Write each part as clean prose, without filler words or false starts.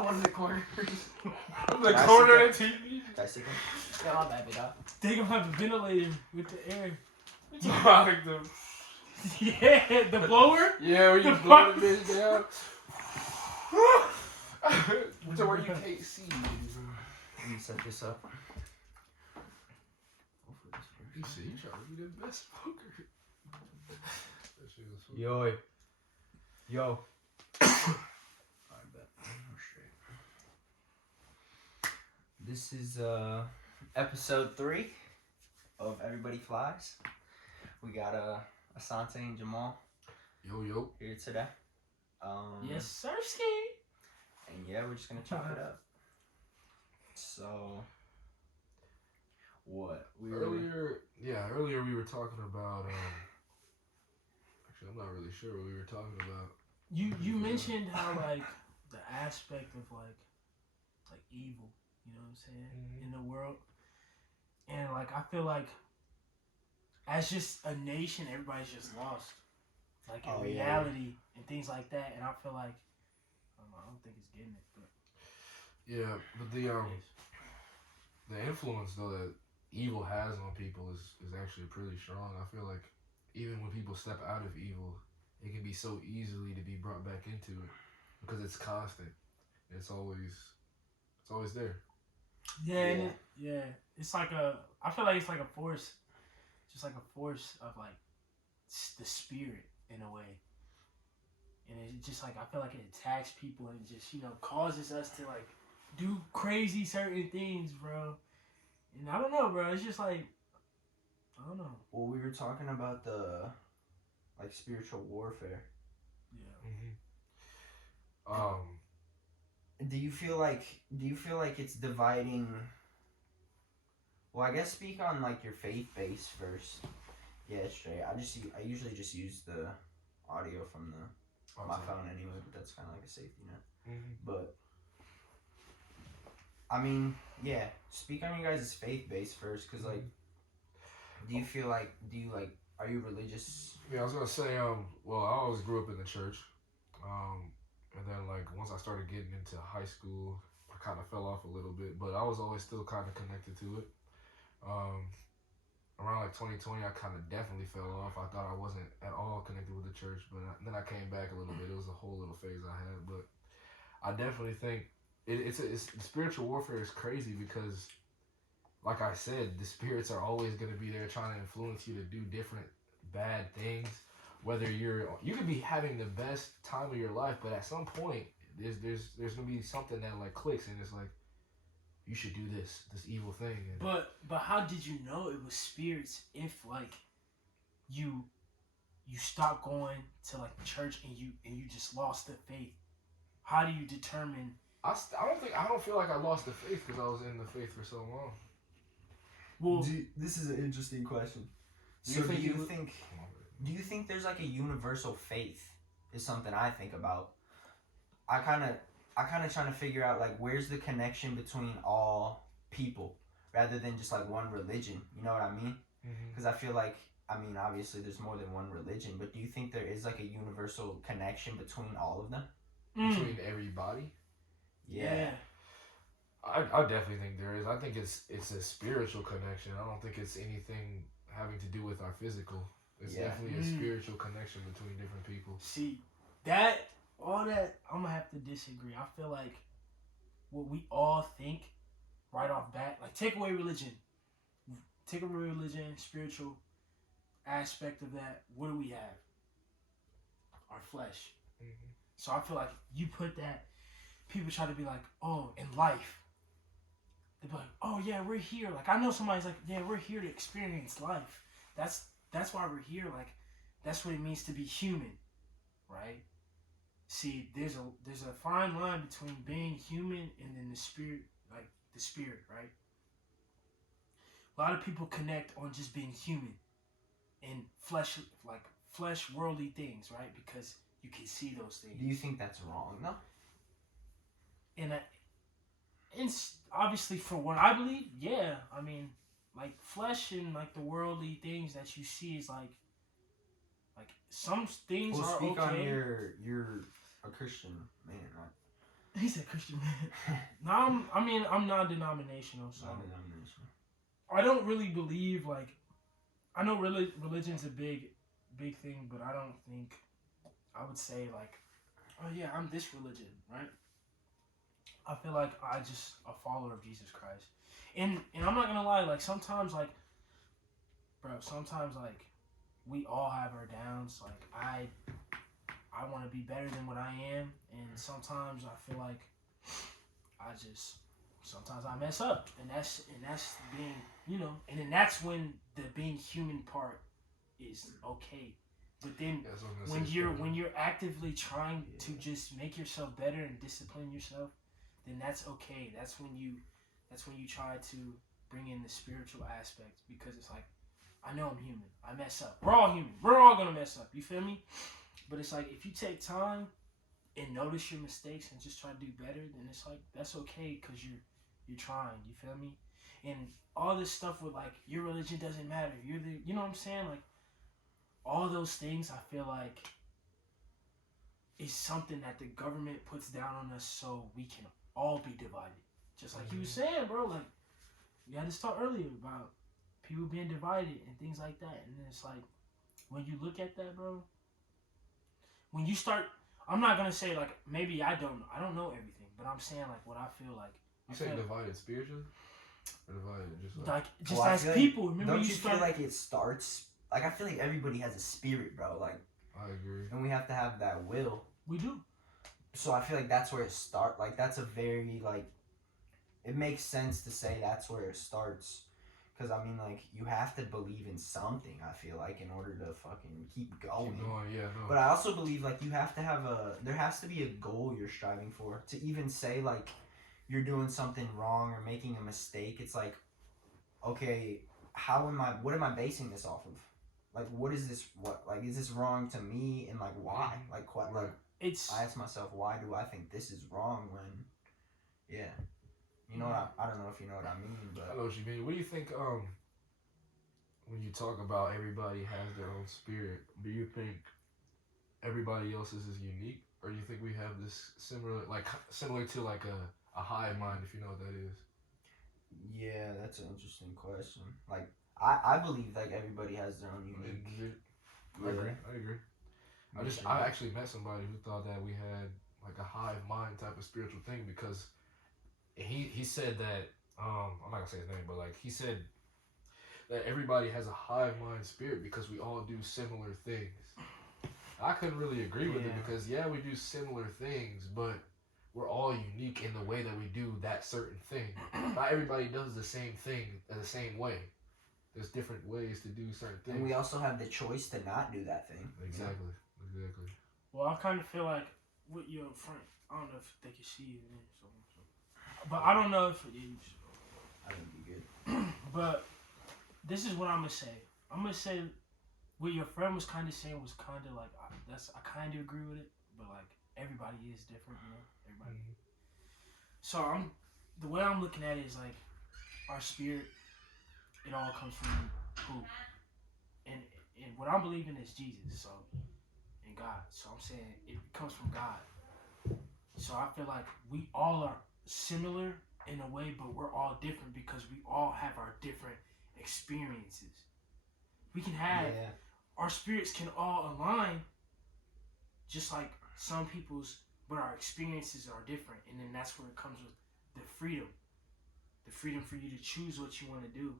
One of the corners. The corner of the TV. Can I stick him? Yeah, my bad, big dog. They gonna have a ventilator with the air. Like the... Yeah, the blower? Yeah, when you blow the bitch down. To where you can't see. Let me set this up. You see, you trying to be the best smoker. Yo. Alright, bet. This is episode 3 of Everybody Flies. We got Asante and Jahmal Yo. here today. Yes, sir, ski. And yeah, we're just gonna chop it up. So, what? Earlier we were talking about. Actually, I'm not really sure what we were talking about. You mentioned how like the aspect of like evil, you know what I'm saying, in the world, and like I feel like as just a nation, everybody's just lost, like in reality and things like that, and I feel like I don't think it's getting it, but yeah, but the influence though that evil has on people is actually pretty strong. I feel like even when people step out of evil, it can be so easily to be brought back into it because it's constant. It's always there. Yeah. It's like I feel like it's like a force, just like a force of like the spirit in a way. And it's just like I feel like it attacks people and just causes us to like do crazy certain things, bro. And I don't know, bro. It's just like I don't know. Well, we were talking about the spiritual warfare. Yeah. Do you feel like it's dividing? Well, I guess speak on like your faith base first. Yeah, straight. I usually just use the audio from my phone anyway, but that's kind of like a safety net. But I mean, yeah, speak on your guys' faith base first, cause like, are you religious? Yeah, I was gonna say, well, I always grew up in the church, and then like once I started getting into high school, I kind of fell off a little bit, but I was always still kind of connected to it. Around like 2020, I kind of definitely fell off. I thought I wasn't at all connected with the church, but then I came back a little bit. It was a whole little phase I had, but I definitely think it's spiritual warfare is crazy because, like I said, the spirits are always going to be there trying to influence you to do different bad things. Whether you could be having the best time of your life, but at some point there's going to be something that like clicks and it's like, you should do this evil thing. And but how did you know it was spirits if like you stopped going to like the church and you just lost the faith? How do you determine? I don't feel like I lost the faith because I was in the faith for so long. Well, this is an interesting question. Do you think there's like a universal faith? Is something I think about. I kind of trying to figure out like where's the connection between all people rather than just like one religion. You know what I mean? Because I feel like obviously there's more than one religion, but do you think there is like a universal connection between all of them? Between everybody? Yeah. I definitely think there is. I think it's a spiritual connection. I don't think it's anything having to do with our physical. It's definitely a spiritual connection between different people. See, all that, I'm gonna have to disagree. I feel like what we all think right off bat, like take away religion, spiritual aspect of that. What do we have? Our flesh. So I feel like you put that, people try to be like, oh, in life. They'd be like, oh yeah, we're here. Like I know somebody's like, yeah, we're here to experience life. That's why we're here. Like that's what it means to be human, right? See, there's a fine line between being human and then the spirit, right? A lot of people connect on just being human and flesh worldly things, right? Because you can see those things. Do you think that's wrong though? And obviously for what I believe, yeah. I mean, like flesh and like the worldly things that you see is like some things are speak okay. on you're a Christian man, right? He said Christian man. No, I'm non-denominational, so Non-denominational. I don't really believe like. I know religion's a big thing, but I don't think I would say like, oh yeah, I'm this religion, right? I feel like I just a follower of Jesus Christ, and I'm not gonna lie, like sometimes like, bro, sometimes like we all have our downs. Like I want to be better than what I am, and sometimes I feel like I just sometimes I mess up, and that's being and then that's when the being human part is okay. But then when you're actively trying to just make yourself better and discipline yourself, then that's okay. That's when you try to bring in the spiritual aspect, because it's like, I know I'm human. I mess up. We're all human. We're all gonna mess up. You feel me? But it's like if you take time and notice your mistakes and just try to do better, then it's like that's okay, because you're trying. You feel me? And all this stuff with like your religion doesn't matter. You know what I'm saying? Like all those things, I feel like is something that the government puts down on us so we can all be divided. Just like you were saying, bro. Like we had this talk earlier about people being divided and things like that. And then it's like when you look at that, bro. When you start, I'm not gonna say like maybe I don't know everything, but I'm saying like what I feel like. You say divided spiritually, or divided just like just as people. Like, remember don't you feel like it starts? Like I feel like everybody has a spirit, bro. Like I agree, and we have to have that will. We do. So I feel like that's where it starts. Like that's a very like, it makes sense to say that's where it starts. Because, I mean, like, you have to believe in something, I feel like, in order to fucking keep going. Yeah, no. But I also believe, like, you have to have there has to be a goal you're striving for. To even say, like, you're doing something wrong or making a mistake, it's like, okay, what am I basing this off of? Like, is this wrong to me? And, like, why? Like, what, like, I ask myself, why do I think this is wrong when, yeah. You know what I don't know if you know what I mean, but I know what you mean. What do you think? When you talk about everybody has their own spirit, do you think everybody else's is unique, or do you think we have this similar to like a hive mind, if you know what that is? Yeah, that's an interesting question. Like I believe like everybody has their own unique. I agree. I actually met somebody who thought that we had like a hive mind type of spiritual thing, because he said that I'm not gonna say his name, but like he said that everybody has a hive mind spirit because we all do similar things. I couldn't really agree with it, because we do similar things, but we're all unique in the way that we do that certain thing. Not everybody does the same thing in the same way. There's different ways to do certain things. And we also have the choice to not do that thing. Exactly. Well, I kind of feel like with your friend, I don't know if they can see you, but I don't know if it is. I think it'd be good. But this is what I'm gonna say. I'm gonna say what your friend was kind of saying was kind of like I kind of agree with it, but like everybody is different, everybody. Mm-hmm. So the way I'm looking at it is like our spirit. It all comes from who, and what I'm believing is Jesus. So and God. So I'm saying it comes from God. So I feel like we all are similar in a way, but we're all different because we all have our different experiences. We can have our spirits can all align, just like some people's, but our experiences are different, and then that's where it comes with the freedom for you to choose what you want to do.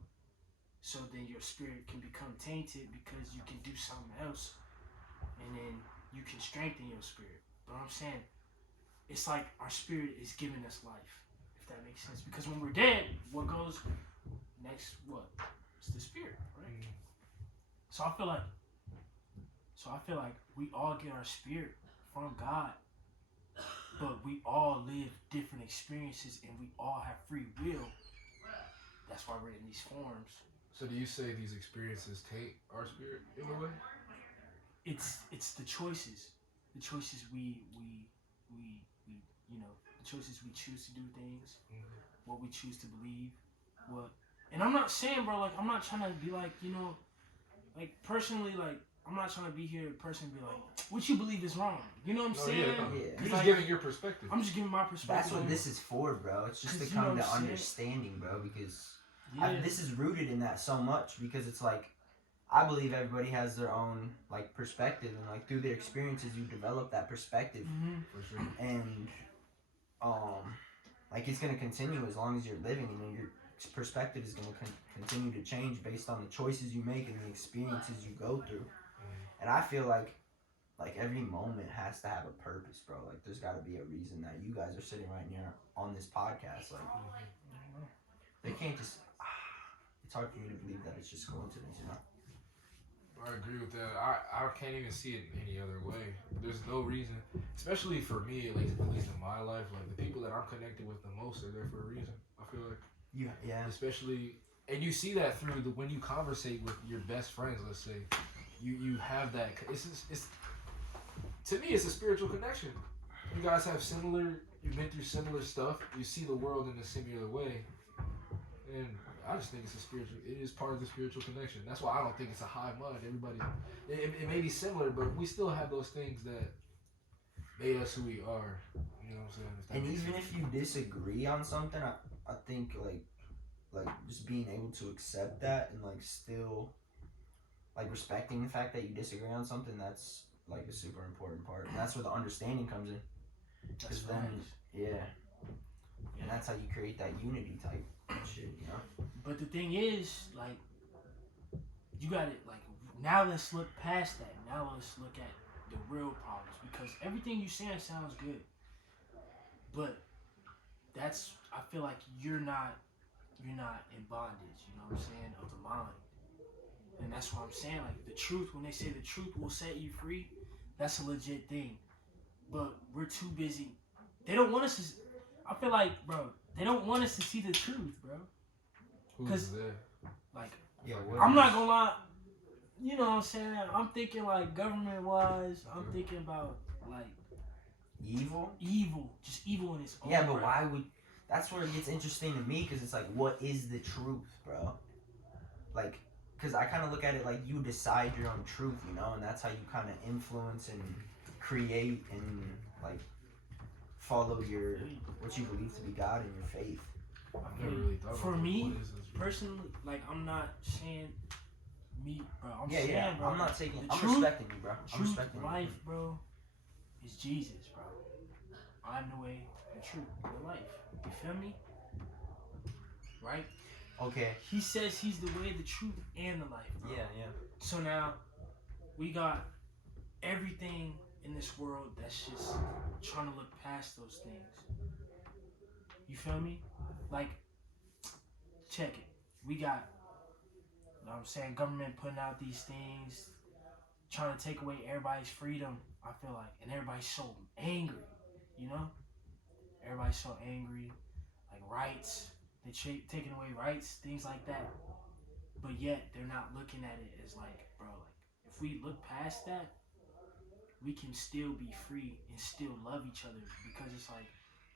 So then your spirit can become tainted because you can do something else, and then you can strengthen your spirit. But I'm saying, it's like our spirit is giving us life, if that makes sense. Because when we're dead, what goes next? What? It's the spirit, right? Mm-hmm. So I feel like we all get our spirit from God, but we all live different experiences, and we all have free will. That's why we're in these forms. So do you say these experiences taint our spirit in a way? It's the choices we the choices we choose to do things, what we choose to believe, and I'm not saying, bro, like I'm not trying to be like, like personally, like I'm not trying to be here, a person be like, what you believe is wrong. You know what I'm saying? Yeah. You're just giving your perspective. I'm just giving my perspective. That's what this is for, bro. It's just to 'Cause you know come what to I'm saying? understanding, bro. Because Yeah. this is rooted in that so much. Because it's like, I believe everybody has their own like perspective, and like through their experiences, you develop that perspective, For sure. and like it's gonna continue as long as you're living, and your perspective is gonna continue to change based on the choices you make and the experiences you go through. And I feel like every moment has to have a purpose, bro. Like there's got to be a reason that you guys are sitting right here on this podcast. Like they can't just. It's hard for me to believe that it's just coincidence, you know. I agree with that. I can't even see it any other way. There's no reason, especially for me, at least in my life. Like the people that I'm connected with the most are there for a reason. I feel like. Yeah. Especially, and you see that through when you conversate with your best friends. Let's say, you have that. It's to me, it's a spiritual connection. You guys have you've been through similar stuff. You see the world in a similar way, and I just think it is part of the spiritual connection. That's why I don't think it's a high mind. Everybody, it may be similar, but we still have those things that made us who we are. You know what I'm saying? And even if you disagree on something, I think like just being able to accept that and like still like respecting the fact that you disagree on something, that's like a super important part. And that's where the understanding comes in. That's then, right. yeah. And that's how you create that unity type shit, you know? But the thing is, like, you got it. Like, now let's look past that. Now let's look at the real problems, because everything you're saying sounds good, but I feel like you're not in bondage. You know what I'm saying? Of the mind, and that's what I'm saying. Like the truth, when they say the truth will set you free, that's a legit thing. But we're too busy. They don't want us to. I feel like, bro, they don't want us to see the truth, bro. Who's that? Like, yeah, I'm not gonna lie. You know what I'm saying? I'm thinking like government wise. I'm thinking about like evil, just evil in its own. Yeah, but why would? That's where it gets interesting to me, because it's like, what is the truth, bro? Like, because I kind of look at it like you decide your own truth, you know, and that's how you kind of influence and create and like follow what you believe to be God and your faith. I've never really thought For about me, personally, like I'm not saying me, bro. I'm saying, bro. I'm not taking. I'm truth, respecting you, bro. I'm truth, respecting life, you. bro, is Jesus, bro. I'm the way, the truth, the life. You feel me? Right? Okay. He says he's the way, the truth, and the life, bro. Yeah. So now, we got everything in this world that's just trying to look past those things. You feel me? Like, check it. We got, you know what I'm saying, government putting out these things, trying to take away everybody's freedom, I feel like. And everybody's so angry, you know? Everybody's so angry. Like rights, they taking away rights, things like that. But yet, they're not looking at it as like, bro, like, if we look past that, we can still be free and still love each other. Because it's like,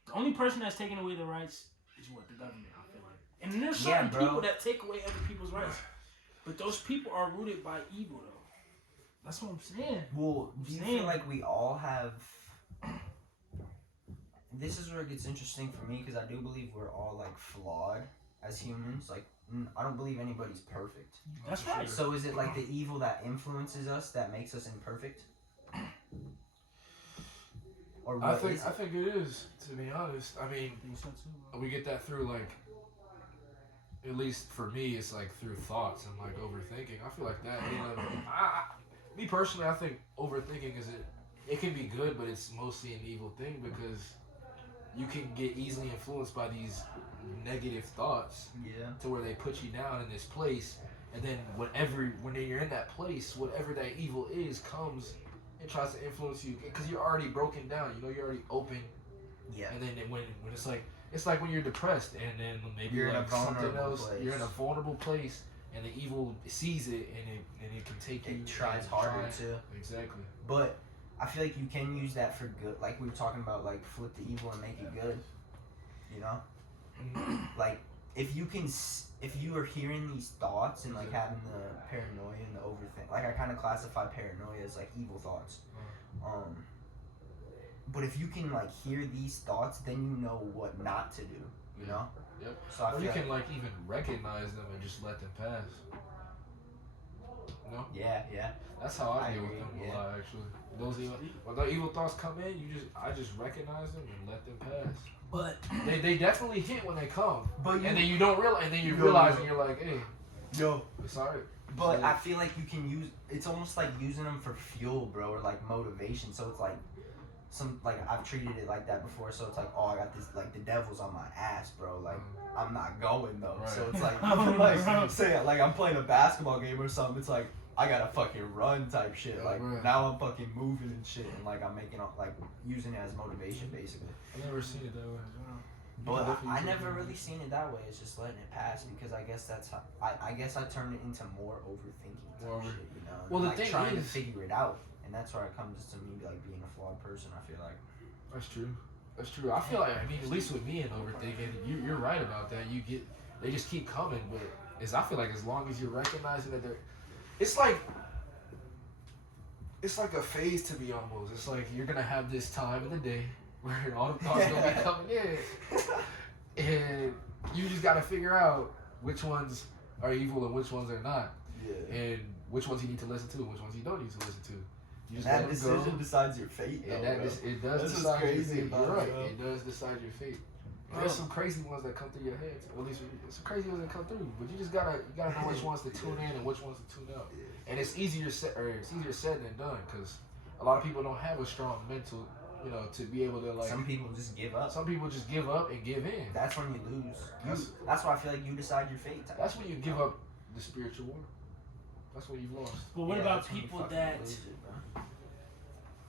the only person that's taking away the rights is what? The government, I feel like. And there's certain people that take away other people's rights. But those people are rooted by evil, though. That's what I'm saying. Well, do you feel like we all have... This is where it gets interesting for me, because I do believe we're all, like, flawed as humans. Like, I don't believe anybody's perfect. That's right. So is it, like, the evil that influences us that makes us imperfect? Or I think it is, to be honest. I mean, I think so too, we get that through, like, at least for me, it's like through thoughts and like overthinking. I feel like that. You know, me personally, I think overthinking it can be good, but it's mostly an evil thing, because you can get easily influenced by these negative thoughts. Yeah. To where they put you down in this place, and then when you're in that place, whatever that evil is comes and tries to influence you, because you're already broken down. You know, you're already open. Yeah. And then when it's like when you're depressed, and then maybe you're like in a vulnerable something else, place. you're in a vulnerable place, and the evil sees it, and it can take you. It tries harder to. Exactly. But I feel like you can use that for good. Like we were talking about, like flip the evil and make it good. You know, like if you can if you are hearing these thoughts and like having the paranoia and the overthink, like I kind of classify paranoia as like evil thoughts. But if you can like hear these thoughts, then you know what not to do. You know. Yep. So I or feel you can like even recognize them and just let them pass. You know? Yeah. That's how I deal agree, with them yeah. a lot, actually. When the evil thoughts come in, I just recognize them and let them pass. But they definitely hit when they come. But and then you don't realize, and then you realize, and you're like, hey, yo, it's alright. But I feel like you can use. It's almost like using them for fuel, bro, or like motivation. So it's like I've treated it like that before. So it's like, oh, I got this, like the devil's on my ass, bro. Like I'm not going though. Right. So it's like say like I'm playing a basketball game or something. It's like I gotta fucking run type shit. Like now I'm fucking moving and shit, and like I'm making like using it as motivation basically. I've never seen it that way. But I never really seen it that way. It's just letting it pass because I guess that's how I guess I turned it into more overthinking type shit, you know. Well, the like thing trying is, to figure it out, and that's where it comes to me like being a flawed person. I feel like that's true. That's true. I feel like at least with me and overthinking, you're right about that. They just keep coming, but I feel like as long as you're recognizing that it's like a phase to me almost. It's like you're gonna have this time in the day where all the thoughts gonna be coming in, and you just gotta figure out which ones are evil and which ones are not, and which ones you need to listen to and which ones you don't need to listen to. You just that decision decides your fate. And it does That's decide your fate. You're right. Bro. It does decide your fate. There's some crazy ones that come through your head. Or at least some crazy ones that come through. But you just gotta know which ones to tune in and which ones to tune out. And it's easier said than done because a lot of people don't have a strong mental, to be able to like. Some people just give up. Some people just give up and give in. That's when you lose. That's why I feel like you decide your fate. That's when you give up the spiritual war. That's when you've lost. But what about people that?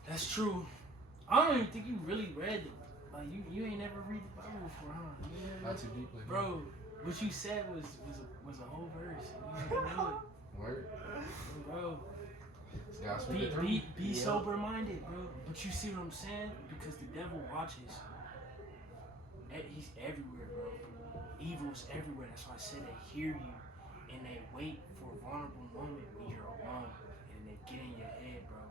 That's true. I don't even think you really read it. Like you ain't never read the Bible before, huh? Not too deeply. Bro, what you said was a whole verse. You never knew it. Word. Bro. Be sober minded, bro. But you see what I'm saying? Because the devil watches. He's everywhere, bro. Evil's everywhere. That's why I said they hear you and they wait for a vulnerable moment when you're alone and they get in your head, bro.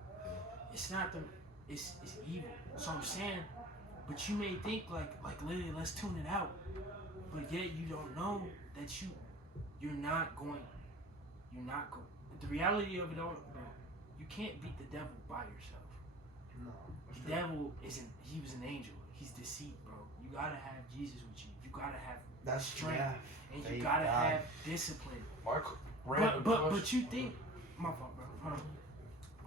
It's not them. It's evil. So I'm saying, but you may think like literally, let's tune it out. But yet you don't know that you're not going. The reality of it all, bro. You can't beat the devil by yourself. No. The devil he was an angel. He's deceit, bro. You gotta have Jesus with you. You gotta have strength. And you gotta have discipline. But you think, my fault, bro. Hold on.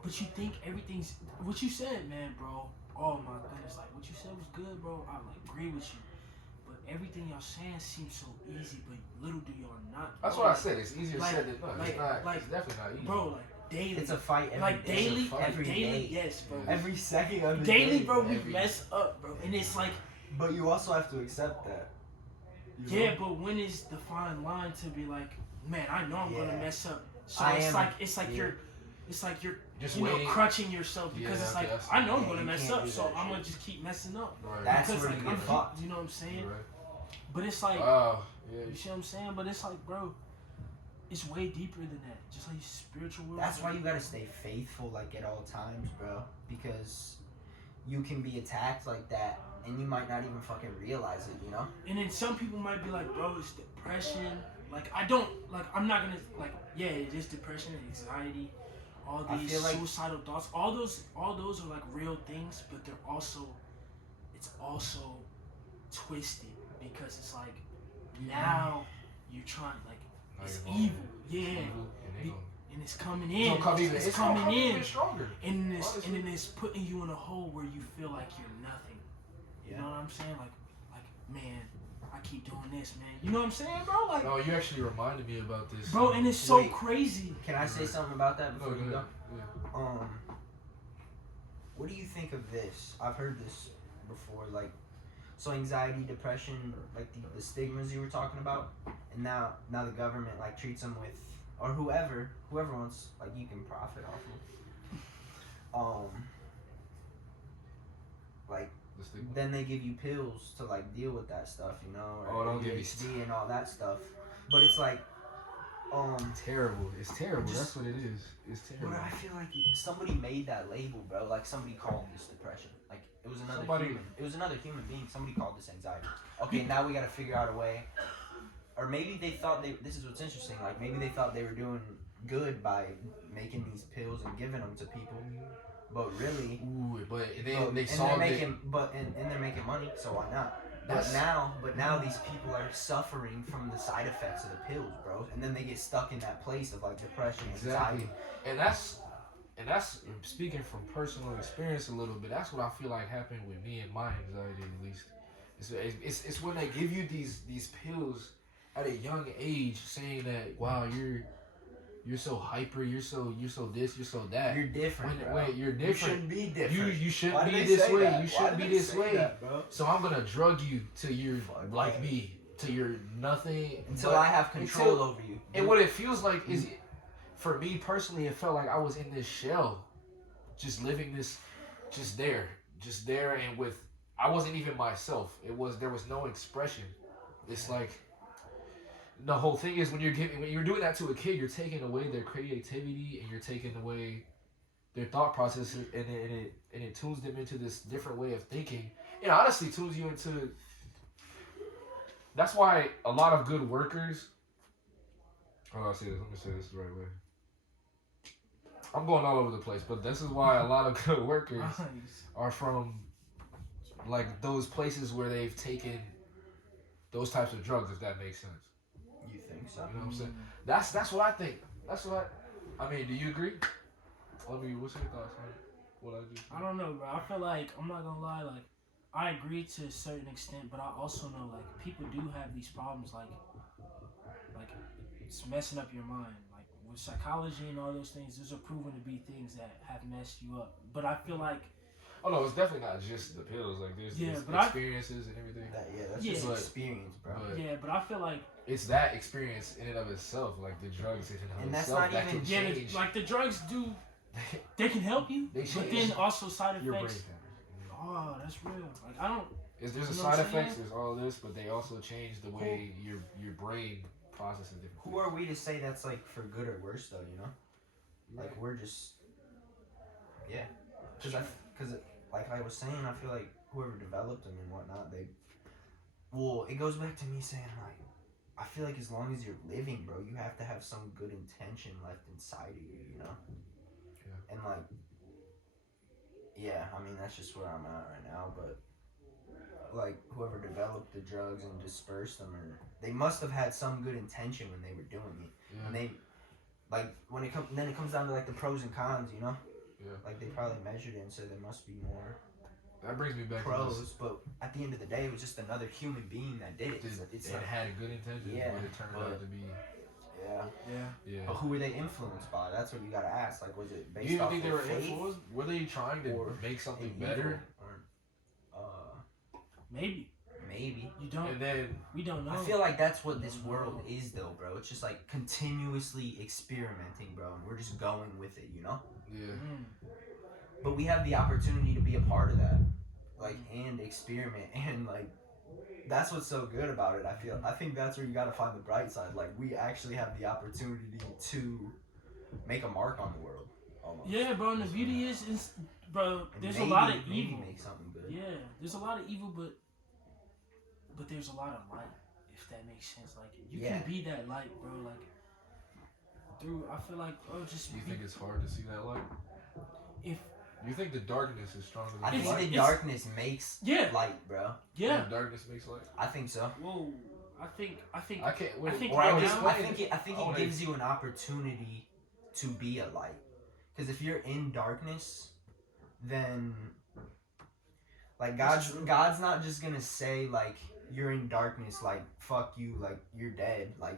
But you think everything's what you said, man, bro. Oh my goodness, like what you said was good, bro. I agree with you. But everything y'all saying seems so easy, but little do y'all not. That's what I said. It's easier said than done. It's definitely not easy. Bro, like daily. It's a fight every day. Every day. Yes, bro. Every second of the daily, day. bro, we mess up, bro. And it's like. But you also have to accept that. Yeah, but when is the fine line to be like, man, I know I'm gonna mess up. So it's like you're just crutching yourself because it's like I know I'm gonna mess up, so I'm gonna just keep messing up. Right. That's where you get fucked. You know what I'm saying? Right. But it's like, you see what I'm saying? But it's like, bro, it's way deeper than that. Just like spiritual world. That's why you gotta stay faithful, like at all times, bro. Because you can be attacked like that, and you might not even fucking realize it, you know. And then some people might be like, bro, it's depression. Like I'm not gonna yeah, it is depression and anxiety. All these suicidal thoughts, all those are like real things, but it's also twisted because it's like now you're trying it's evil, and it's coming in, it's coming in stronger, and then it's putting you in a hole where you feel like you're nothing. You know what I'm saying? Like man, I keep doing this, man. You know what I'm saying, bro? Like, no, you actually reminded me about this, bro, and it's so crazy. Can I say something about that before you go? Yeah. What do you think of this? I've heard this before, like, so anxiety, depression, like the stigmas you were talking about, and now the government like treats them with, or whoever wants, like, you can profit off of, like The stigma. then they give you pills to like deal with that stuff, you know, or don't give me ADHD and all that stuff. But it's like, terrible. It's terrible. Just- That's what it is. It's terrible. But I feel like somebody made that label, bro. Like somebody called this depression. Like it was another human. It was another human being. Somebody called this anxiety. Okay, now we got to figure out a way. Or maybe they thought this is what's interesting. Like maybe they thought they were doing good by making these pills and giving them to people. But really, they saw and they're making money. So why not? But now these people are suffering from the side effects of the pills, bro. And then they get stuck in that place of like depression, anxiety. And that's speaking from personal experience a little bit. That's what I feel like happened with me and my anxiety, at least. It's when they give you these pills at a young age, saying that wow, you're so hyper, you're so this, you're so that. You're different, bro. You're different. You shouldn't be different. You shouldn't be this way. You shouldn't be this way. That, bro? So I'm gonna drug you till you're like me, till you're nothing. Until I have control over you. And what it feels like is, for me personally, it felt like I was in this shell, just living this, just there, and I wasn't even myself. There was no expression. It's like, the whole thing is when you're doing that to a kid, you're taking away their creativity and you're taking away their thought processes, and it tunes them into this different way of thinking. It honestly tunes you into. That's why a lot of good workers. Oh, Let me say this the right way. I'm going all over the place, but this is why a lot of good workers are from like those places where they've taken those types of drugs, if that makes sense. You think so? You know what I'm saying? That's what I think. I mean, do you agree? What's your thoughts on what I just said? I don't know, bro. I feel like, I'm not gonna lie, like, I agree to a certain extent, but I also know, like, people do have these problems, like it's messing up your mind. Like, with psychology and all those things, those are proven to be things that have messed you up. But I feel like, oh no, it's definitely not just the pills. Like there's experiences and everything. That's just experience, bro. But I feel like it's that experience in and of itself, like the drugs in and of itself. And that's not even like the drugs do. They can help you, but then also side effects. Your brain oh, that's real. Like I don't. There's a side effects. There's all this, but they also change the way your brain processes different. Who are we to say that's like for good or worse though? You know, like we're just because like I was saying, I feel like whoever developed them and whatnot, it goes back to me saying like, I feel like as long as you're living, bro, you have to have some good intention left inside of you, you know? Yeah. And like, I mean, that's just where I'm at right now, but like whoever developed the drugs and dispersed them, they must have had some good intention when they were doing it. Yeah. And they, like, it comes down to like the pros and cons, you know? Yeah. Like they probably measured it and said there must be more. That brings me back pros, to this. But at the end of the day, it was just another human being that did it. It had good intentions, but it turned out to be. Yeah. But who were they influenced by? That's what you gotta ask. Like, was it based you off think they of were faith? influenced? Were they trying to make something better? Maybe. You don't. And then we don't know. I feel like that's what this world is, though, bro. It's just like continuously experimenting, bro, and we're just going with it, you know? Yeah. But we have the opportunity to be a part of that, like, and experiment, and like, that's what's so good about it. I think that's where you gotta find the bright side. Like, we actually have the opportunity to make a mark on the world. Almost. Yeah, bro. And the beauty is bro. There's a lot of evil. Make something good. Yeah, there's a lot of evil, but there's a lot of light. If that makes sense, like you can be that light, bro. Like I feel like, bro, just. You think it's hard to see that light? You think the darkness is stronger than I the light? think the darkness makes light, bro. Yeah. The darkness makes light? I think so. Whoa. I think I think it gives you an opportunity to be a light. Because if you're in darkness, then like God's not just gonna say like you're in darkness, like fuck you, like you're dead. Like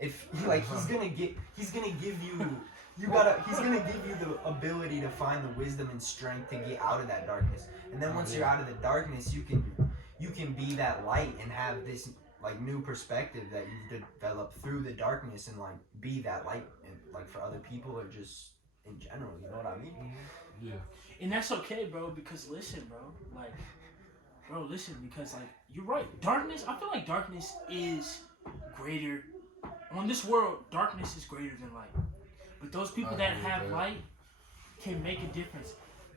if like he's gonna give you the ability to find the wisdom and strength to get out of that darkness. And then once you're out of the darkness, you can be that light and have this like new perspective that you've developed through the darkness, and like be that light, and like for other people or just in general, you know what I mean? Yeah. And that's okay, bro, because listen, bro, like bro, listen, because like you're right. Darkness. I feel like darkness is greater on this world. Darkness is greater than light. But those people that have light can make a difference.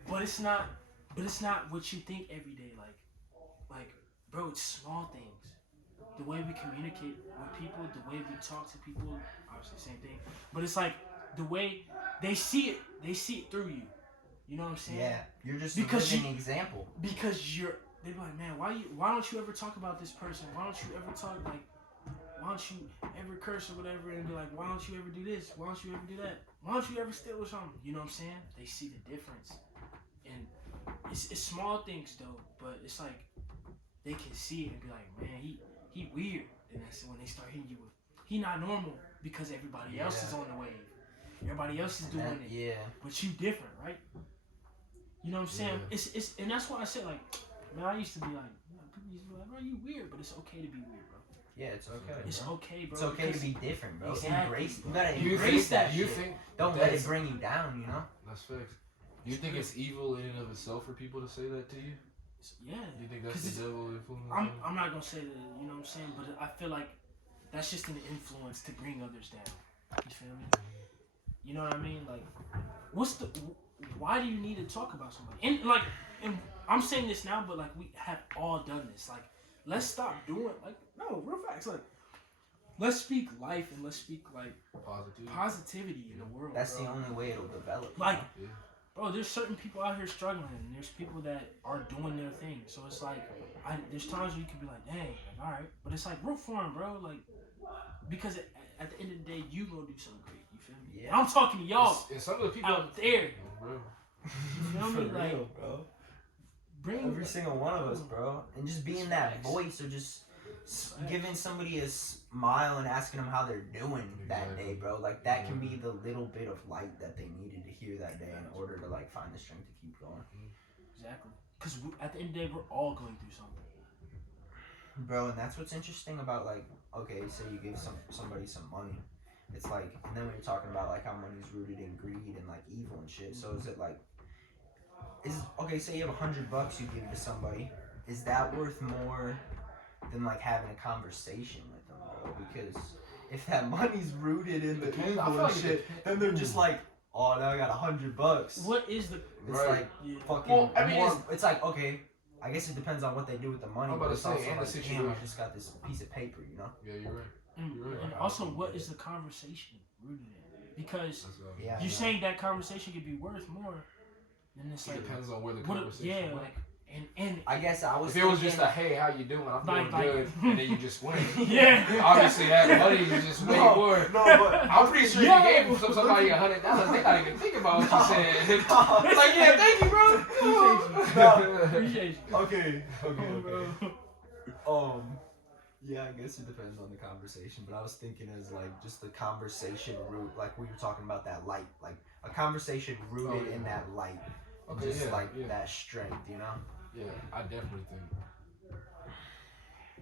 But it's not. But it's not what you think every day. Like, bro, it's small things. The way we communicate with people, the way we talk to people, obviously same thing. But it's like the way they see it. They see it through you. You know what I'm saying? Yeah, you're just a living example. Because they be like, man, why don't you ever talk about this person? Why don't you ever talk like, why don't you ever curse or whatever? And be like, why don't you ever do this? Why don't you ever do that? Why don't you ever steal or something? You know what I'm saying? They see the difference, and it's small things though, but it's like they can see it and be like, man, he weird, and that's when they start hitting you with, he not normal because everybody else is on the wave. Everybody else is doing it. Yeah. But you different, right? You know what I'm saying? Yeah. It's and that's why I said, like, man, I used to be like, people used to be like, bro, you weird, but it's okay to be weird, bro. Yeah, it's okay. It's okay, bro. It's okay to be different, bro. Exactly. You gotta embrace that. You shit. think don't let it bring you down, you know? That's facts. You think it's evil in and of itself for people to say that to you? Yeah. You think that's the devil influence? I'm not gonna say that, you know what I'm saying, but I feel like that's just an influence to bring others down. You feel me? You know what I mean? Like, why do you need to talk about somebody? And I'm saying this now, but like we have all done this. Like, let's stop doing no real facts. Like, let's speak life and let's speak like positivity in the world. That's bro. the only way it'll develop. Like, bro, there's certain people out here struggling, and there's people that are doing their thing. So it's like, there's times where you can be like, dang, like, all right, but it's like root for them, bro. Like, because at the end of the day, you gonna do something great. You feel me? Yeah. And I'm talking to y'all. And some of the people out there. Bro. You feel me? Like, real, bro. Bring every single one of us, bro, and just being that voice, or just giving somebody a smile and asking them how they're doing that day, bro. Like that can be the little bit of light that they needed to hear that day in order to like find the strength to keep going. Exactly. Because at the end of the day, we're all going through something, bro. And that's what's interesting about like, okay, say you give somebody some money. It's like, and then when you're talking about like how money's rooted in greed and like evil and shit. So is it like, okay, say you have $100 you give to somebody, is that worth more than like having a conversation with them, bro? Because if that money's rooted in the evil and shit, then they're just like, oh, now I got $100. What is the? It's like fucking. Well, I mean, it's like, okay, I guess it depends on what they do with the money. But it's also like, damn, I just got this piece of paper, you know? Yeah, you're right. And also, what is the conversation rooted in? Because you're saying that conversation could be worth more. And it's like, depends on where the conversation went. Like, and I guess I was. If it was just a hey, how you doing? I'm doing good, and then you just went. Yeah. Obviously, that money you just way more. No, but I'm pretty sure you gave somebody $100. They not even think about what you said. It's like, yeah, thank you, bro. Appreciate you. Okay. Yeah, I guess it depends on the conversation, but I was thinking as like just the conversation root, like we were talking about that light, like a conversation rooted in that light, just that strength, you know? Yeah, I definitely think.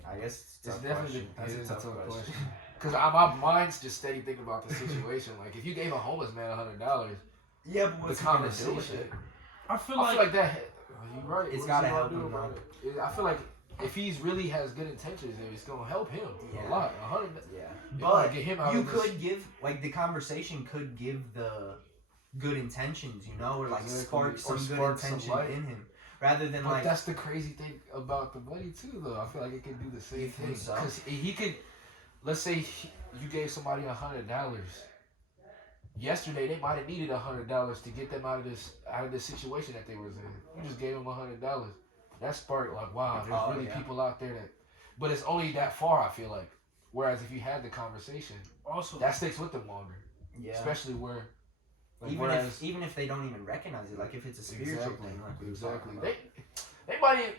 I guess it's definitely a tough question. Because my mind's just steady thinking about the situation. Like if you gave a homeless man $100, yeah, but what's the conversation? I feel like that. You're right. It's gotta help him, bro. I feel like if he's really has good intentions, it's gonna help him a lot. 100. Yeah, but get him out you could give like the conversation could give the good intentions, you know, or like spark some good intention in him, rather than but that's the crazy thing about the money too, though. I feel like it could do the same thing because he could. Let's say you gave somebody $100. Yesterday they might have needed $100 to get them out of this situation that they was in. You just gave them $100. That sparked like, wow, there's really people out there that, but it's only that far. I feel like. Whereas if you had the conversation, also that sticks with them longer. Yeah. Especially where, like, even if they don't even recognize it, like if it's a spiritual thing, like exactly. They might.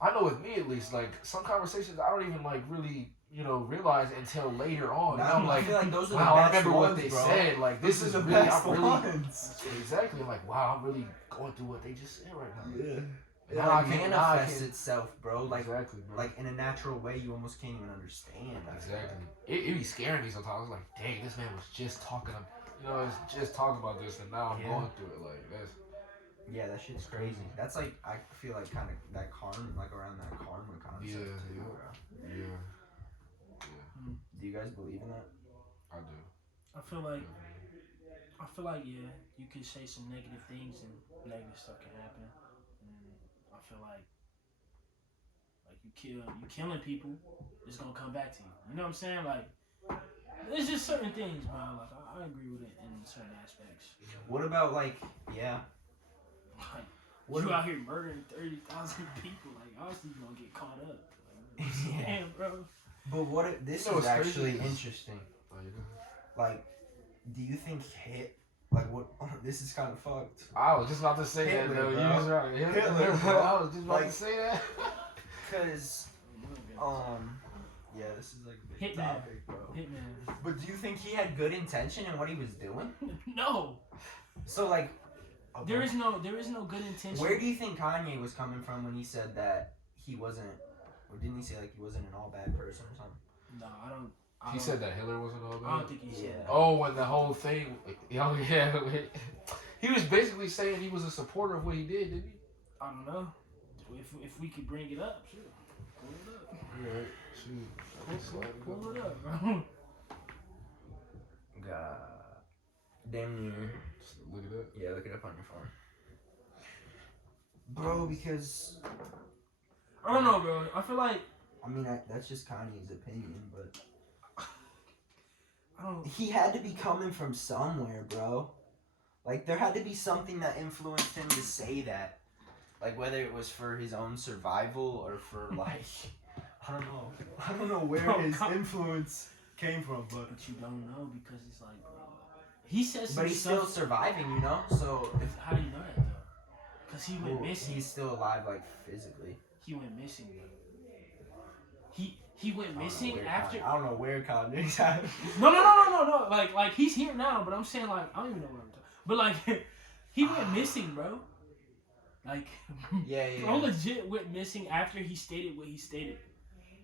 I know with me at least, like some conversations I don't even like really realize until later on. No, I'm like, I feel like those are wow, the I best remember ones, what they bro. said. Like this is the really, best ones. Exactly. I'm like, wow, I'm really going through what they just said right now. Yeah. It like manifests itself, bro. Like, exactly, bro. Like in a natural way, you almost can't even understand. Exactly. It be scaring me sometimes. I was like, dang, this man was just talking. Just talking about this, and now I'm going through it. Like that's. Yeah, that shit's crazy. That's like I feel like kind of that karma, like around that karma concept too, bro. Yeah. Do you guys believe in that? I do. I feel like Definitely. yeah, you can say some negative things and negative stuff can happen. And I feel like you killing people, it's gonna come back to you. You know what I'm saying? Like there's just certain things, bro. Like I agree with it in certain aspects. What about like yeah? Like What you out here murdering 30,000 people, like obviously you gonna get caught up. Like, yeah. damn, bro. But what if, this You know is what's actually crazy? interesting. Oh, you know? Like, do you think like what? This is kind of fucked. I was just about to say Hitler, that though. bro. You was right. Hitler, bro. I was just about Like- to say that. Cause yeah, this is like a big Hitman. topic, bro. Hitman. But do you think he had good intention in what he was doing? No. So like, There is no good intention. where do you think Kanye was coming from when he said that he wasn't, or didn't he say like he wasn't an all bad person or something? No, I don't. He said that Hitler wasn't all I bad. don't think he said that. Oh, when the whole thing. Oh yeah. He was basically saying he was a supporter of what he did, didn't he? I don't know. If we could bring it up, sure. Pull it up. Yeah. Shoot. Pull it up, bro. God, damn near. Just look it up. Yeah, look it up on your phone, bro. Because I don't know, bro. I feel like I mean that's just Kanye's opinion, but I don't. he had to be coming from somewhere, bro. Like there had to be something that influenced him to say that. Like whether it was for his own survival or for like I don't know. I don't know where his influence came from, but You don't know because it's like he says. but he's still surviving, you know. So How do you know that though? Because he went well, missing. he's still alive, like physically. He went missing. He went missing after. I don't know where Kanye's at. No. Like he's here now, but I'm saying like I don't even know where I'm talking. But like he went missing, bro. Like Yeah. bro legit went missing after he stated what he stated.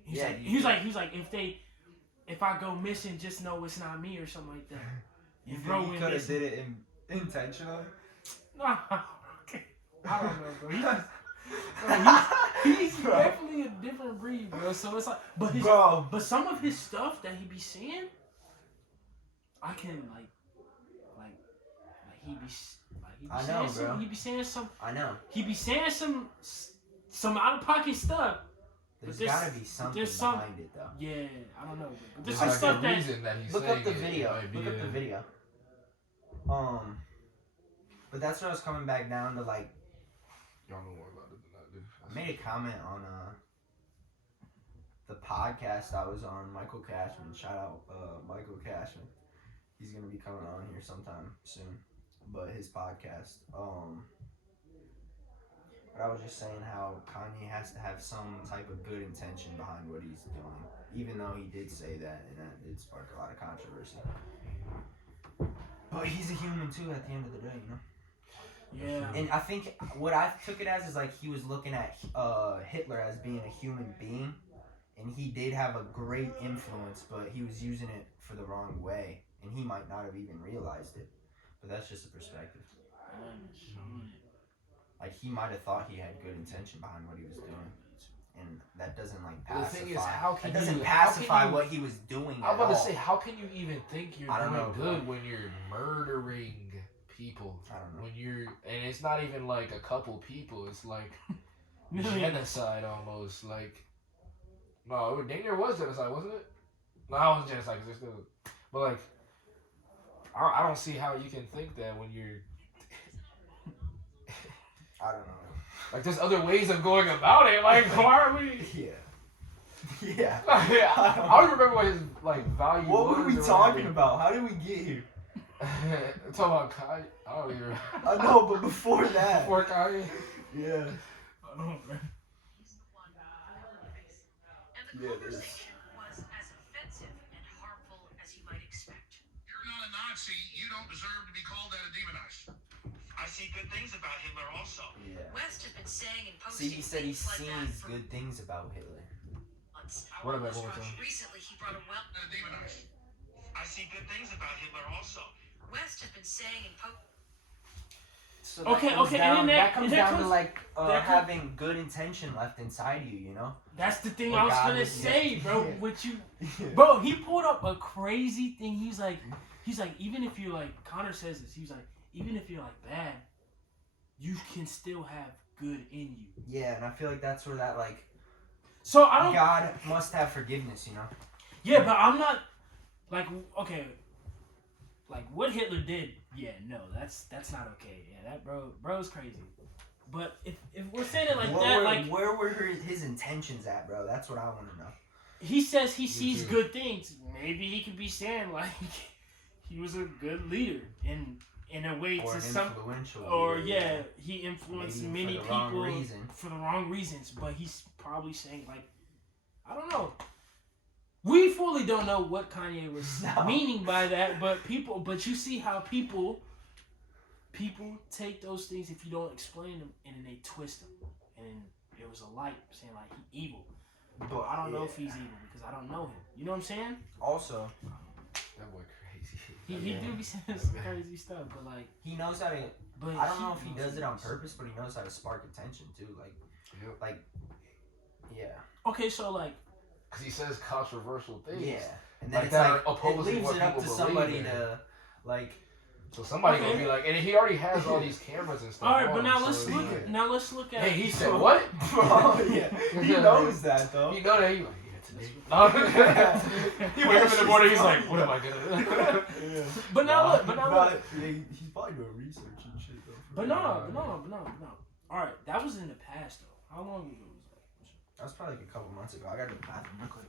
He's Yeah, like, you he was like if I go missing, just know it's not me or something like that. You And think he went could have missing. did it intentionally? Nah, okay. I don't know, bro. He's Bro. definitely a different breed, bro. So it's like, Bro. but some of his stuff that he be saying, I can like he be I saying know, some, bro. he be saying some, I know. he be saying some out of pocket stuff. There's there's- gotta be something there's some- behind it, though. Yeah, I don't know, bro. But There's there's some like stuff a that reason that he's Look saying up the it. video. It might be Look up the video. But that's what I was coming back down to. Like, Y'all know more about it than I do. I made a comment on the podcast I was on. Michael Cashman. Shout out Michael Cashman. He's gonna be coming on here sometime soon. But his podcast. But I was just saying how Kanye has to have some type of good intention behind what he's doing, even though he did say that, and that did spark a lot of controversy. But he's a human too at the end of the day, you know? yeah. And I think what I took it as is like he was looking at Hitler as being a human being, and he did have a great influence, but he was using it for the wrong way, and he might not have even realized it. But that's just a perspective. Like he might have thought he had good intention behind what he was doing, and that doesn't like The pacify. thing is, how can that doesn't you- pacify how can you- what he was doing. I was about at to all. say, how can you even think you're I don't doing know, good bro. when you're murdering people? I don't know. When you're, and it's not even like a couple people. It's like Millions. genocide almost. Like, no, there was genocide, wasn't it? No, it was genocide because there's still, but like, I don't see how you can think that when you're. I don't know. Like, there's other ways of going about it. Like, why are we? Yeah. I don't remember what his like value was. What were we or talking whatever. about? How did we get here? Talking about Kanye. I don't even. I know, but before that. Before Kanye. Yeah. I don't know, bro. And the conversation was as offensive and harmful as you might expect. You're not a Nazi. You don't deserve to be called that and demonized. I see good things about Hitler also. Yeah. West has been saying and See, posting he said he things like that sees for good things about Hitler. months. What about one more time? Recently, he brought a And demonized. I see good things about Hitler also. West has been saying and So Okay, that comes okay, down, and then that comes that down comes- to like that comes- having good intention left inside you, you know. That's the thing Well, I was God gonna was- say, yeah. bro. Yeah. What you, bro? He pulled up a crazy thing. He's like, even if you're like, Connor says this. He's like, even if you're like bad, you can still have good in you. Yeah, and I feel like that's where that like So I don't. God must have forgiveness, you know. Yeah, but I'm not like okay. Like what Hitler did, yeah, no, that's not okay. Yeah, that bro's crazy. But if we're saying it like that, like where were his intentions at, bro? That's what I want to know. he says he sees too. good things. Maybe he could be saying like he was a good leader in a way Or to an some, influential or leader, yeah, he influenced maybe many for the wrong people reason. for the wrong reasons. But he's probably saying like, I don't know. We fully don't know what Kanye was No. meaning by that, but you see how people take those things if you don't explain them, and then they twist them. And there was a light saying like he evil, but I don't know if he's evil because I don't know him. You know what I'm saying? Also, That boy crazy. He Yeah. do be saying some crazy stuff, but like, he knows how to. but I don't know if he knows does it on what he's- purpose, but he knows how to spark attention too. Like, Yep. yeah, Okay, so like, Because he says controversial things. yeah, and then Like it's that like are opposing it leaves what it up to people somebody believe in. to like. So somebody Okay. gonna be like, and he already has all these cameras and stuff. all right, on, but now so let's it's look. like- Now let's look at. Hey, he said so- what? Bro, yeah, he knows that though. You know that he like, yeah, today. He wake up in the morning, he's like, what am I gonna do? Yeah. But now look. But now look. Yeah, he's probably doing research and shit though. But no. All right, that was in the past though. How long ago was that? That was probably like a couple months ago. I got to the bathroom real quick.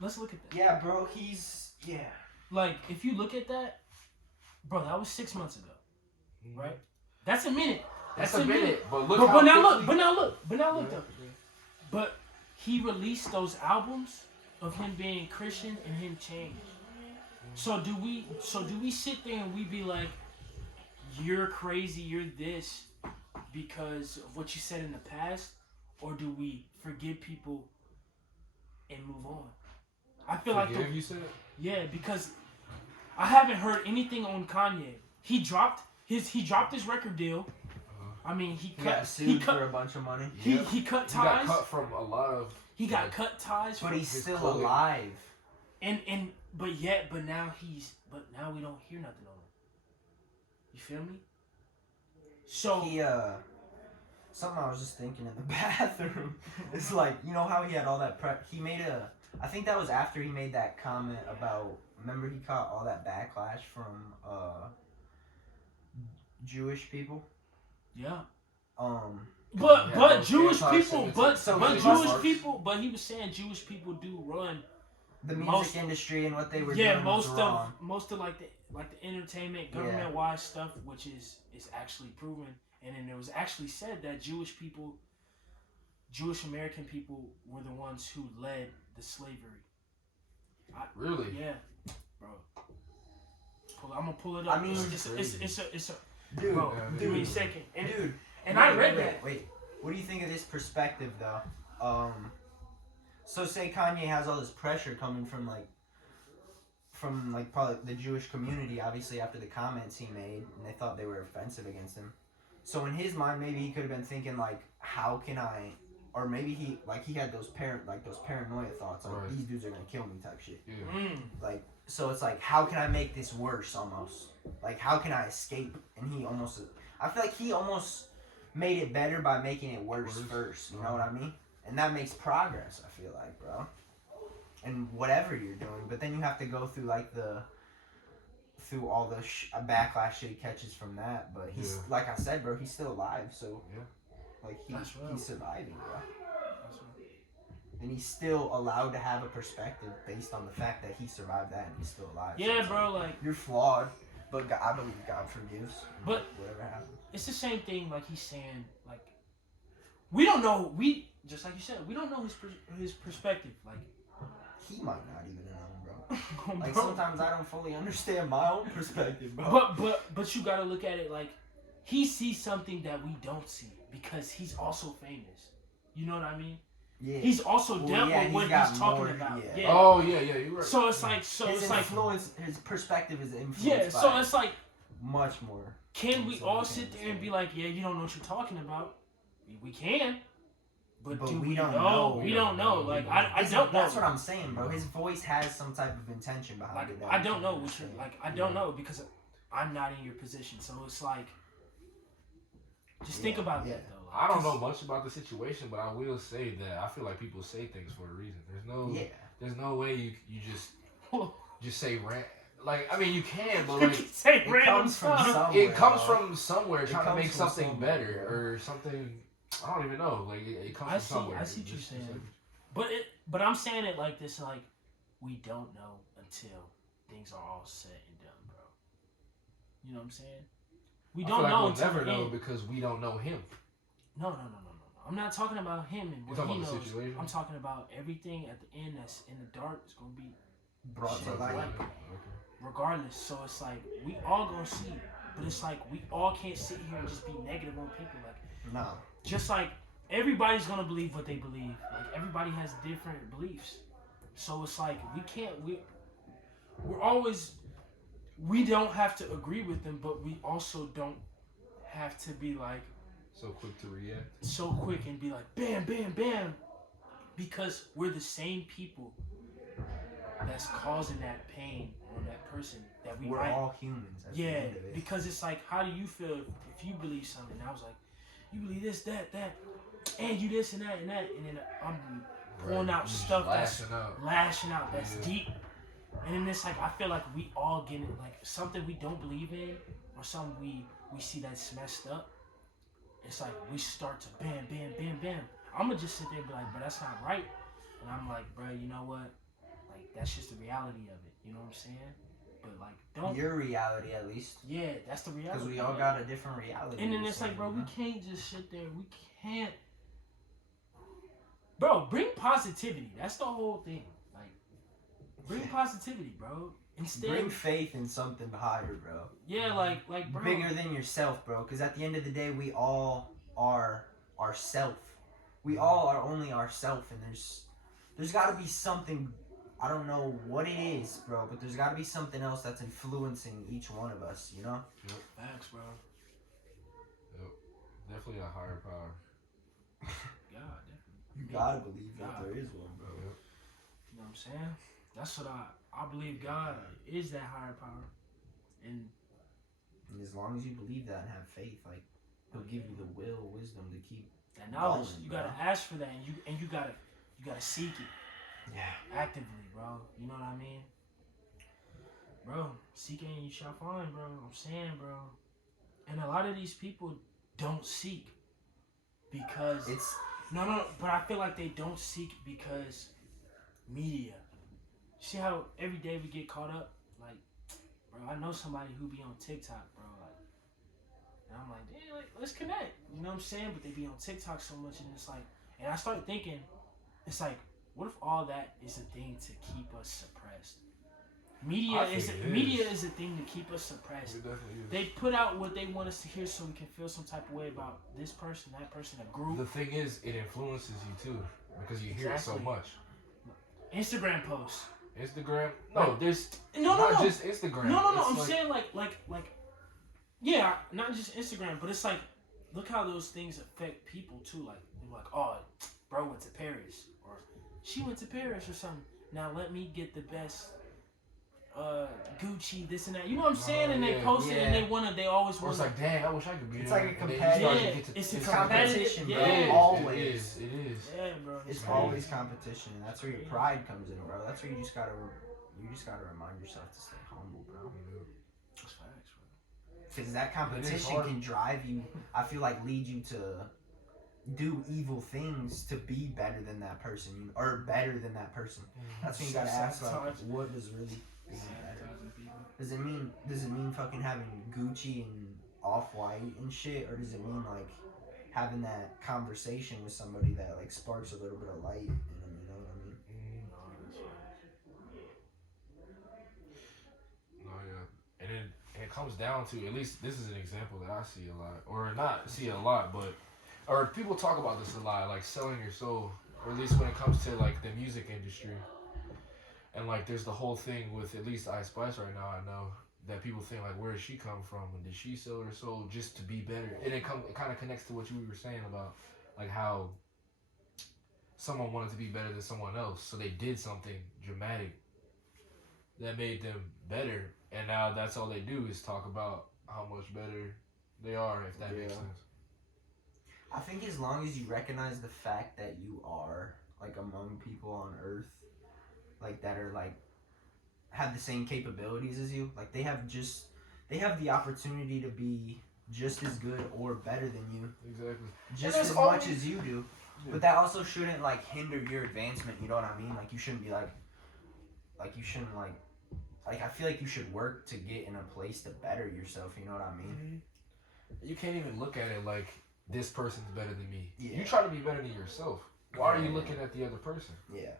Let's look at that. Yeah, bro, yeah. Like, if you look at that, bro, that was 6 months ago, right? That's a minute. That's a minute. But look But, how now quickly- look. But now look though. But he released those albums of him being Christian and him changed. So do we sit there and we be like, you're crazy, you're this because of what you said in the past, or do we forgive people and move on? I feel like Forgive, you said? yeah, because I haven't heard anything on Kanye. He dropped his record deal. I mean, he He got cut sued cut for a bunch of money. he Yep. he cut He got ties. cut from a lot of. He got cut ties But from he's his still clothing. alive. and but now we don't hear nothing on him. You feel me? So He something I was just thinking in the bathroom. It's like, you know how he had all that prep. He made I think that was after he made that comment about. Remember he caught all that backlash from Jewish people. yeah. Yeah, But those Jewish people, anti-Semitism. but So but he Jewish must- people, but he was saying Jewish people do run the music most- industry and what they were yeah doing was wrong. most of like the entertainment government wide stuff, which is actually proven, and then it was actually said that Jewish American people were the ones who led the slavery. Really? Yeah, bro. I'm gonna pull it up. I mean, it's a Dude, bro. Yeah, Give me a dude, second. And dude. and Wait, I read wait, that. Wait, what do you think of this perspective though? So say Kanye has all this pressure coming from probably the Jewish community, obviously after the comments he made, and they thought they were offensive against him. So in his mind, maybe he could have been thinking like, how can I? Or maybe he had those paranoia thoughts, like Right. these dudes are gonna kill me type shit. Yeah. Like, so it's like, how can I make this worse almost? Like, how can I escape? And I feel like he almost made it better by making it worse first. You know what I mean? And that makes progress, I feel like, bro. And whatever you're doing. But then you have to go through, like, through all the backlash that he catches from that. But he's, like I said, bro, he's still alive. So, like, That's right. he's surviving, bro. And he's still allowed to have a perspective based on the fact that he survived that and he's still alive. So Yeah, it's bro. like, Like you're flawed, but I believe God forgives. But- whatever happened. it's the same thing. Like he's saying, like we don't know. We just like you said, we don't know his perspective. Like He might not even know, bro. Like bro. sometimes I don't fully understand my own perspective, bro. But you gotta look at it like he sees something that we don't see because he's also famous. You know what I mean? Yeah. He's also dealt with what got he's talking more, about. yeah. Yeah. Oh yeah, you're right. So it's like his it's like influence, his perspective is influenced. yeah. by So it's like much more. Can we So all we sit can there and be like, yeah, you don't know what you're talking about? We can. But do we we don't know? know. We don't know. Like, I don't know. That's what I'm saying, bro. His voice has some type of intention behind Like, it. I don't know what you're, like, I don't know because I'm not in your position. So it's like, just think about that, though. Like, I don't know much about the situation, but I will say that I feel like people say things for a reason. There's no way you just say rant. Like, I mean, you can, but like, say it random comes from stuff. somewhere. it comes bro. from somewhere, trying to comes make from something somewhere, better bro. or something. I don't even know. Like, it comes I from see- somewhere. I see what you're Just saying. like- But I'm saying it like this, like, we don't know until things are all said and done, bro. You know what I'm saying? We I don't feel like know we'll until never the know end. because we don't know him. No. I'm not talking about him and You're what talking he about the knows. situation? I'm talking about everything at the end that's in the dark is gonna be Brought to light. Okay. regardless. So it's like we all gonna see, but it's like we all can't sit here and just be negative on people. Like, No. just like everybody's gonna believe what they believe. Like everybody has different beliefs. So it's like we don't have to agree with them, but we also don't have to be like So quick to react. so quick and be like bam, bam, bam, because we're the same people that's causing that pain on that person that we We're might. all humans. At the Yeah, end of it. because it's like, how do you feel if you believe something? And I was like, you believe this, that, and you this and that, and then I'm pulling out Just stuff that's lashing out. that's Yeah. deep. And then it's like, I feel like we all get it, like something we don't believe in or something we see that's messed up. It's like we start to bam, bam, bam, bam. I'm gonna just sit there and be like, bro, that's not right. And I'm like, bro, you know what? Like, that's just the reality of it. You know what I'm saying? But like, don't. Your reality, at least. Yeah, that's the reality. Because we all got a different reality. And then it's like, bro, we can't just sit there. We can't. Bro, bring positivity. That's the whole thing. Like, bring positivity, bro. Instead, Bring faith in something higher, bro. yeah, like, bro. Bigger than yourself, bro. Because at the end of the day, we all are ourself. We all are only ourself, and there's got to be something. I don't know what it is, bro, but there's got to be something else that's influencing each one of us, you know? Facts, bro. Yep. Definitely a higher power. God, definitely. You gotta believe that God. there is one, bro. Yep. You know what I'm saying? That's what I believe. God is that higher power, and And as long as you believe that and have faith, like, he'll give you the will, wisdom to keep. that knowledge. Going, You bro. gotta ask for that, and you gotta seek it. Yeah. Actively, bro. You know what I mean? Bro, seek and you shall find, bro. I'm saying, bro. And a lot of these people don't seek because It's. no, but I feel like they don't seek because media. See how every day we get caught up? Like, bro, I know somebody who be on TikTok, bro. Like, and I'm like, damn, like, let's connect. You know what I'm saying? But they be on TikTok so much, and it's like, and I started thinking, it's like, what if all that is a thing to keep us suppressed? Media I think it media is. is a thing to keep us suppressed. It definitely is. They put out what they want us to hear so we can feel some type of way about this person, that person, a group. The thing is, it influences you too because you hear it so Exactly. much. Instagram posts. Instagram? No, there's No, not just Instagram. No, It's I'm like, saying like, yeah, not just Instagram, but it's like, look how those things affect people too. Like, they're like, oh, bro went to Paris, or she went to Paris, or something. Now let me get the best, Gucci, this and that. You know what I'm saying? And they yeah, post it, and yeah. they always or want. it's like, dang, I wish I could be It's there. like a And then you competitive- start to Yeah, get to- it's a It's competitive- competition, bro. yeah. It is, Always. It is. Yeah, bro. It's crazy. always competition. That's where your pride comes in, bro. That's where you just gotta remind yourself to stay humble, bro. That's facts, bro. Because that It competition is hard. can drive you. I feel like lead you to do evil things to be better than that person, or better than that person. That's when you gotta ask, like, Sabotage. what does really being better? Sabotaging people. Does it mean fucking having Gucci and Off-White and shit, or does it mean like having that conversation with somebody that like sparks a little bit of light in them? You know what I mean? No, that's facts. No, yeah. And it comes down to, at least this is an example that I see a lot, or not see a lot, but or people talk about this a lot, like selling your soul, or at least when it comes to like the music industry. And like there's the whole thing with at least Ice Spice right now, I know that people think like, where did she come from, and did she sell her soul just to be better? And it kind of connects to what you were saying about like how someone wanted to be better than someone else, so they did something dramatic that made them better, and now that's all they do is talk about how much better they are, if that makes sense. I think as long as you recognize the fact that you are like among people on Earth, like that are like have the same capabilities as you, like they have the opportunity to be just as good or better than you, Exactly. just as much as you do. Yeah. But that also shouldn't like hinder your advancement. You know what I mean? Like you shouldn't be like you shouldn't like I feel like you should work to get in a place to better yourself. You know what I mean? Mm-hmm. You can't even look at it like this person's better than me. Yeah. You try to be better than yourself. Why are you looking at the other person? Yeah.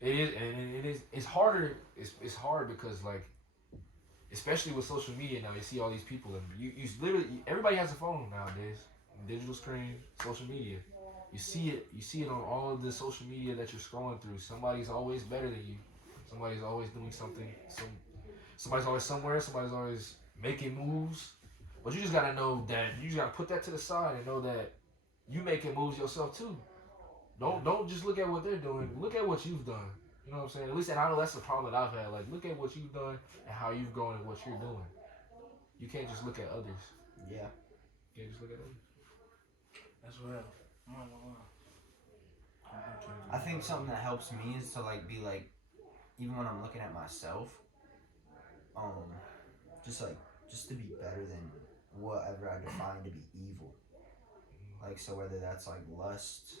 It is, and it is. It's harder. It's hard because like, especially with social media now, you see all these people, and you literally everybody has a phone nowadays. Digital screen, social media. You see it on all of the social media that you're scrolling through. Somebody's always better than you. Somebody's always doing something. Somebody's always somewhere. Somebody's always making moves. But you just gotta know that you just gotta put that to the side and know that you making moves yourself too. Don't just look at what they're doing. Look at what you've done. You know what I'm saying? At least, and I know that's the problem that I've had. Like, look at what you've done and how you've grown and what you're doing. You can't just look at others. Yeah. You can't just look at others. That's real. I think something that helps me is to like be like, even when I'm looking at myself, just to be better than whatever I define to be evil. Like, so whether that's like lust,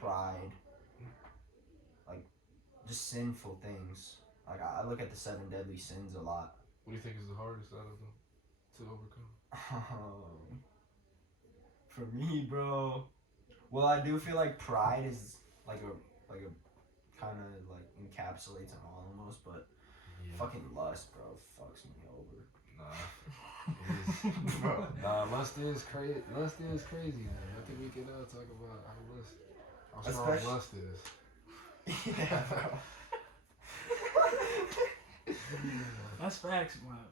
pride, like just sinful things. Like I look at the 7 deadly sins a lot. What do you think is the hardest out of them to overcome? For me, bro. Well, I do feel like pride is like a kind of like encapsulates them all almost, but fucking lust, bro, fucks me over. Nah, bro. Nah, lust is crazy. Lust is crazy, man. I think we can talk about how strong lust is. Yeah, bro. That's facts, man.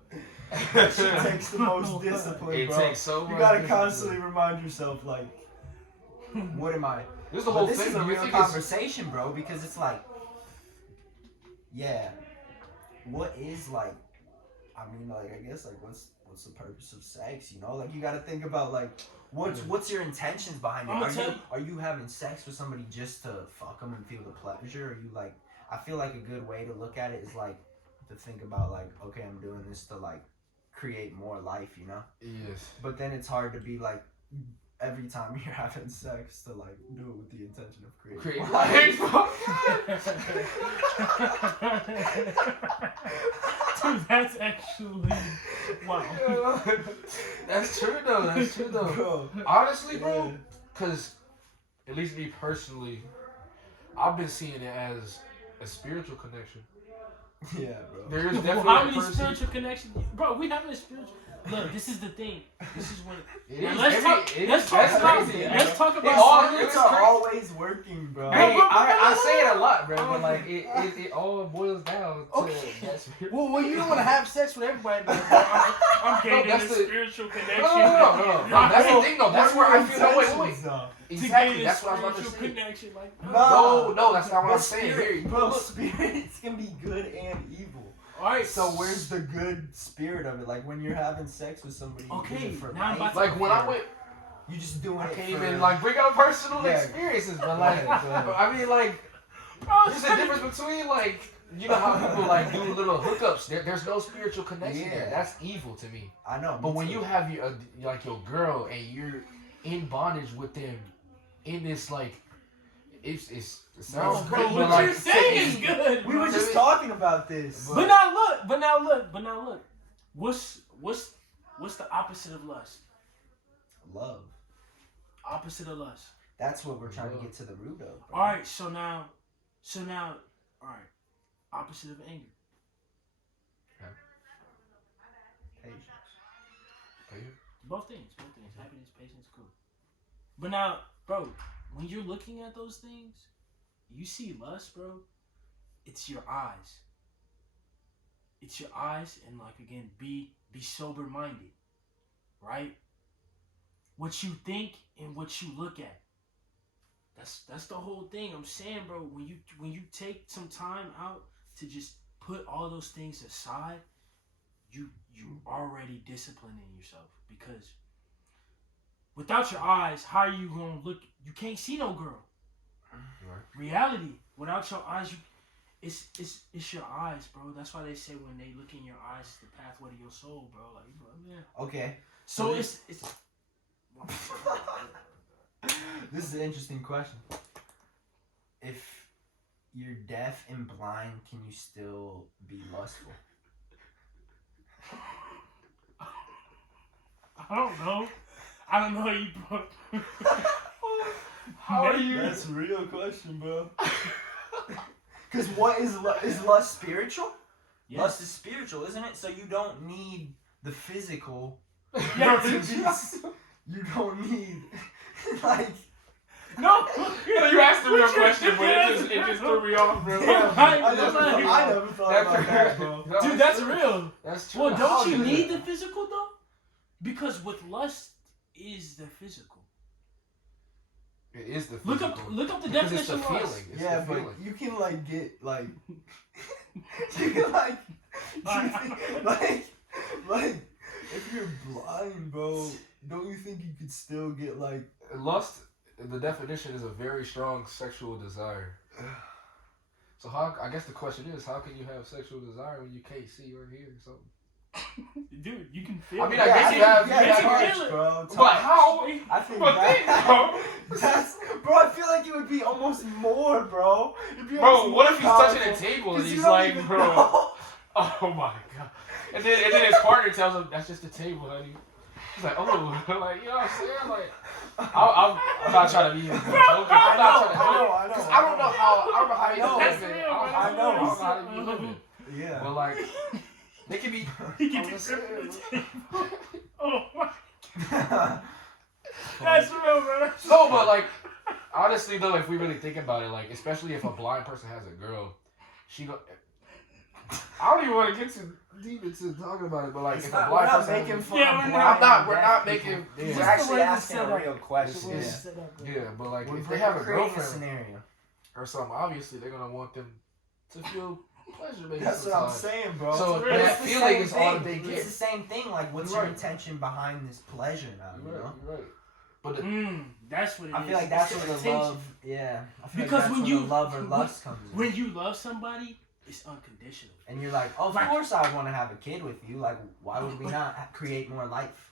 That shit takes the most discipline, bro. It takes so much. You gotta constantly remind yourself, like, what am I? This is the whole thing. This is a real conversation, bro, because it's like, yeah, what is like? I mean, like, I guess like, what's the purpose of sex? You know, like, you gotta think about like, what's your intentions behind it? Are you having sex with somebody just to fuck them and feel the pleasure? Or you like? I feel like a good way to look at it is like to think about like, okay, I'm doing this to like create more life, you know? Yes. But then it's hard to be like, every time you're having sex to like do it with the intention of creating life. Dude, that's actually wow. That's true though. Bro. Honestly, bro, because at least me personally, I've been seeing it as a spiritual connection. Yeah, bro. There is definitely how many spiritual connections, bro? We have a spiritual. Look, this is the thing. This is what. Let's talk about. All spirits are always working, bro. Hey, I say it a lot, bro. But like it all boils down to that spirit. Well, you don't want to have sex with everybody, but I'm gaining a spiritual connection. No. That's the thing, though. That's where I feel. Wait. Exactly. That's what I was about to say. Connection, like, no, that's not what I'm saying. Here, bro, spirits can be good and evil. Alright, so where's the good spirit of it? Like when you're having sex with somebody, okay, for now life, like when I went, you just doing it. I can't even like bring up personal experiences, but like, I mean, like, there's a difference between like, you know how people like do little hookups. There's no spiritual connection there. That's evil to me. I know. But when you have your girl and you're in bondage with them, in this like. It sounds bro, good, what but you're saying is good. We were just talking about this. But now look. What's the opposite of lust? Love. Opposite of lust. That's what we're trying to get to the root of. Bro. Alright, so now, alright. Opposite of anger. Patience. Both things. Happiness, patience, cool. But now, bro, when you're looking at those things, you see lust, bro. It's your eyes. it's your eyes, and like again, be sober minded, right? What you think and what you look at. That's the whole thing. I'm saying, bro, when you take some time out to just put all those things aside, you already disciplining yourself, because without your eyes, how are you gonna look? You can't see no girl. Right. Reality, without your eyes, it's your eyes, bro. That's why they say when they look in your eyes, it's the pathway to your soul, bro. Like, bro, yeah. Okay. So it's. This is an interesting question. If you're deaf and blind, can you still be lustful? I don't know how you bro. How are you? That's a real question, bro. Because what is lust spiritual? Yes. Lust is spiritual, isn't it? So you don't need the physical. Yeah, to be, you don't need like. No, You asked the real question, but it just threw me off, bro. Yeah, I never thought about that, bro. Dude, that's real. That's true. Well, don't you How need is the physical though? Because with lust is the physical. it is the physical. Look up the Because it's the definition of lust. feeling. It's Yeah, the but feeling. you can like get like you can like like if you're blind, bro, don't you think you could still get like Lust, the definition is a very strong sexual desire. So how? I guess the question is, how can you have sexual desire when you can't see or hear something? Dude, you can feel I mean, it. I guess you have. yeah, you you have can feel it. bro. but how? I think But that, think, bro. that's bro. I feel like it would be almost more, bro. It'd be Bro, almost what more if he's touching a powerful, table and 'cause you he's don't like, even bro? know. Oh my god! And then his partner tells him that's just a table, honey. He's like, oh, like you know what I'm saying? Like, I'm not trying to be joking. I'm not trying to do it. Because I don't know how he's That's living. real, man. I don't know That's how real. he's living. Yeah. But like, they can be. He can I'm just saying. Oh my. That's real, bro. No, but like, honestly though, if we really think about it, like, especially if a blind person has a girl, she go. I don't even want to get too deep into talking about it, but like, It's if not, a we're blind not person, making has fun Yeah, of we're blind not. We're deaf not people. making. We're Yeah. Just actually the way asking it's a set up. real question. Yeah. Yeah. Yeah, but like, We're if they have a creating girlfriend scenario. or something, obviously they're gonna want them to feel pleasure, maybe. That's what I'm sometimes. saying, bro. So It's that the feeling same is all that thing. they It's get. the same thing. Like, what's You're your right. intention behind this pleasure now? You know. You're right. But the, That's what it is. I feel like that's It's where the attention. love. Yeah. I feel Because like that's when where you the love or lust comes in. When you love somebody, it's unconditional. And you're like, oh, of Like- course I want to have a kid with you. Like, why would we not create more life?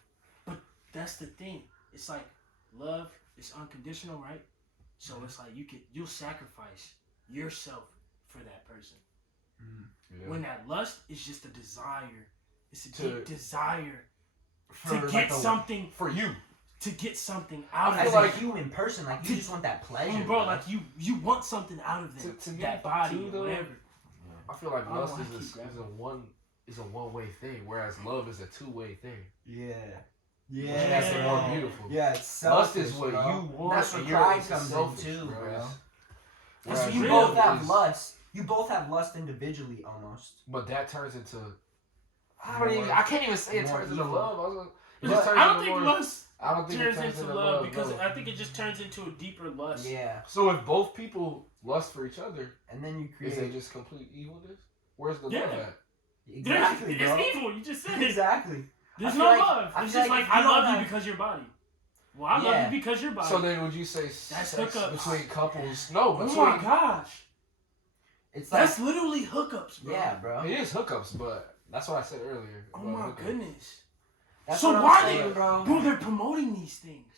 That's the thing. It's like love is unconditional, right? So it's like you'll sacrifice yourself for that person. yeah. When that lust is just a desire, it's a To- deep desire For, to like, get a- something for you, out of As it. a human person, like you just want that pleasure, Bro, like you want something out of them, To me, that body too, or though, whatever. I feel like I don't lust wanna is keep a one-way thing, whereas love is a two-way thing. Yeah. Which Yeah. makes it more beautiful. Yeah, it's Lust selfish, is what bro. you want. That's where and you're- pride it's comes selfish, in too, bro. It's- That's whereas You real. both love have is- lust. You both have lust individually, almost. But that turns into. More- I can't even say it more turns into evil. love. It But just turns I don't into think more- lust I don't think it turns into love love because no. I think it just turns into a deeper lust. Yeah, So if both people lust for each other, and then you is it create just complete evilness? Where's the Yeah. love at? exactly, bro. It's evil. You just said it. Exactly. There's I no feel like- love. I It's feel just like like if you I love don't you have- because your body. Well, I love Yeah. you because your body. So then would you say That's sex hookups. between couples? No, oh between my gosh, It's like that's literally hookups, bro. yeah, bro. it is hookups, but that's what I said earlier. Oh about my hookups. goodness. That's So what why I'm saying, they- bro? Bro, they're promoting these things.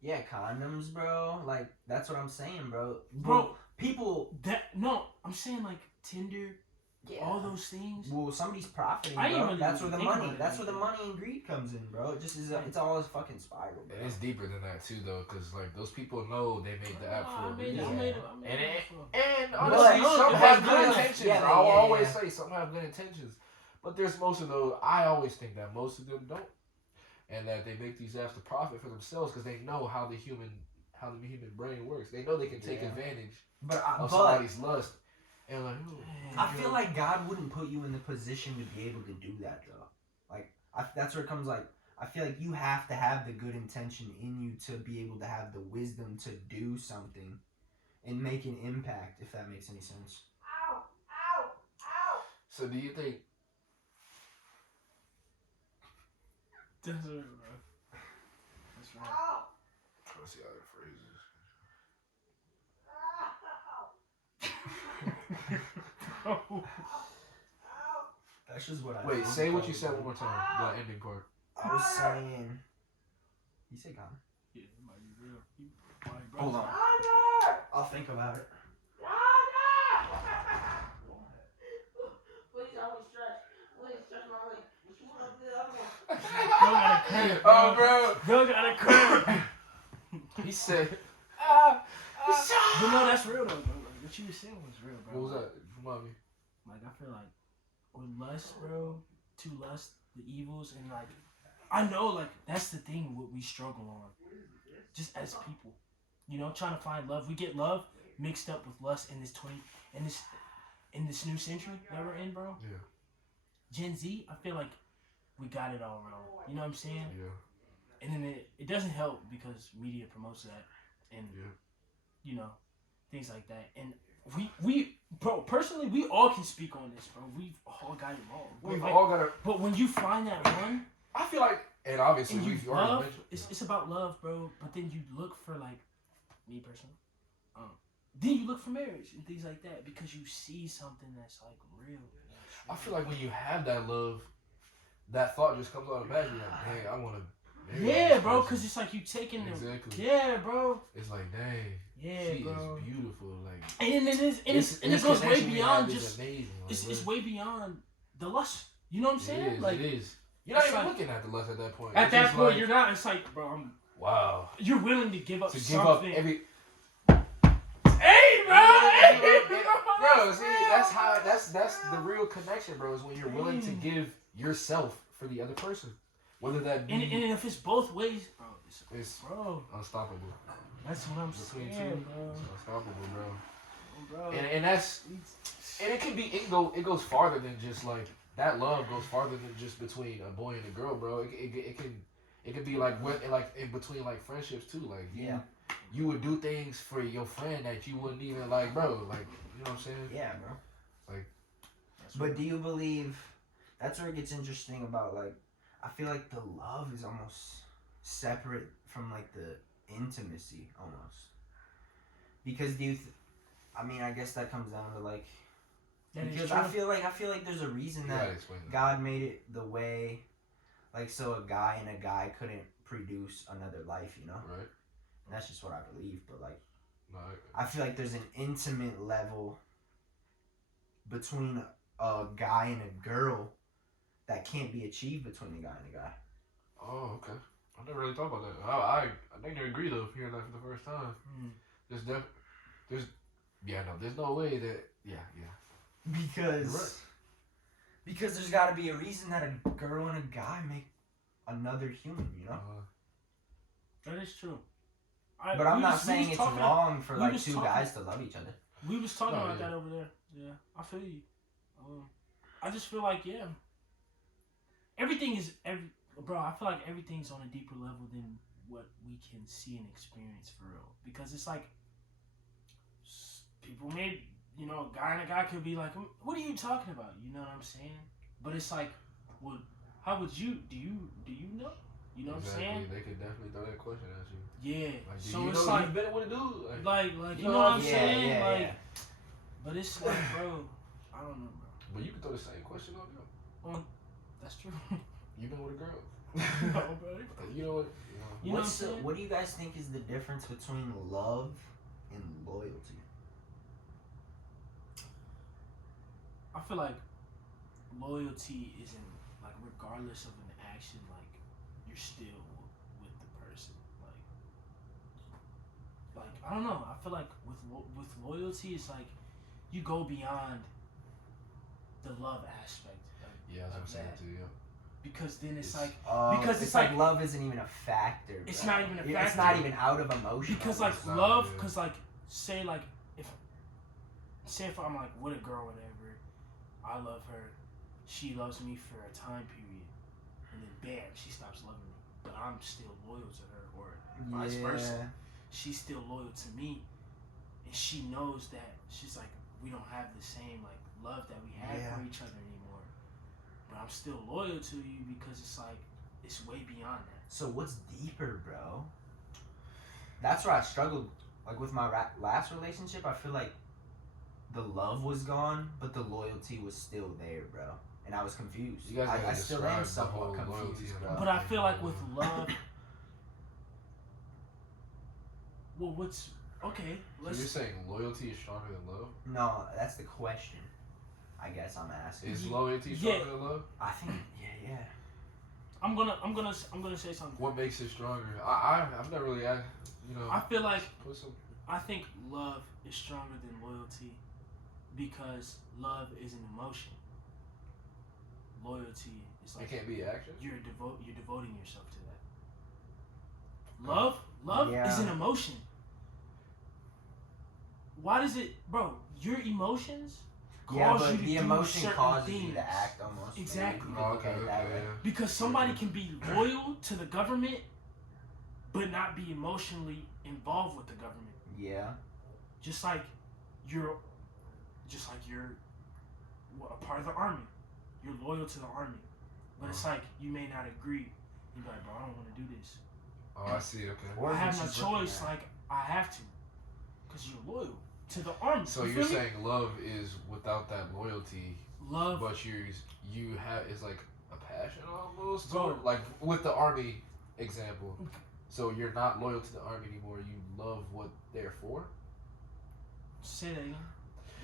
Yeah, condoms, bro. Like that's what I'm saying, bro. Bro, people. I'm saying like Tinder, Yeah. all those things. Well, somebody's profiting, I ain't bro. really That's where the think money. about it That's where like the that. money and greed comes in, bro. It just is. It's all a fucking spiral, bro. And it's deeper than that too, though, because like those people know they made the app for I a made reason. it. And But, honestly, some if have they good do- intentions. yeah, I'll yeah, always yeah. say some have good intentions, but there's most of those. I always think that most of them don't, and that they make these apps to profit for themselves because they know how the human brain works. They know they can take Yeah. advantage But of somebody's lust. And like, I feel like God wouldn't put you in the position to be able to do that though. Like that's where it comes. Like I feel like you have to have the good intention in you to be able to have the wisdom to do something and make an impact. If that makes any sense. So do you think? That's right, bro. That's right. Let's see how to phrase this. That's just what I. Wait, think say what you probably. said one more time. The ending part. I was saying. You say God. Yeah, it might be real. Hold on. I'll think about it. Oh, bro. Bro got a cramp. He said. But no, that's real though, bro. Like, what you were saying was real, bro. What was that? Remind me. Like, I feel like with lust, bro, to lust, the evils, and like, I know, like, that's the thing what we struggle on. Just as people. You know, trying to find love. We get love mixed up with lust in this new century that we're in, bro. Yeah. Gen Z, I feel like we got it all wrong. You know what I'm saying? Yeah. And then it doesn't help because media promotes that and you know, things like that. And we bro, personally, we all can speak on this, bro. We've all got it wrong. We've like, all got to. But when you find that one, I feel like, and obviously and you we've already love, mentioned. it's about love, bro. But then you look for, like, me personally, then you look for marriage and things like that because you see something that's like real. I feel like when you have that love, that thought just comes automatically. Like, dang, I want to. Yeah, bro, because it's like you taking exactly. Yeah, bro. It's like, dang. Yeah, she bro. is beautiful. Like, and it goes way beyond just. Amazing. Like, It's way beyond the lust. You know what I'm saying? It is. Like, it is. You're not it's even like, looking at the lust at that point. At It's that just point, like, you're not. It's like, bro, wow. you're willing to give up To give something. up every. Hey, bro. Bro, see, that's how. That's the real connection, bro. Is when you're willing to give yourself for the other person, whether that be. And if it's both ways, bro, it's bro, unstoppable. that's what I'm Between saying, two, bro. it's unstoppable, bro. Bro. And that's and it can be it goes farther than just like that. Love goes farther than just between a boy and a girl, bro. It can be like what like in between like friendships too. Like you would do things for your friend that you wouldn't even like, bro. Like, you know what I'm saying? Yeah, bro. Like, but do you believe that's where it gets interesting about, like, I feel like the love is almost separate from like the intimacy almost. Because I mean, I guess that comes down to like because I feel like there's a reason that God made it the way, like, so a guy and a guy couldn't produce another life, you know? Right. And that's just what I believe, but like No, I feel like there's an intimate level between a guy and a girl that can't be achieved between a guy and a guy. Oh, okay. I never really thought about that. I think I agree though. Hearing that for the first time, there's no way that Because there's got to be a reason that a girl and a guy make another human, you know. That is true. But I'm not saying it's wrong for like two guys to love each other. We was talking about that over there. Yeah, I feel you. I just feel like everything is bro. I feel like everything's on a deeper level than what we can see and experience for real. Because it's like people may, you know, a guy and a guy could be like, "What are you talking about?" You know what I'm saying? But it's like, well, how would you? Do you know? You know what I'm saying? They could definitely throw that question at you. Yeah. Like, so it's like, you've been with a dude. Like you know what I'm saying? Yeah, like, yeah. but it's like, bro, I don't know, bro. But you can throw the same question on them. That's true. You've been with a girl. No, bro. You know what? You know what I'm saying? What do you guys think is the difference between love and loyalty? I feel like loyalty isn't like regardless of an action, like you're still with the person. Like I don't know. I feel like with loyalty, it's like you go beyond the love aspect. Yeah, that's what I'm saying too. Yeah. Because then it's like because it's like love isn't even a factor. Bro. It's not even a factor. It's not even out of emotion. Because like not, love, yeah. because like say like if say if I'm like with a girl, whatever, I love her, she loves me for a time period, and then bam, she stops loving me, but I'm still loyal to her, or vice versa. She's still loyal to me, and she knows that she's like, we don't have the same like love that we had for each other anymore, but I'm still loyal to you because it's like it's way beyond that. So what's deeper, bro? That's where I struggled. Like with my last relationship, I feel like the love was gone, but the loyalty was still there, bro. And I was confused. You guys I still am somewhat loyalty confused, bro. But I feel like with love, well, what's okay? So you're saying loyalty is stronger than love? No, that's the question. I guess I'm asking. Is loyalty stronger than love? I think yeah. I'm gonna say something. What makes it stronger? I've never really asked. I feel like put some. I think love is stronger than loyalty because love is an emotion. Loyalty is like It can't be action. you're devoting yourself to that. Love is an emotion. Why does it, bro? Your emotions cause you to the do emotion certain causes things. you to act almost. Exactly. You can look at it that way. Because somebody can be loyal to the government, but not be emotionally involved with the government. Yeah. Just like you're a part of the army. You're loyal to the army, but it's like you may not agree. You're like, bro, I don't want to do this. Oh, I see. Okay. Or I have if no she's looking choice. at- Like I have to, because you're loyal to the army. So You you're feel me? saying love is without that loyalty, love, but you have it's like a passion almost, Bro. like with the army example. So you're not loyal to the army anymore. You love what they're for. say that again.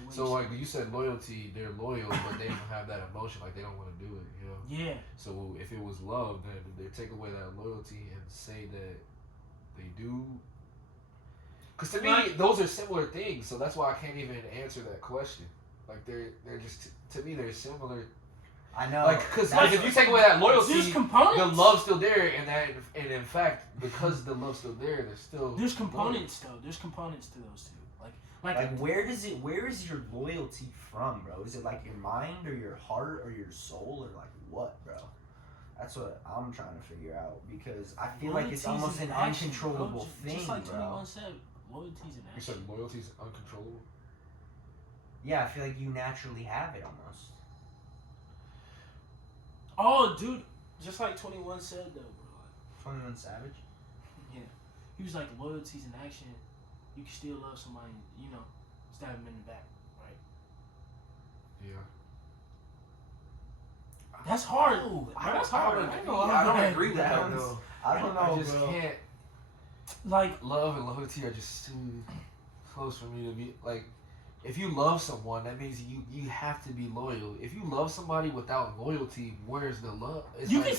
The way So you like said you said, loyalty, they're loyal, but they don't have that emotion. Like they don't want to do it. You know. it. Yeah. So if it was love, then they take away that loyalty and say that they do. Because to me, Like- those are similar things. So that's why I can't even answer that question. Like they're just to me they're similar. I know. Like because That's if you take away that loyalty, There's components. the love's still there, and in fact, because the love's still there, there's still There's components though. There's components to those two. Like where is your loyalty from, bro? Is it like your mind or your heart or your soul or like what, bro? That's what I'm trying to figure out because I feel like it's Loyalty's almost an action, uncontrollable bro. thing, Just like bro. 21 said, loyalty's an You action. said loyalty's uncontrollable. Yeah, I feel like you naturally have it almost. Oh, dude, just like 21 said though, bro. 21 Savage. Yeah, he was like, loyalty's an action. You can still love somebody, stab him in the back, right? Yeah. That's hard. I That's hard. I don't agree with That that one's- though. I don't know, I just bro. can't. Like, Love and loyalty are just too close for me to be like. If you love someone, that means you have to be loyal. If you love somebody without loyalty, where's the love? It's you like, can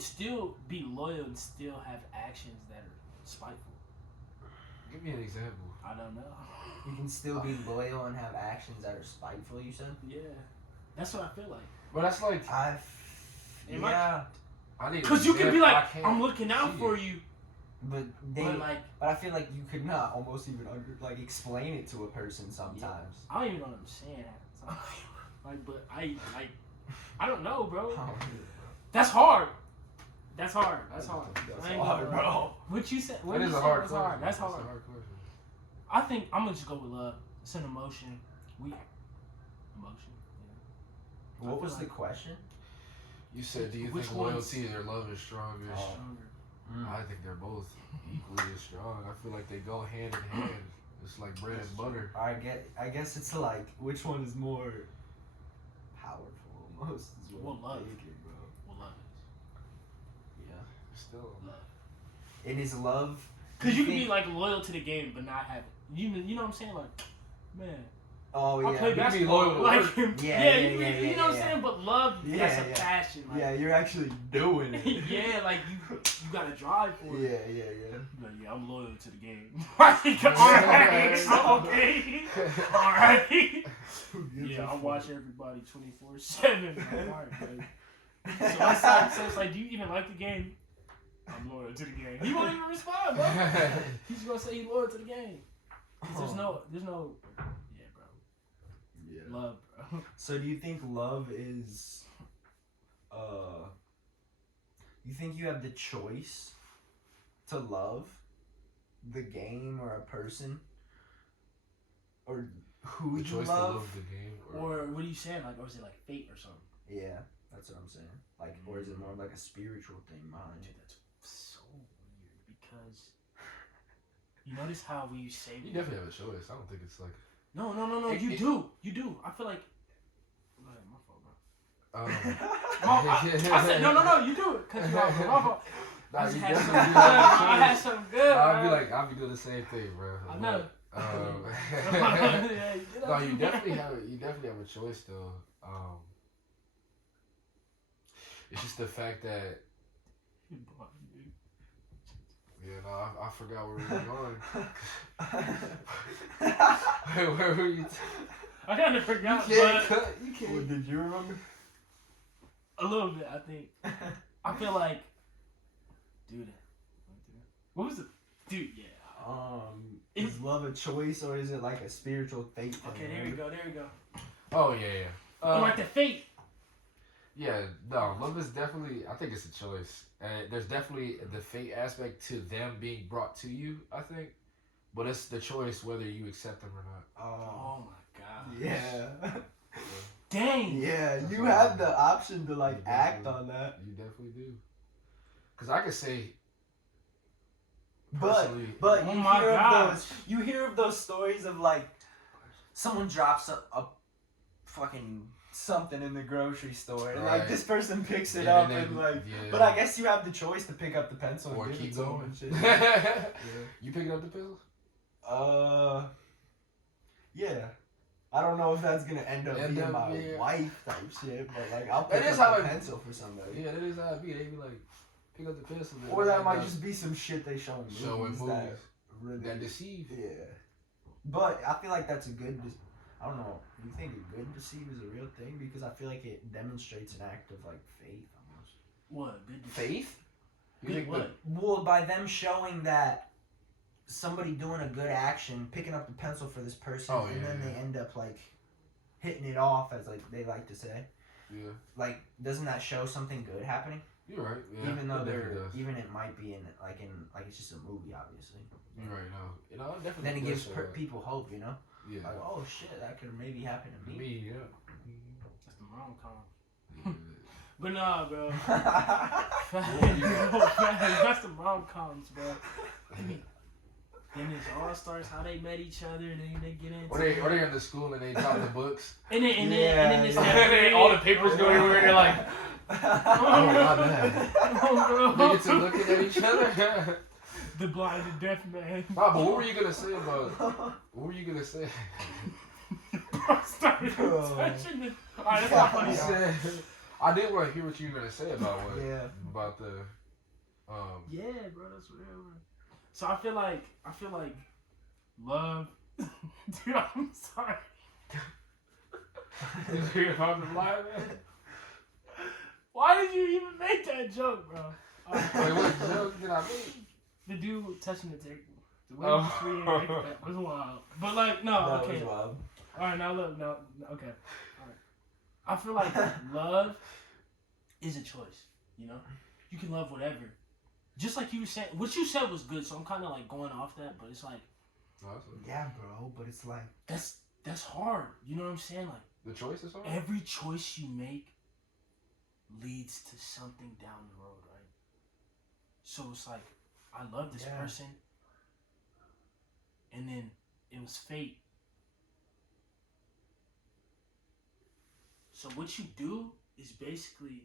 still be loyal and still have actions that are spiteful. give me an example. I don't know. You can still be loyal and have actions that are spiteful, you said? Yeah, that's what I feel like. But that's like I Am I- yeah, I need. Cause you can be I like, can't I'm looking out see for it. you, but but like, I feel like you could not almost even explain it to a person sometimes. I don't even know what I'm saying. Like, but I don't know, bro. That's hard. That's hard. That's hard. That's I ain't hard, gonna lie. bro. What you said? What That you is a said hard was question. hard. That's That's hard. a hard question. I think I'm gonna just go with love. It's an emotion. Emotion. Yeah. What I was feel the like- question? You said, do you Which think loyalty or love is stronger? Oh. Stronger. I think they're both equally as strong. I feel like they go hand in hand. It's like bread and butter. I guess it's like which one is more powerful almost is what Well, I'm love. thinking, bro. Well, love Yeah. Still. is love. And is love Cause you think- can be like loyal to the game, but not have it. You know what I'm saying? Like, man, Oh I yeah. play be basketball. loyal to Like, work. yeah, Yeah, you yeah, know what I'm yeah. saying? But love, Yeah, that's a yeah. passion. Like, Yeah, you're actually doing it. yeah, like you gotta drive for it. Yeah. Like, yeah, I'm loyal to the game. Like, alright, okay, alright. Yeah, I watch everybody 24/7. Alright, baby. So it's like, do you even like the game? I'm loyal to the game. He won't even respond, bro. He's gonna say he's loyal to the game. 'Cause there's no, yeah, bro. So do you think love is, you think you have the choice to love the game or a person, or who The you choice love? to love the game, Or what are you saying? Like, or is it like fate or something? Yeah, that's what I'm saying. Like, or is it more like a spiritual thing behind Dude, it? that's so weird because you notice how we say you definitely have a choice. I don't think it's like. no. You do. I feel like. Go ahead, my fault, bro. I said no. You do it. Cut you off, bro. My fault. Nah, I you just had definitely some do good. have a I had choice. some good. I'll be doing the same thing, bro. I know. Yeah, you No, you definitely have a choice though. It's just the fact that I forgot where we were going. Where were you? I kind of forgot, You but can't. What, did you remember? a little bit. I think. I feel like, dude. What was it, dude? Yeah. Is love a choice or is it like a spiritual fate thing? Okay, there you go. Oh yeah. Or like the fate. Yeah, no, love is definitely. I think it's a choice, and there's definitely the fate aspect to them being brought to you. I think, but it's the choice whether you accept them or not. Oh my god. Yeah. Dang. Yeah, That's you what have I the option to like You act definitely- on that. You definitely do. Cause I could say. But Personally, Oh my gosh. you hear of those stories of like someone drops a fucking something in the grocery store and like Right. this person picks it Yeah, up and and then- like yeah. but I guess you have the choice to pick up the pencil or and give keep it to them going. and shit. Yeah. You picking up the pencil? Yeah. I don't know if that's gonna end up being my yeah. wife type shit, but like I'll That pick is up how the it- pencil for somebody. Yeah, that is how it be. They be like, pick up the pencil. Or that might just be some shit they show in Show in movies movies that really that deceive. Yeah. But I feel like that's a good. I don't know. Do you think a good deceive is a real thing? Because I feel like it demonstrates an act of like faith almost. What? Good. Faith? You Good think what? Well, by them showing that somebody doing a good action, picking up the pencil for this person, Oh, and yeah, then yeah. they end up like hitting it off, as like they like to say. Yeah, Like, doesn't that show something good happening? you're right. Yeah, Even though it they're, definitely does. even it might be in it's just a movie, obviously. You're right. No, it definitely. Then it does gives show that. people hope, you know. Yeah. Like, oh shit, that could maybe happen to me. Me, yeah. That's the rom-com. Yeah. But nah, bro. Yeah. That's the rom-coms, bro. Then it's all-stars, how they met each other, and then they get into Or they in the school and they drop the books. And then it's Yeah. that All the papers go everywhere. They're like, Oh, my bad. Oh, They bro. get to looking at each other. The blind and deaf man. Nah, but what were you gonna say about? What were you gonna say? Bro started Bro. touching it. Alright, that's not funny. You Though. said- I did want to hear what you were gonna say about what Yeah. about the Yeah, bro, that's real. Bro. So I feel like love. Dude, I'm sorry. Did you hear about the live man? Why did you even make that joke, bro? Wait, what joke did I make? The dude touching the table. The way Oh. you reacted, that was wild. But like, no, That okay. was wild. All right, now look, no, okay. All right. I feel like love is a choice. You know, you can love whatever. Just like you were saying, what you said was good. So I'm kind of like going off that, but it's like Yeah, bro, but it's like that's hard. You know what I'm saying? Like the choice is hard. every choice you make leads to something down the road, right? So it's like I love this Yeah. person, and then it was fate. So what you do is basically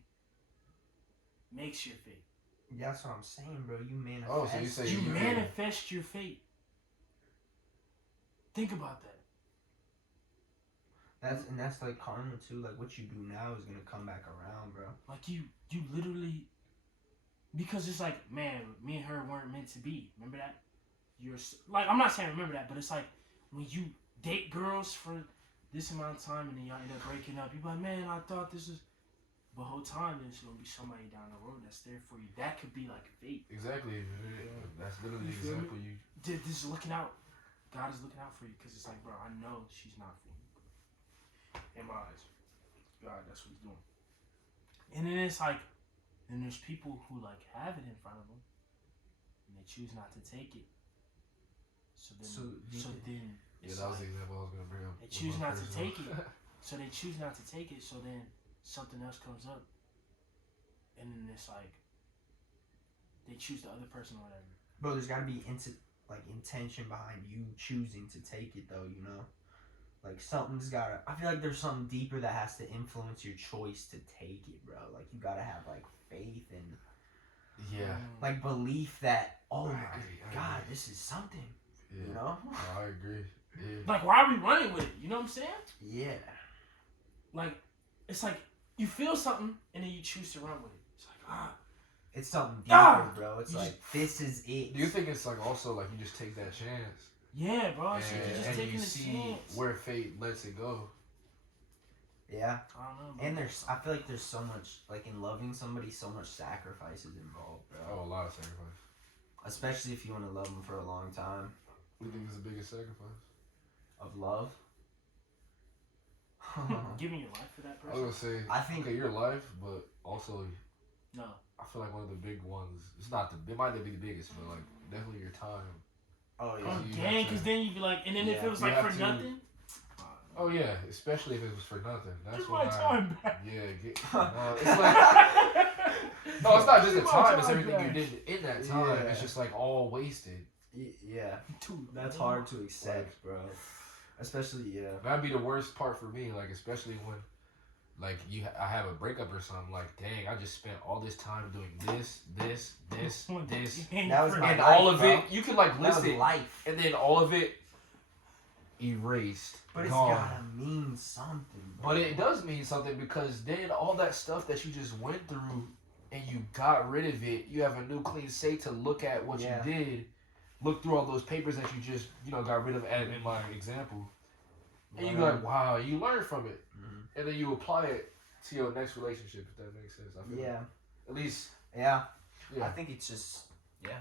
makes your fate. that's what I'm saying, bro. You manifest. Oh, so you say You you- manifest your fate. Think about that. That's like karma too. Like what you do now is gonna come back around, bro. Like you literally, because it's like, man, me and her weren't meant to be. Remember that? Like, I'm not saying remember that, but it's like when you date girls for this amount of time and then y'all end up breaking up. You be like, man, I thought this was, but whole time there's gonna be somebody down the road that's there for you. That could be like fate. Exactly. Yeah, that's literally You feel me? exactly you. This is looking out. God is looking out for you because it's like, bro, I know she's not for you. in my eyes. God, that's what he's doing. And then it's like, then there's people who like have it in front of them, and they choose not to take it. So then, Yeah, that was the example I was gonna bring up. they choose not to take it. So they choose not to take it. So then something else comes up, and then it's like they choose the other person or whatever. Bro, there's gotta be intention behind you choosing to take it though, you know? Like something's gotta I feel like there's something deeper that has to influence your choice to take it, bro. Like you gotta have like faith and Yeah. like belief that I my agree, I God, agree. this is something. Yeah. You know? I agree. Yeah. Like, why are we running with it? You know what I'm saying? Yeah. Like, it's like you feel something and then you choose to run with it. It's like, It's something deeper, Ah! bro. It's You like this is it. Do you think it's like also like you just take that chance yeah, bro. It's like you're just and taking you a see chance. where fate lets it go? Yeah. I don't know, bro. And I feel like there's so much, like in loving somebody, so much sacrifices involved, bro. Oh, a lot of sacrifice. Especially if you want to love them for a long time. What do you think is the biggest sacrifice? Of love. Giving your life for that I was person? gonna say, I think- okay, your life, but also No. I feel like one of the big ones. It's not it might not be the biggest, but like definitely your time. Oh yeah. Oh, you dang, have to- because then you'd be like, and then if Yeah. it was You like have for to- nothing? Oh yeah, especially if it was for nothing. That's Give why. my time back. Yeah, no, it's like no, it's not just the Give my time. It's time everything back. you did in that time. Yeah. It's just like all wasted. Yeah. Dude, That's man. hard to accept, bro. Especially, yeah. That'd be the worst part for me. Like especially when, like I have a breakup or something. Like dang, I just spent all this time doing this. That was my And life, all of bro. it, you can like That list was it, life. and then all of it erased. But it's gone. gotta mean something, bro. But it does mean something because then all that stuff that you just went through and you got rid of it, you have a new clean slate to look at what Yeah. you did, look through all those papers that you just got rid of. In my example, and you go like, wow, you learn from it, and then you apply it to your next relationship. If that makes sense, I feel Yeah. like. At least, Yeah. yeah. I think it's just, yeah.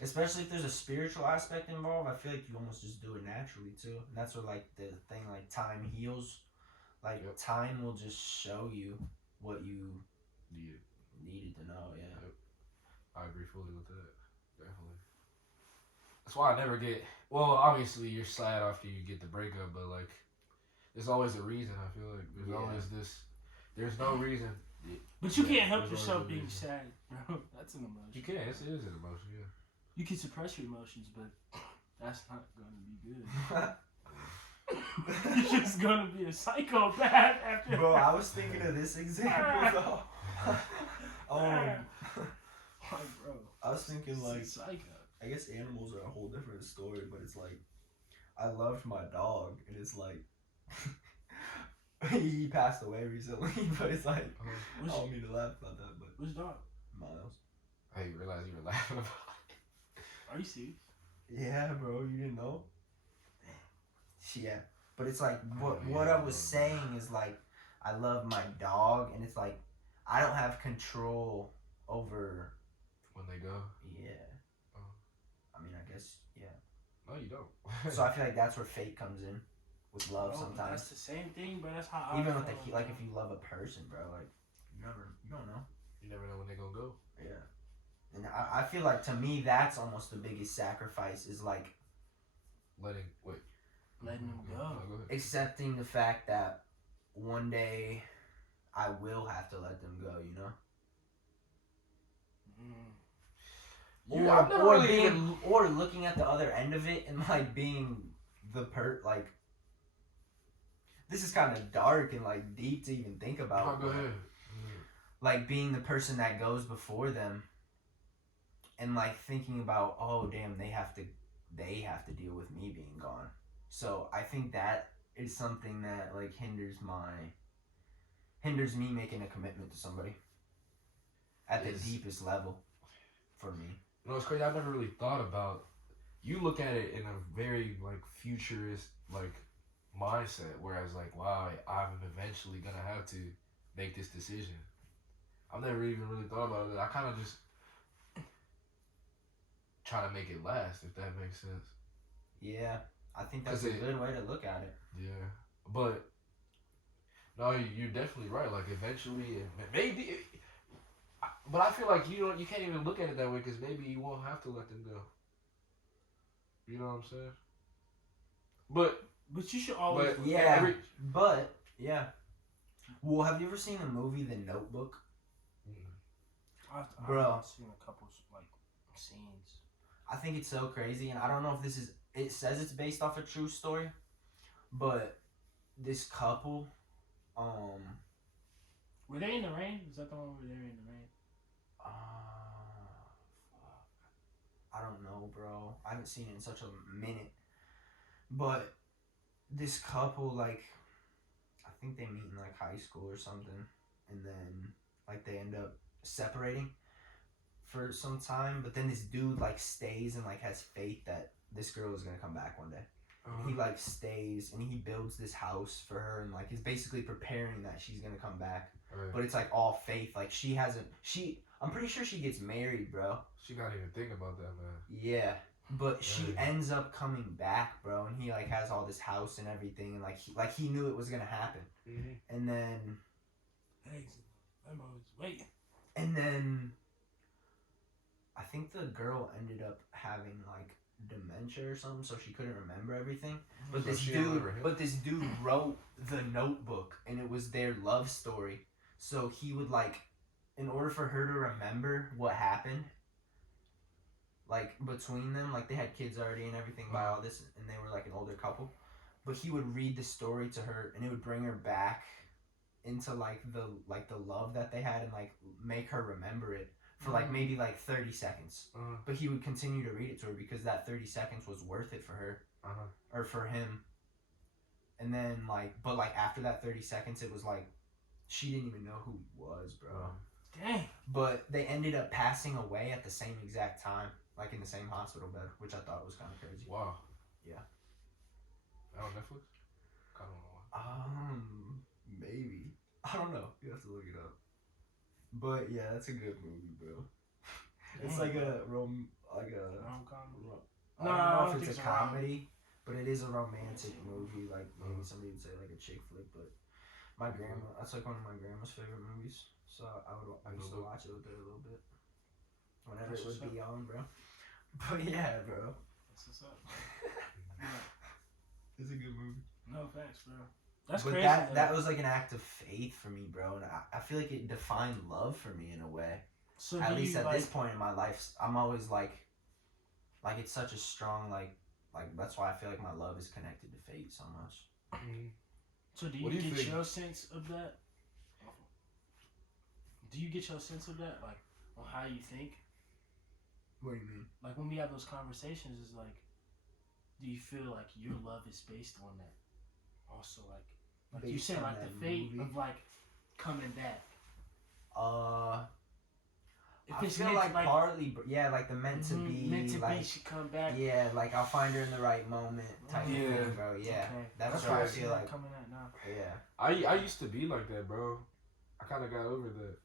Especially if there's a spiritual aspect involved, I feel like you almost just do it naturally too. And that's where like the thing like time heals. Like Yep. time will just show you what you Yeah. needed to know. Yeah. I agree fully with that. Definitely. That's why I never get. Well, obviously you're sad after you get the breakup, but like, there's always a reason. I feel like there's Yeah. always this. There's no reason. But you Yeah, can't help there's yourself always a being reason. sad, bro. That's an emotion. You can. It is an emotion. Yeah. You can suppress your emotions, but that's not going to be good. You're just going to be a psychopath after Bro, I was thinking of this example though. Like, bro. I was thinking like, psycho. I guess animals are a whole different story, but it's like, I loved my dog, and it's like, he passed away recently, but it's like, I don't mean to laugh about that, but Which dog? Miles. I didn't realize you were laughing about Are you serious? Yeah, bro, you didn't know? Yeah, but it's like, what yeah, what I was bro. saying is like, I love my dog, and it's like, I don't have control over, when they go. yeah. Oh. I mean, I guess, yeah. No, you don't. So I feel like that's where fate comes in, with love Bro, sometimes. That's the same thing, but that's how I Even with feel, the like, if you love a person, bro, like you don't know. You never know when they're gonna go. Yeah, and I feel like to me that's almost the biggest sacrifice is like Letting Letting them go. No, go ahead. accepting the fact that one day I will have to let them go. You know. Mm. I've never really being, even- or looking at the other end of it and like being the like. This is kind of dark and like deep to even think about. Oh, go but, ahead. Like being the person that goes before them and like thinking about, oh damn, they have to deal with me being gone. So I think that is something that like hinders me making a commitment to somebody at the Is- deepest level for me. You know, it's crazy. I've never really thought about. You look at it in a very like futurist like mindset, whereas like, wow, I'm eventually gonna have to make this decision. I've never even really thought about it. I kind of just try to make it last, if that makes sense. Yeah, I think that's 'Cause a it- good way to look at it. Yeah, But no, you're definitely right. Like eventually, maybe. But I feel like you can't even look at it that way because maybe you won't have to let them go. You know what I'm saying? But you should always. But Yeah, but yeah. Well, have you ever seen the movie The Notebook? Bro. I've seen a couple like scenes. I think it's so crazy, and I don't know if this is. It says it's based off a true story, but this couple, Were they in the rain? Is that the one where they were in the rain? fuck. I don't know, bro. I haven't seen it in such a minute, but this couple, like, I think they meet in like high school or something, and then like they end up separating for some time, but then this dude like stays and like has faith that this girl is gonna come back one day. And he like stays and he builds this house for her and like is basically preparing that she's gonna come back. Right. But it's like all faith. Like I'm pretty sure she gets married, bro. She not even think about that, man. Yeah. But she Right. ends up coming back, bro, and he like has all this house and everything, and like he knew it was gonna happen. Mm-hmm. And then I'm always waiting. And then I think the girl ended up having like dementia or something, so she couldn't remember everything. But So this she dude, remember him? but this dude wrote The Notebook, and it was their love story. So he would like, in order for her to remember what happened, like between them, like they had kids already and everything by all this, and they were like an older couple. But he would read the story to her, and it would bring her back into like the love that they had, and like make her remember it for like maybe like 30 seconds. But he would continue to read it to her because that 30 seconds was worth it for her or for him. And then but after that 30 seconds, it was like she didn't even know who he was, bro. Dang. But they ended up passing away at the same exact time, like in the same hospital bed, which I thought was kind of crazy. Wow. Yeah. That on Netflix? I don't know. Maybe. I don't know. You have to look it up. But yeah, that's a good movie, bro. It's like a rom-com. I No, don't I know don't if it's think a it's a comedy, but it is a romantic movie. Like maybe somebody would say like a chick flick, but my grandma, that's like one of my grandma's favorite movies. So I used to watch it with her a little bit whenever it would be on, bro. But yeah, bro. That's what's up. It's a good movie. No thanks, bro. That's but crazy. That was like an act of faith for me, bro, and I feel like it defined love for me in a way. So at least at this point in my life, I'm always like it's such a strong like that's why I feel like my love is connected to fate so much. So do you get your sense of that? Do you get your sense of that, like on how you think? What do you mean? Like when we have those conversations, is like, do you feel like your love is based on that? Also, like you said, like the fate of like coming back. If I feel like partly, yeah, like the meant to be, meant to like be should come back. Yeah, like I'll find her in the right moment type of thing, bro. Yeah, Okay. that's what I feel like. Coming at now. Yeah. I used to be like that, bro. I kind of got over that.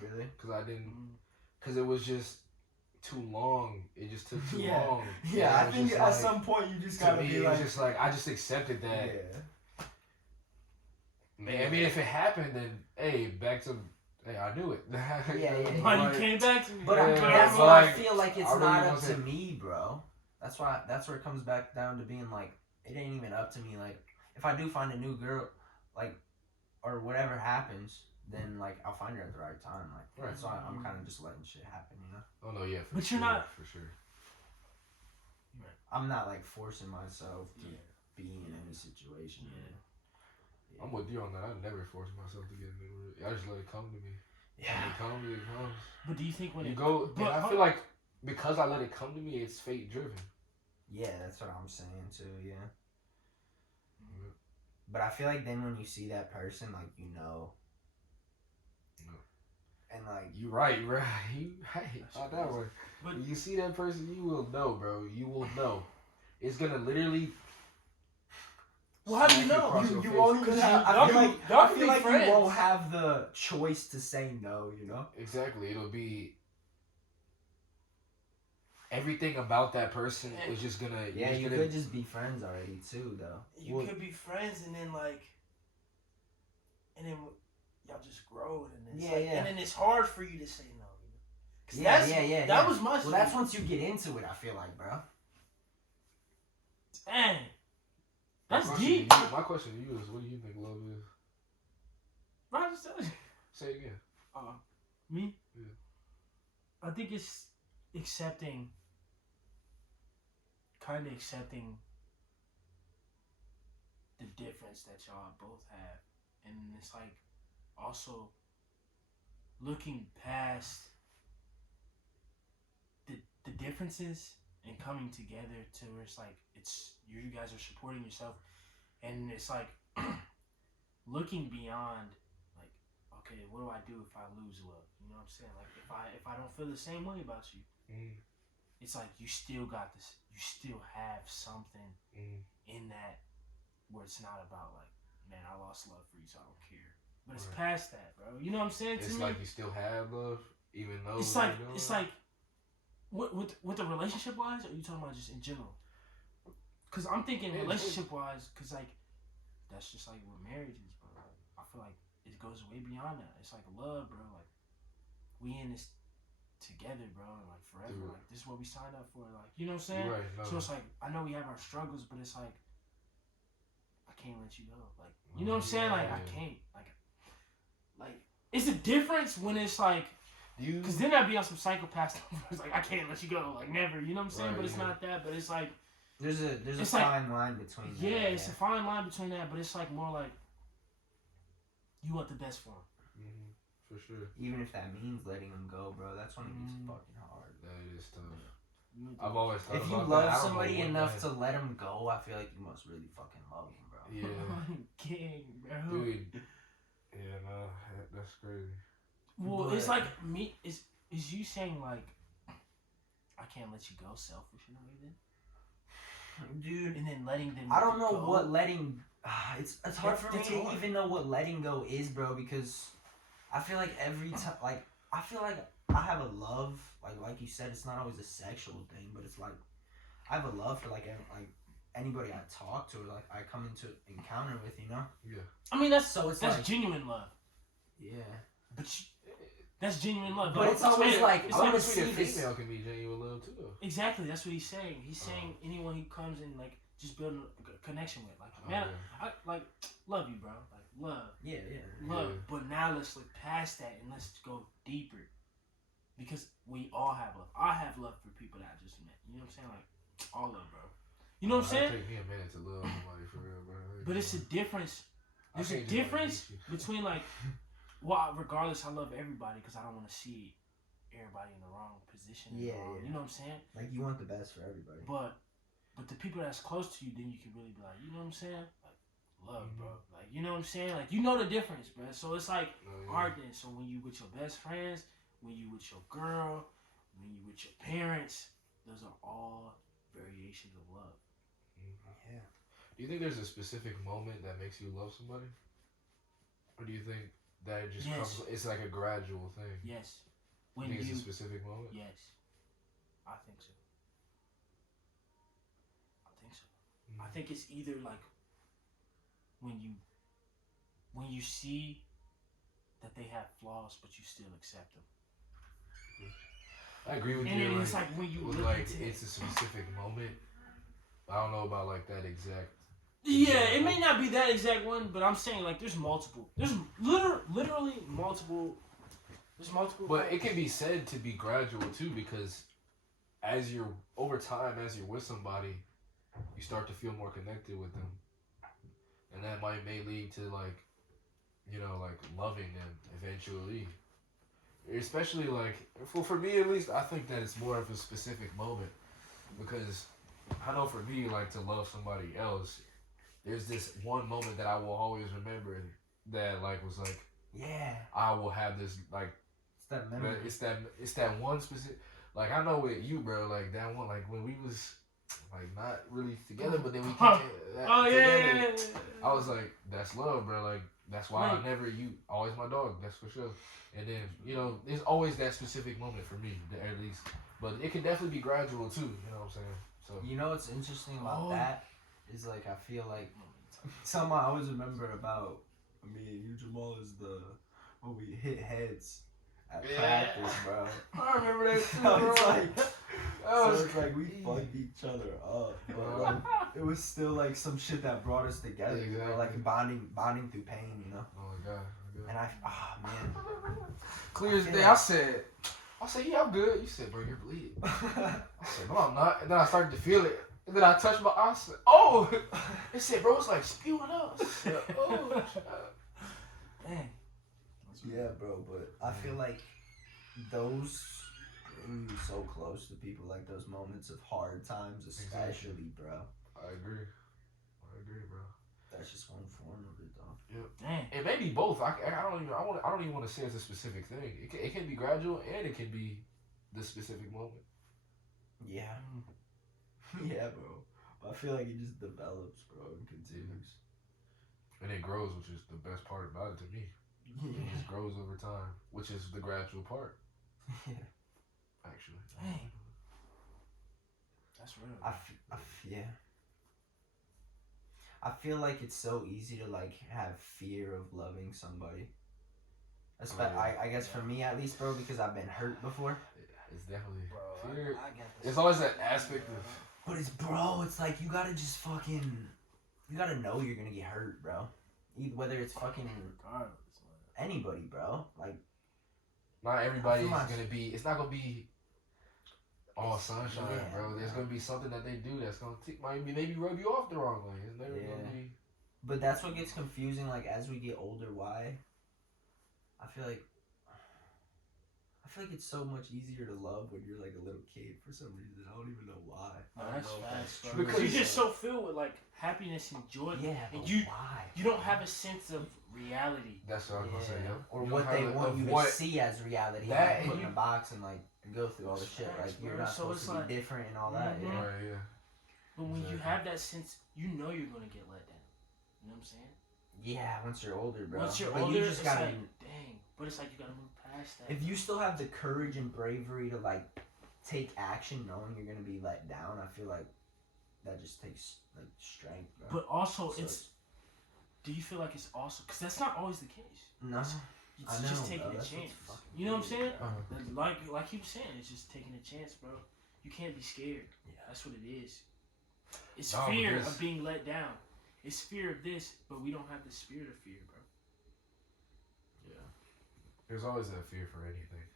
Really? Cause I didn't. Cause it was just too long. It just took too long. Yeah, I think at some point you just gotta be like. It was just like I just accepted that. Yeah. Man, I mean, if it happened, then hey, back to. Hey, I knew it. Yeah. Why you came back to me? But that's why I feel like it's not up to me, bro. That's where it comes back down to being like, it ain't even up to me. Like, if I do find a new girl, like, or whatever happens, then like I'll find her at the right time. Like, that's why I'm kind of just letting shit happen, you know. Oh no, yeah. But you're not for sure. I'm not like forcing myself to be in any situation. Yeah. I'm with you on that. I never force myself to get into it. I just let it come to me. Yeah. When it comes, it comes. But do you think when you it go? But I feel like because I let it come to me, it's fate driven. Yeah, that's what I'm saying too. Yeah. But I feel like then when you see that person, like you know. And like you right. Not that way. But when you see that person, you will know, bro. You will know. It's gonna literally. Well, how do you know? You won't even have. I feel like you won't have the choice to say no. You know. Exactly. It'll be. everything about that person is just gonna. Yeah, you gonna, could just be friends already too, though. You could be friends, and then y'all just grow, and it's and then it's hard for you to say no. That was my. Well, that's once you get into it. I feel like, bro. Dang, that's deep. My question to you is, what do you think love is? Bro, I just tell you. Say it again. Me? Yeah. I think it's accepting the difference that y'all both have, and it's like also looking past the differences and coming together to where it's like you guys are supporting yourself, and it's like looking beyond like, okay, what do I do if I lose love? You know what I'm saying? Like if I don't feel the same way about you, it's like you still got this. You still have something in that where it's not about like, man, I lost love for you, so I don't care. But it's past that, bro. You know what I'm saying? It's like you still have love, even though it's like with the relationship wise, or are you talking about just in general? Because I'm thinking relationship wise, because like that's just like what marriage is, bro. Like, I feel like it goes way beyond that. It's like love, bro. Like we in this together, bro, and like forever. Dude. Like this is what we signed up for. Like, you know what I'm saying? Right, no. So it's like I know we have our struggles, but it's like I can't let you go. Like, you know what I'm saying? Like I can't. Like it's a difference when it's like, because then I'd be on some psychopath stuff. It's like I can't let you go. Like never. You know what I'm saying? But it's not that. But it's like there's a fine line between that. Yeah, it's a fine line between that. But it's like more like you want the best for him. For sure. Even if that means letting him go, bro, that's when it gets fucking hard. That is tough. I've always thought if you about love that. somebody enough to let him go, I feel like you must really fucking love him, bro. Yeah. King, bro. Dude. Yeah, no, that's crazy. Well, it's like me. Is you saying like I can't let you go selfish in a way then? Dude. And then letting them. I don't know go. what letting. It's hard for me to even know what letting go is, bro, because I feel like every time, like I feel like I have a love, like you said, it's not always a sexual thing, but it's like I have a love for like anybody I talk to, or like I come into encounter with, you know. Yeah. I mean that's like, genuine love. Yeah. But that's genuine love. But it's always like I want to see if female can be genuine love too. Exactly, that's what he's saying. He's saying anyone who comes in like just building a connection with, like man, I like love you, bro. Like love. Yeah. Love. Yeah. But now let's look past that and let's go deeper, because we all have love. I have love for people that I just met. You know what I'm saying? Like all love, bro. You know what I'm saying? It take me a minute to love somebody for real, bro. But it's a difference. There's a difference between like. Well, regardless, I love everybody because I don't want to see everybody in the wrong position. Yeah. You know what I'm saying? Like you want the best for everybody. But the people that's close to you, then you can really be like, you know what I'm saying? Like love, bro. Like you know what I'm saying? Like you know the difference, bro. So it's like hard then. So when you with your best friends, when you with your girl, when you with your parents, those are all variations of love. Yeah. Do you think there's a specific moment that makes you love somebody, or do you think that it just comes? It's like a gradual thing. Yes. When you think it's a specific moment. Yes. I think so. I think it's either like when you see that they have flaws, but you still accept them. I agree with you. And it's like when you look like into it's a specific moment. I don't know about like that exact. Yeah, it may not be that exact one, but I'm saying like there's multiple. There's literally multiple. There's multiple. But it can be said to be gradual too, because as you're over time, as you're with somebody, you start to feel more connected with them, and that may lead to like, you know, like loving them eventually. Especially like for me at least, I think that it's more of a specific moment, because I know for me, like to love somebody else, there's this one moment that I will always remember that like was like, yeah, I will have this like, it's that memory. It's that one specific, like I know with you, bro, like that one, like when we was like not really together, but then we came together. I I was like, that's love, bro. Like, that's why Right. I never, you always my dog, that's for sure. And then, you know, there's always that specific moment for me, at least. But it can definitely be gradual too, you know what I'm saying? So You know what's interesting about Oh. that is like I feel like something I always remember about me and you, Jahmal, is when we hit heads at practice, bro. I remember that too, So bro. it's like, That so was it's like we crazy. fucked each other up, but like it was still like some shit that brought us together, you know, like Exactly. bonding through pain, you know. Oh my god. And man, Clear as I feel day. like- I said, yeah, I'm good. You said, bro, you're bleeding. I said, no, I'm not. And then I started to feel it. And then I touched my eye. I said, oh. It said, bro, it's like spewing up. I said, oh. Dang. yeah, bro, but I feel like those bring you so close to people, like those moments of hard times, especially, bro. I agree, bro. That's just one form of it, though. Dang. It may be both. I don't even want to say it's a specific thing. It can be gradual and it can be the specific moment. Yeah. Yeah, bro. But I feel like it just develops, bro, and continues. And it grows, which is the best part about it to me. It just grows over time, which is the gradual part, Yeah. actually. Dang. That's real. Yeah. I feel like it's so easy to like have fear of loving somebody. I guess for me at least, bro, because I've been hurt before. It's definitely Bro, fear. I get this. It's always that aspect of But it's like you gotta just you gotta know you're gonna get hurt, bro. Whether it's fucking Regardless, man. anybody, bro. Like, not everybody is I feel gonna be. It's not gonna be all sunshine, yeah, bro. There's bro. gonna be something that they do that's gonna maybe rub you off the wrong way. It's never Yeah. gonna be. but that's what gets confusing. Like as we get older, why? I feel like it's so much easier to love when you're like a little kid for some reason. I don't even know why. No, I don't that's know if facts, that's bro. true. Because you're just so filled with like happiness and joy. Yeah, and but you why? you don't have a sense of reality. That's what I was gonna say. Yo. Or You what don't they have want of you what- to see as reality. That That and put in you- a box and like go through all the shit. Facts, Like you're bro. not So supposed it's to like- be different and all that. Mhm. Yeah. Right, yeah. But when you Exactly. have that sense, you know you're gonna get let down. You know what I'm saying? Yeah, once you're older, bro. Once you're but older, you just it's gotta. like, dang. But it's like you gotta move past that. If you still have the courage and bravery to like take action, knowing you're gonna be let down, I feel like that just takes like strength, bro. But also, So it's. Do you feel like it's also because that's not always the case? no, It's I know, just taking bro. a That's chance. what's fucking You know what I'm saying? Uh-huh. Like he was saying, it's just taking a chance, bro. You can't be scared. Yeah. That's what it is. It's No, fear because- of being let down. It's fear of this, but we don't have the spirit of fear, bro. Yeah. There's always that fear for anything.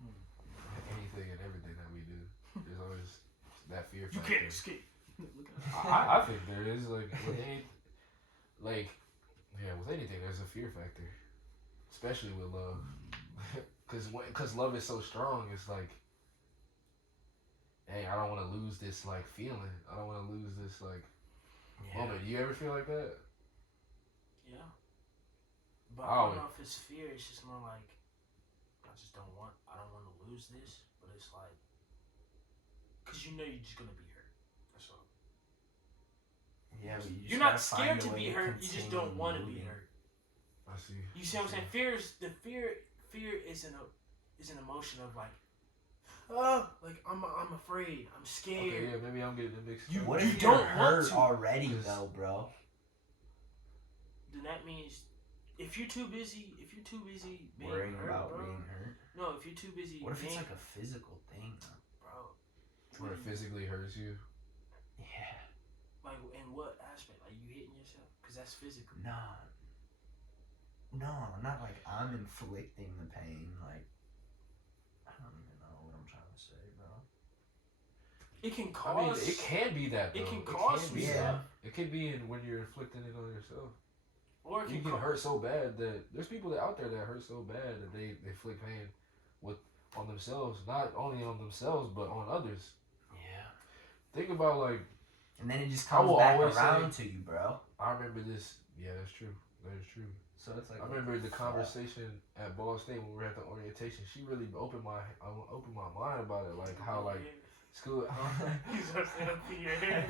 Hmm. Anything and everything that we do. There's always that fear You factor. can't escape. Look at us. I think there is with anything there's a fear factor, especially with love, because love is so strong. It's like, hey, I don't want to lose this like feeling. I don't want to lose this like moment. You ever feel like that? Yeah. But Oh, I don't know if it's fear. It's just more like I don't want to lose this. But it's like, cause you know you're just gonna be hurt. That's all. Yeah, but You're not scared to be hurt. You just don't want to be hurt. I see. You see what I'm saying? Fear is an emotion of like, oh, like I'm afraid. I'm scared. Okay, yeah, maybe I'm getting it mixed. You- up. What you if you're don't want hurt to. already Just- though, bro? Then that means if you're too busy being Worrying hurt, about bro. being hurt. No, if you're too busy What if it's being, like a physical thing, though? bro. Where it physically hurts you. Yeah. Like in what aspect? Like you hitting yourself? Cause that's physical. No, not like I'm inflicting the pain. Like I don't even know what I'm trying to say, bro. It can I mean, cause. it can be that. Though. It can cause some be stuff. that. It can be when you're inflicting it on yourself. Or it You can get cause. hurt so bad that there's people out there that hurt so bad that they inflict pain on themselves, not only on themselves but on others. Yeah. Think about like And then it just I comes will back always around to you, bro. I remember this. Yeah, that's true. That is true. So it's like I remember the conversation at Ball State when we were at the orientation. She really opened my mind about it, like how like school. He's upset up in your head.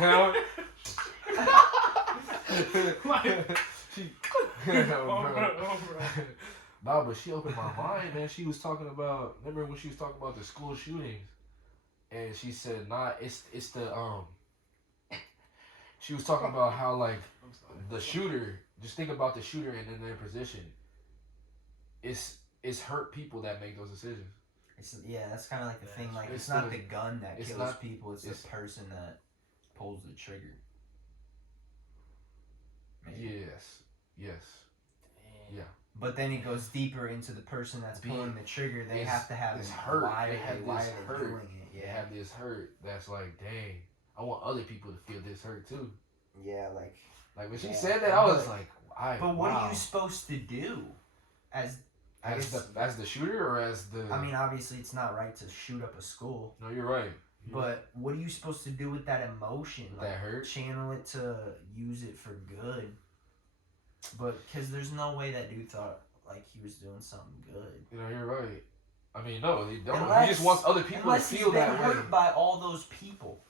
Oh, man. Like, she, oh, bro. Nah, but she opened my mind, man. She was talking about. Remember when she was talking about the school shootings, and she said, "Nah, it's the She was talking about how like the shooter. Just think about the shooter and in their position. It's hurt people that make those decisions. That's kind of like the thing. Like it's It's not the- the gun that it's kills not- people. It's the it's- person that pulls the trigger. Maybe. Yes. Yeah. But then it goes deeper into the person that's pulling the trigger. They have to have this hurt. Why They are have why this are they hurt. doing it? They Yeah. have this hurt that's like, dang, I want other people to feel this hurt too. Yeah, like. Like when she Yeah. said that, I was But- like, But what wow. are you supposed to do? As the shooter or as the? I mean, obviously, it's not right to shoot up a school. No, you're right. But what are you supposed to do with that emotion? That hurt? Channel it to use it for good. But because there's no way that dude thought like he was doing something good. You know, you're right. I mean, no, he don't. Unless- He just wants other people to Unless feel he's been that way. hurt by all those people.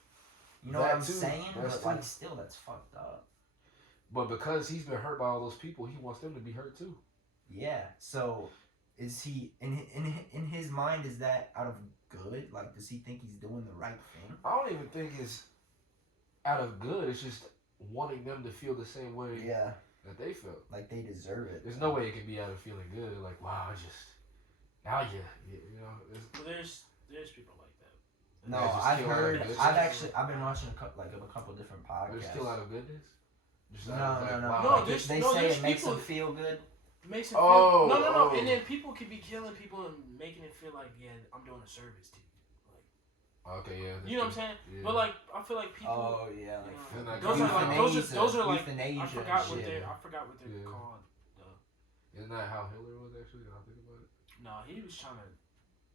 You know That what I'm too. saying? That's But too. like, still, that's fucked up. But because he's been hurt by all those people, he wants them to be hurt too. Yeah. So, is he in his mind? Is that out of good? Like, does he think he's doing the right thing? I don't even think it's out of good. It's just wanting them to feel the same way Yeah. that they felt. Like they deserve it. There's no way it can be out of feeling good. Like, wow, I just now you know. Well, there's people like that. No, Yeah, just I've feel out of heard. goodness. I've been watching a couple different podcasts. There's still out of goodness. Just No, out of, like, no. wow. No, Like, there's- they no, say there's it makes people- them feel good. Makes it Oh, feel, no. oh. And then people could be killing people and making it feel like, yeah, I'm doing a service to you. Okay, yeah. You know what I'm saying? Yeah. But like, I feel like people. Oh yeah, like you know, like those are like those are like euthanasia I forgot what and they're shit. Yeah. called. Isn't that how Hitler was actually? When I think about it. No, he was trying to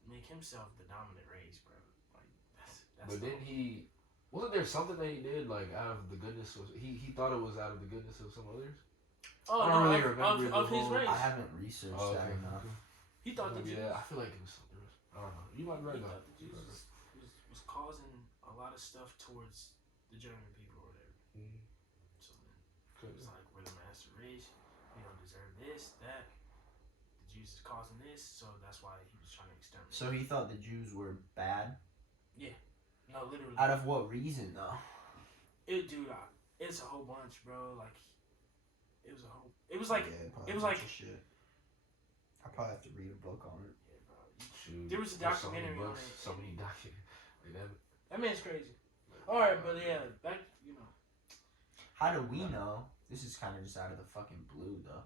make himself the dominant race, bro. Like that's. But then he wasn't there something that he did like out of the goodness of he thought it was out of the goodness of some others. Oh I no, don't really of remember the his whole- race. I haven't researched Oh, that okay. enough. He thought the Jews. Yeah, I feel like it was something. I don't know. You might be right He though. thought the Jews was causing a lot of stuff towards the German people or whatever. Mhm. So then it was like, we're the master race. We don't deserve this, that. The Jews is causing this, so that's why he was trying to exterminate. So he thought the Jews were bad. No, literally. Out of what reason though? It's a whole bunch, bro. Like, it was a whole. It was like, yeah, it was like- shit. I probably have to read a book on it. yeah, bro. Shoot, There was a there's so many documentary on books, it. So many documentaries. Like that. That man's crazy. All right, but yeah, back. You know. How do we know? This is kind of just out of the fucking blue though.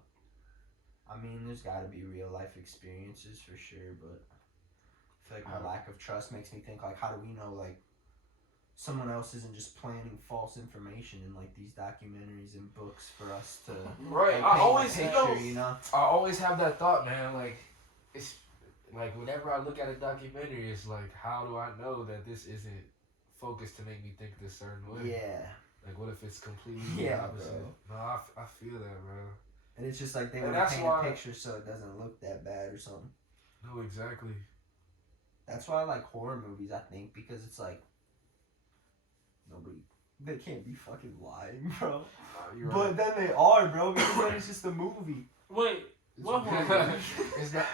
I mean, there's got to be real life experiences for sure, but I feel like my lack of trust makes me think like, how do we know like someone else isn't just planting false information in like these documentaries and books for us to Right. like, I paint a always picture, you know? I always have that thought, man. Like it's like whenever I look at a documentary, it's like, how do I know that this isn't focused to make me think this certain way? Yeah. Like, what if it's completely Yeah, the opposite? bro. No, I feel that, bro. And it's just like they And want to that's paint why- a picture so it doesn't look that bad or something. No, exactly. That's why I like horror movies, I think, because it's like they can't be fucking lying, bro. You're right. But then they are, bro, because then it's just a movie. Wait, what horror movie? It's not.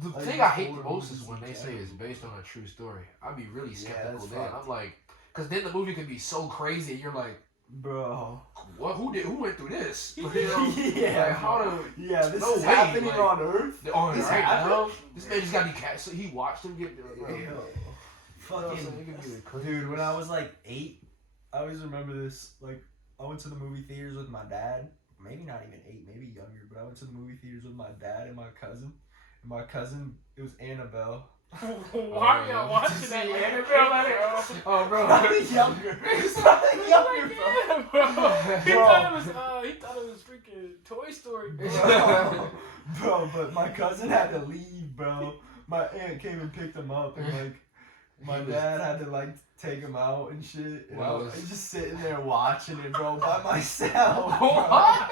The Like, thing I hate the horror most is movies when in they say general. it's based on a true story. I'd be really Yeah, skeptical that's then. fucked. I'm like, because then the movie could be so crazy, you're like, Bro. what? Who went through this? You know? Yeah, Like, how bro. to? Yeah, this No is way, happening like- on Earth. Oh, This right happened? now, this man just got to be cast. So he watched him get. Bro. Ew. So it Fucking. could be the craziest- Dude, when I was like 8, I always remember this. Like, I went to the movie theaters with my dad. Maybe not even 8, maybe younger, but I went to the movie theaters with my dad and my cousin. And my cousin, it was Annabelle. Why are y'all watching that? Oh, bro. Probably younger. Probably younger, bro. Yeah, bro. He Bro. thought it was freaking Toy Story. Bro, but my cousin had to leave, bro. My aunt came and picked him up, and like my He was- dad had to like take him out and shit. And Wow. I was just sitting there watching it, bro, by myself. What?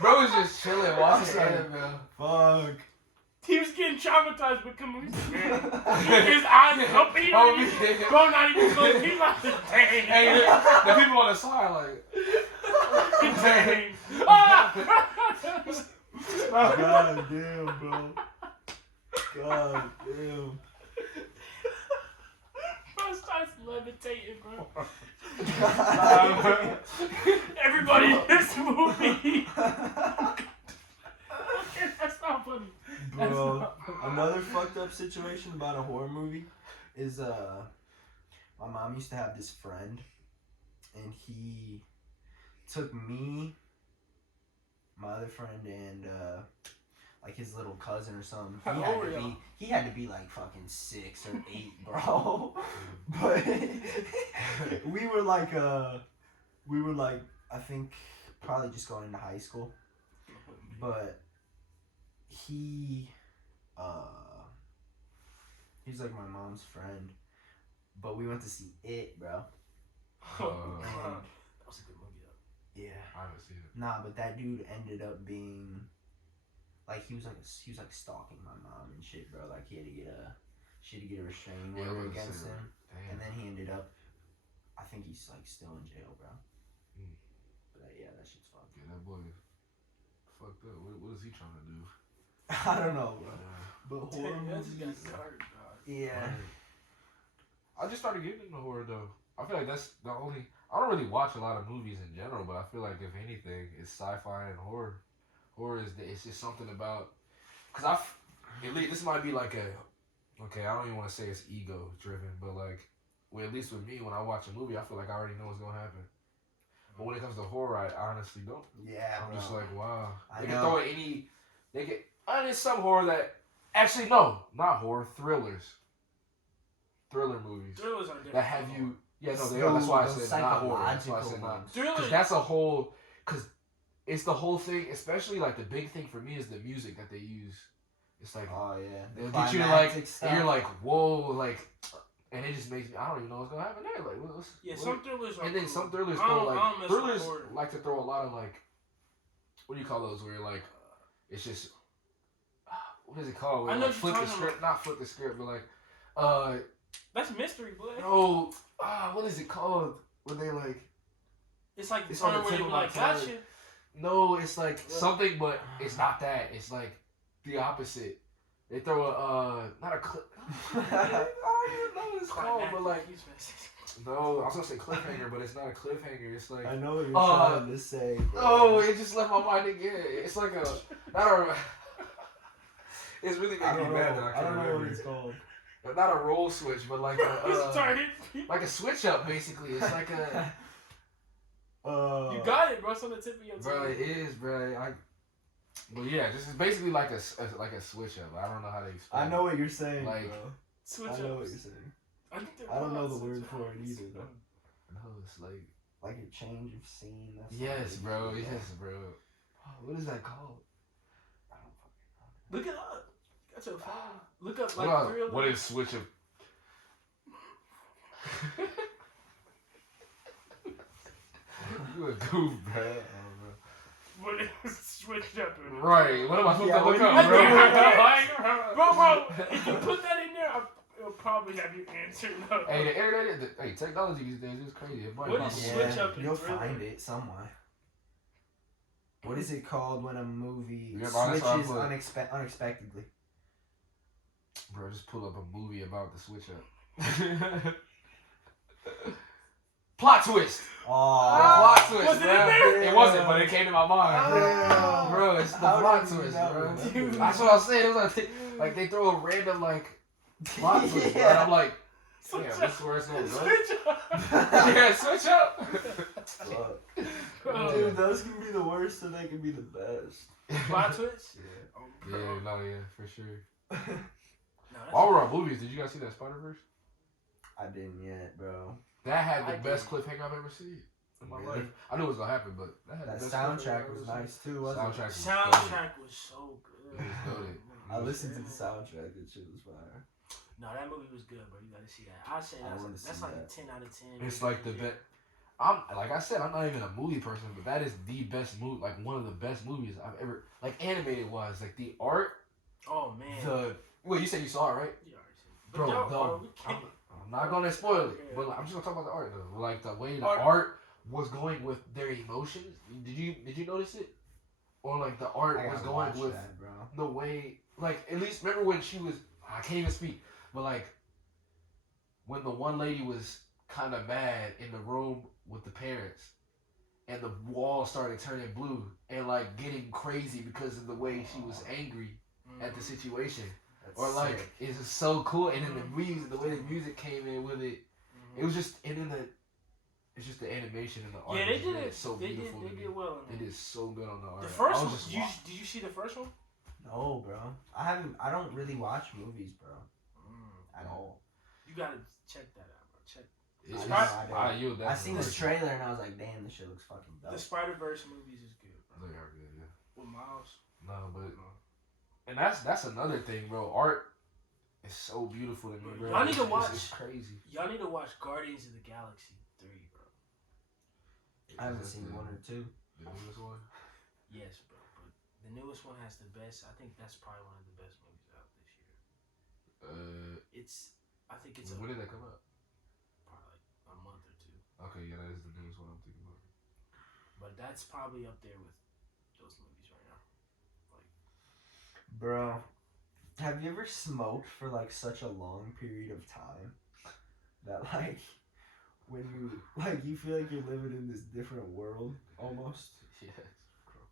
Bro was just chilling, watching I was like, Annabelle. Fuck. He was getting traumatized with coming. His eyes open. Bro, not even close. He like, dang. Hey, the people on the side like, Dang. Ah! God damn, bro. God damn. Bro starts levitating, bro. Everybody in this movie. Okay, that's not funny. That's Bro, not funny. another fucked up situation about a horror movie is my mom used to have this friend, and he took me, my other friend, and like his little cousin or something. He had to be like fucking 6 or 8, bro. But we were like I think probably just going into high school. But he's like my mom's friend. But we went to see it, bro. That was a good movie, though. Yeah. I haven't seen it. Nah, but that dude ended up being like he was like stalking my mom and shit, bro. Like she had to get a restraining order against him. Damn. And then he ended up, I think he's like still in jail, bro. Mm. But yeah, that shit's fucked. Yeah, that boy is fucked up. What is he trying to do? I don't know, bro. But horror Dang, that's movies. just dark, dog. Yeah. I just started getting into horror though. I feel like that's the only. I don't really watch a lot of movies in general, but I feel like if anything, it's sci-fi and horror. Horror is it's just something about. Cause at least this might be like okay, I don't even want to say it's ego driven, but like, well, at least with me, when I watch a movie, I feel like I already know what's gonna happen. But when it comes to horror, I honestly don't. Yeah, I'm bro. just like, wow. I They can know. throw it they get. There's some horror that actually no, not horror, thrillers. Thriller movies Thrillers are different. that have you. Yeah, no, they are. That's why I Those said not horror. That's why I psychological said not. ones. Thrillers. Because that's a whole. Because it's the whole thing. Especially like the big thing for me is the music that they use. It's like Oh yeah. they'll The get you climactic like, stuff. and you're like, whoa, like, and it just makes me. I don't even know what's gonna happen there. Like, what's Yeah, what- some thrillers are and then cool. some thrillers I throw don't like mess with thrillers horror. like to throw a lot of like, what do you call those? Where like, it's just. What is it called? Where I know like, what flip you're the talking script, not flip the script, but like, That's mystery, boy. no, what is it called? When they like, It's like the It's on time the where tip they of be my like, tongue. gotcha. no, it's like something, but it's not that. It's like the opposite. They throw not a clip. I don't even know what it's called, but like, no, I was gonna say cliffhanger, but it's not a cliffhanger. It's like, I know what you're Uh, trying to say. Bro. oh, it just left my mind again. It's like a, not a. It's really I making don't me know. mad that I I can't don't know remember. what it's called. Not a roll switch, but like Retarded. like a switch up. Basically, it's like a. You got it, bro. It's on the tip of your tongue. Bro, it is, bro. But yeah, this is basically like a switch up. I don't know how to explain. I know what you're saying, Like- bro. Switch I know ups. what you're saying. I I don't know the called word switch for it ups. either, though. No, it's like Like a change of scene. That's yes, not bro. really- Yes, bro. Oh, what is that called? I don't fucking know. Look it up. Got your phone. Look up What, like thriller. what is switch up? You a goof, bro. What is switch up? Right. What am I supposed Yeah, to look what up, do bro? Bro, if you put that in there, it'll probably have you answer no. Hey, the internet, hey, technology these days is crazy. It might What pop is up. switch up in You'll thriller? find it somewhere. What is it called when a movie Yeah, bro, that's what I switches put. unexpectedly? Bro, just pull up a movie about the switch up. Plot twist. Oh, Plot twist, Was it in bro. there? It wasn't, but it came to my mind. Damn. Bro, it's the How plot did you twist, not bro. remember? That's what I was saying. It was like they throw a random like plot twist, bro. And I'm like, damn, this is where it's gonna go. Switch up. Yeah, switch up. Fuck. Bro. Dude, those can be the worst, so they can be the best. Plot twist? Yeah. Oh, Yeah, bro. no, yeah, for sure. No, that's While we're on movies, did you guys see that Spider-Verse? I didn't yet, bro. That had the I best did. cliffhanger I've ever seen in my Really? life. I knew it was gonna happen, but that had That the best cliffhanger soundtrack I've was ever nice seen. too, wasn't Soundtrack it? was Soundtrack was so good. It was goated. I listened to the soundtrack. That shit was fire. No, that movie was good, bro. You gotta see that. I say I that's, wanna that's see like that. a 10 out of 10. It's like the best. I'm like I said, I'm not even a movie person, but that is the best movie, like one of the best movies I've ever like animated wise. Like the art, Oh man. Well, you said you saw it, right? You already said it. But Bro, no, though, we can't. I'm not gonna spoil it, Yeah. but like, I'm just gonna talk about the art though. Like the way the Art- art was going with their emotions. Did you notice it? Or like the art I was gotta going watch with that, bro. the way, like at least remember when she was. I can't even speak, but like when the one lady was kind of mad in the room with the parents, and the wall started turning blue and like getting crazy because of the way she was angry at the situation. That's Or like sick. it's just so cool, and then the music, the way the music came in with it, it was just, and then it's just the animation and the art. Yeah, they just did made it. so They beautiful. did. to They me. did well in They that. did so good on the art. The first I one. was just Did you see the first one? No, bro. I don't really watch movies, bro. At all. You gotta check that out, bro. Check It's, I you I seen this trailer and I was like, damn, this shit looks fucking dope. the Spider-Verse movies is good, bro. They are good, yeah. With Miles. No, but and that's another thing, bro. Art is so beautiful to me, bro. Y'all need to It's watch- crazy. Y'all need to watch Guardians of the Galaxy 3, bro. I haven't seen one or two. The newest one. Yes, bro. But the newest one has the best. I think that's probably one of the best movies out this year. I think it's when did that come out? probably like a month or two. Okay, yeah, that is the newest one I'm thinking about. But that's probably up there with those movies right now. Bro, have you ever smoked for like such a long period of time that like when you feel like you're living in this different world almost? Yes.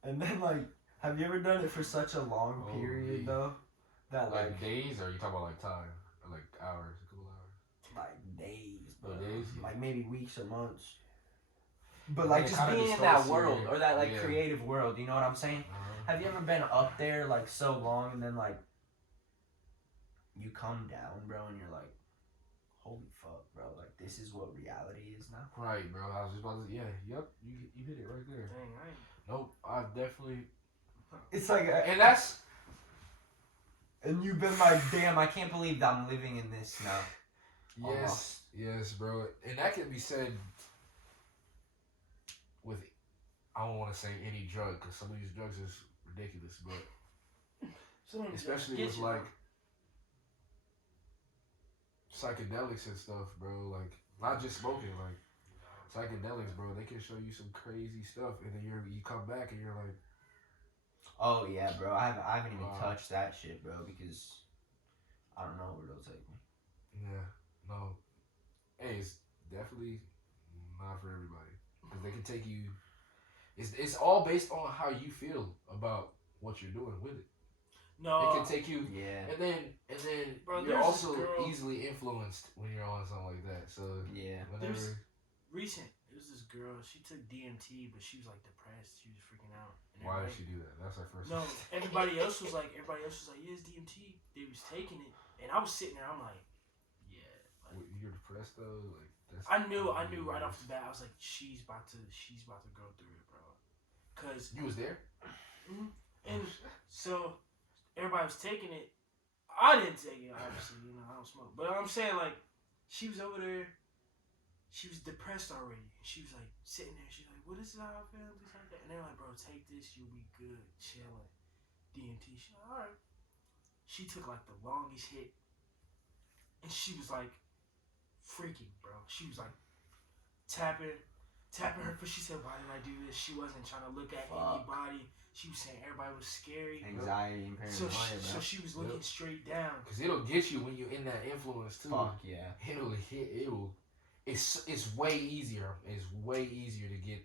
And then like, have you ever done it for such a long period though? That Like days, or you talking about like time, or like hours, a couple hours? like days, bro. Days, yeah. Like maybe weeks or months. But And like it just kinda being in distorts that world your- or that like yeah. creative world, you know what I'm saying? Have you ever been up there like so long and then like you come down, bro, and you're like, holy fuck, bro, like this is what reality is now? Right, bro. I was just about to. Yeah, yep. You hit it right there. Dang, I ain't. Nope. I've definitely. It's like, And that's. and you've been like, damn, I can't believe that I'm living in this now. Yes, yes, bro. And that can be said with, I don't want to say any drug, because some of these drugs is ridiculous, but especially with like psychedelics and stuff, bro. Like not just smoking, like psychedelics, bro. They can show you some crazy stuff, and then you come back and you're like, Oh yeah, bro, I haven't even Wow. touched that shit, bro, because I don't know where they'll take me. yeah, no. Hey, it's definitely not for everybody, because they can take you. It's all based on how you feel about what you're doing with it. No. It can take you. Yeah. And then Bro, you're there's also this girl- easily influenced when you're on something like that. So Yeah. whenever, There's- Recent, it was this girl. She took DMT, but she was like depressed. She was freaking out. And why did everybody- she do that? That's our first. No, everybody else was like, yeah, it's DMT. They was taking it, and I was sitting there. I'm like, yeah. Like, Wait, you're depressed though. Like that's. I knew right off the bat. I was like, she's about to go through it, bro. Cause You was there. and so everybody was taking it. I didn't take it, obviously. You know, I don't smoke. But I'm saying like, she was over there. She was depressed already. She was like sitting there. She's like, "Well, this is how I feel." This like that. And they're like, "Bro, take this. You'll be good. Chilling." DMT. She's like, "All right." She took like the longest hit, and she was like freaking, bro. She was like tapping her. But she said, "Why did I do this?" She wasn't trying to look at anybody. She was saying everybody was scary. Anxiety and So paranoia, bro. she was looking straight down. Cause it'll get you when you're in that influence too. Fuck yeah. It'll hit. It'll. It's way easier. It's way easier to get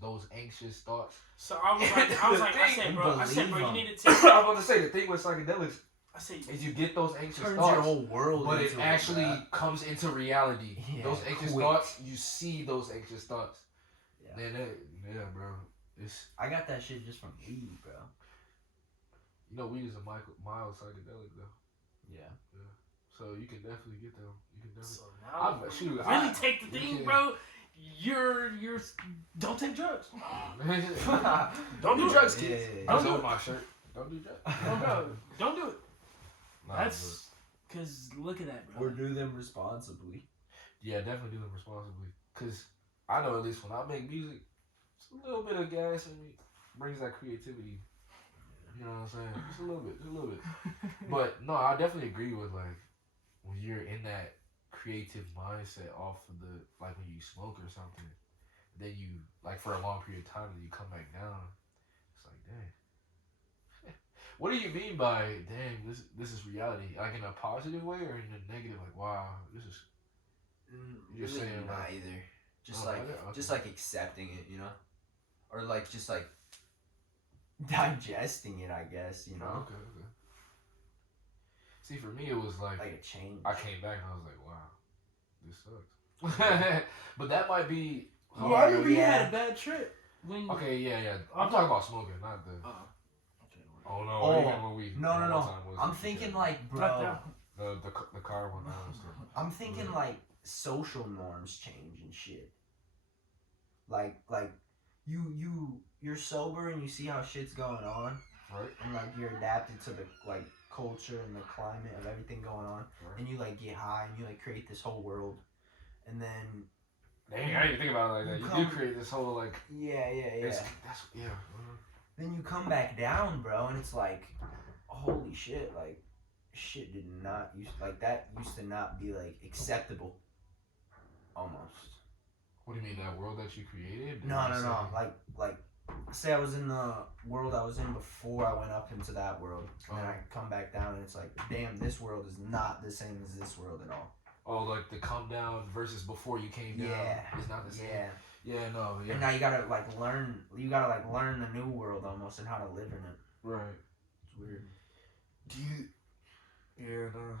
those anxious thoughts. So I was like, I said, bro, you need to take. I was about to say the thing with psychedelics I said, is you get those anxious Turns thoughts, your whole world but into it actually bro. comes into reality. Yeah, Those anxious quick. thoughts, you see those anxious thoughts. Yeah. Yeah, bro. It's, I got that shit just from weed, bro. you know, weed is a mild psychedelic though, Yeah. so you can definitely get them. You can definitely. so now shoot, really take the you thing, can- bro. You're don't take drugs. Don't Don't do drugs, Yeah, kids. yeah, yeah. Don't Don't do do it. my shirt. Don't do that. Oh, bro, don't do it. Nah, That's because look at that, bro. Or do them responsibly. yeah, definitely do them responsibly. Cause I know at least when I make music, it's a little bit of gas in me brings that creativity. You know what I'm saying? Just a little bit, But no, I definitely agree with like when you're in that creative mindset off of the like when you smoke or something, then you like for a long period of time, then you come back down. It's like, dang. What do you mean by dang? This is reality, like in a positive way or in a negative? Like, wow, this is. You're Really saying like neither. Just oh, like neither? Okay. just like accepting it, you know, or like just like digesting it, I guess, you know. Oh, okay. See, for me, it was like a change. I came back and I was like, wow, this sucks. But that might be. Well, I remember you yeah. had a bad trip when. Okay, yeah. I'm talking about smoking, not the. Okay. Oh no! Oh, even when we. no. One time was I'm it? thinking Yeah. like, bro. The car one now and stuff. I'm thinking Yeah. like social norms change and shit. Like you're sober and you see how shit's going on, Right. and like you're adapted to the like culture and the climate of everything going on, Right. and you like get high and you like create this whole world, and then Dang, I didn't even think about it like that. You do create this whole like. yeah. That's yeah. Then you come back down, bro, and it's like, holy shit, like shit did not used like that used to not be like acceptable, almost. What do you mean that world that you created? No. Like, say I was in the world I was in before I went up into that world, and then I come back down, and it's like, damn, this world is not the same as this world at all. Oh, like the come down versus before you came down. Yeah. It's not the same. Yeah. Yeah. No. Yeah. And now you gotta learn the new world almost and how to live in it. Right. It's weird. Do you? Yeah. No.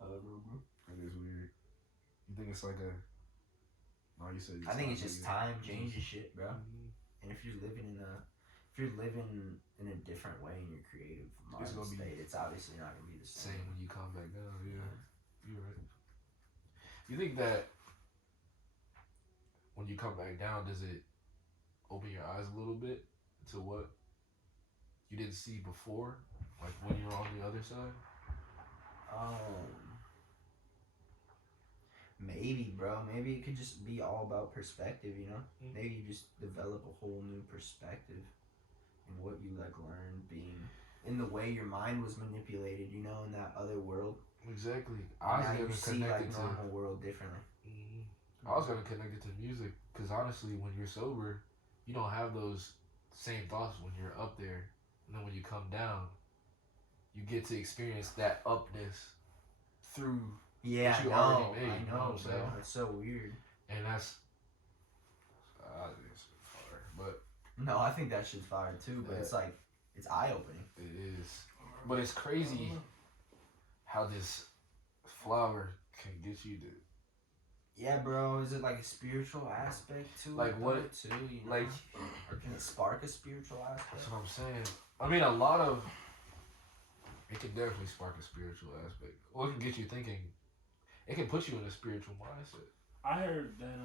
I don't know, bro. It is weird. You think it's like a? No, you said. I think it's just time changes shit, bro. Mm-hmm. And if you're living in a different way in your creative mind It's gonna be state, it's obviously not gonna be the same. Same when you come back down. Yeah. You're right. You think that when you come back down, does it open your eyes a little bit to what you didn't see before, like when you were on the other side? Maybe, bro. Maybe it could just be all about perspective, you know? Mm-hmm. Maybe you just develop a whole new perspective in what you like learned being in the way your mind was manipulated, you know, in that other world. Exactly. And now I you was see gonna like connect it normal world differently. to. I was gonna connect it to music because honestly, when you're sober, you don't have those same thoughts when you're up there, and then when you come down, you get to experience that upness through. Yeah, That you I already know, made, I you know know, what I'm bro. saying? It's so weird. And that's it's fire, but No, I think that shit's fire too, but Yeah. it's like, it's eye-opening. it is. But it's crazy how this flower can get you to Yeah, bro. Is it like a spiritual aspect to Like it? what- though, too? You know? like. Or can it spark a spiritual aspect? That's what I'm saying. I mean, a lot of it can definitely spark a spiritual aspect, or it can get you thinking. It can put you in a spiritual mindset. I heard that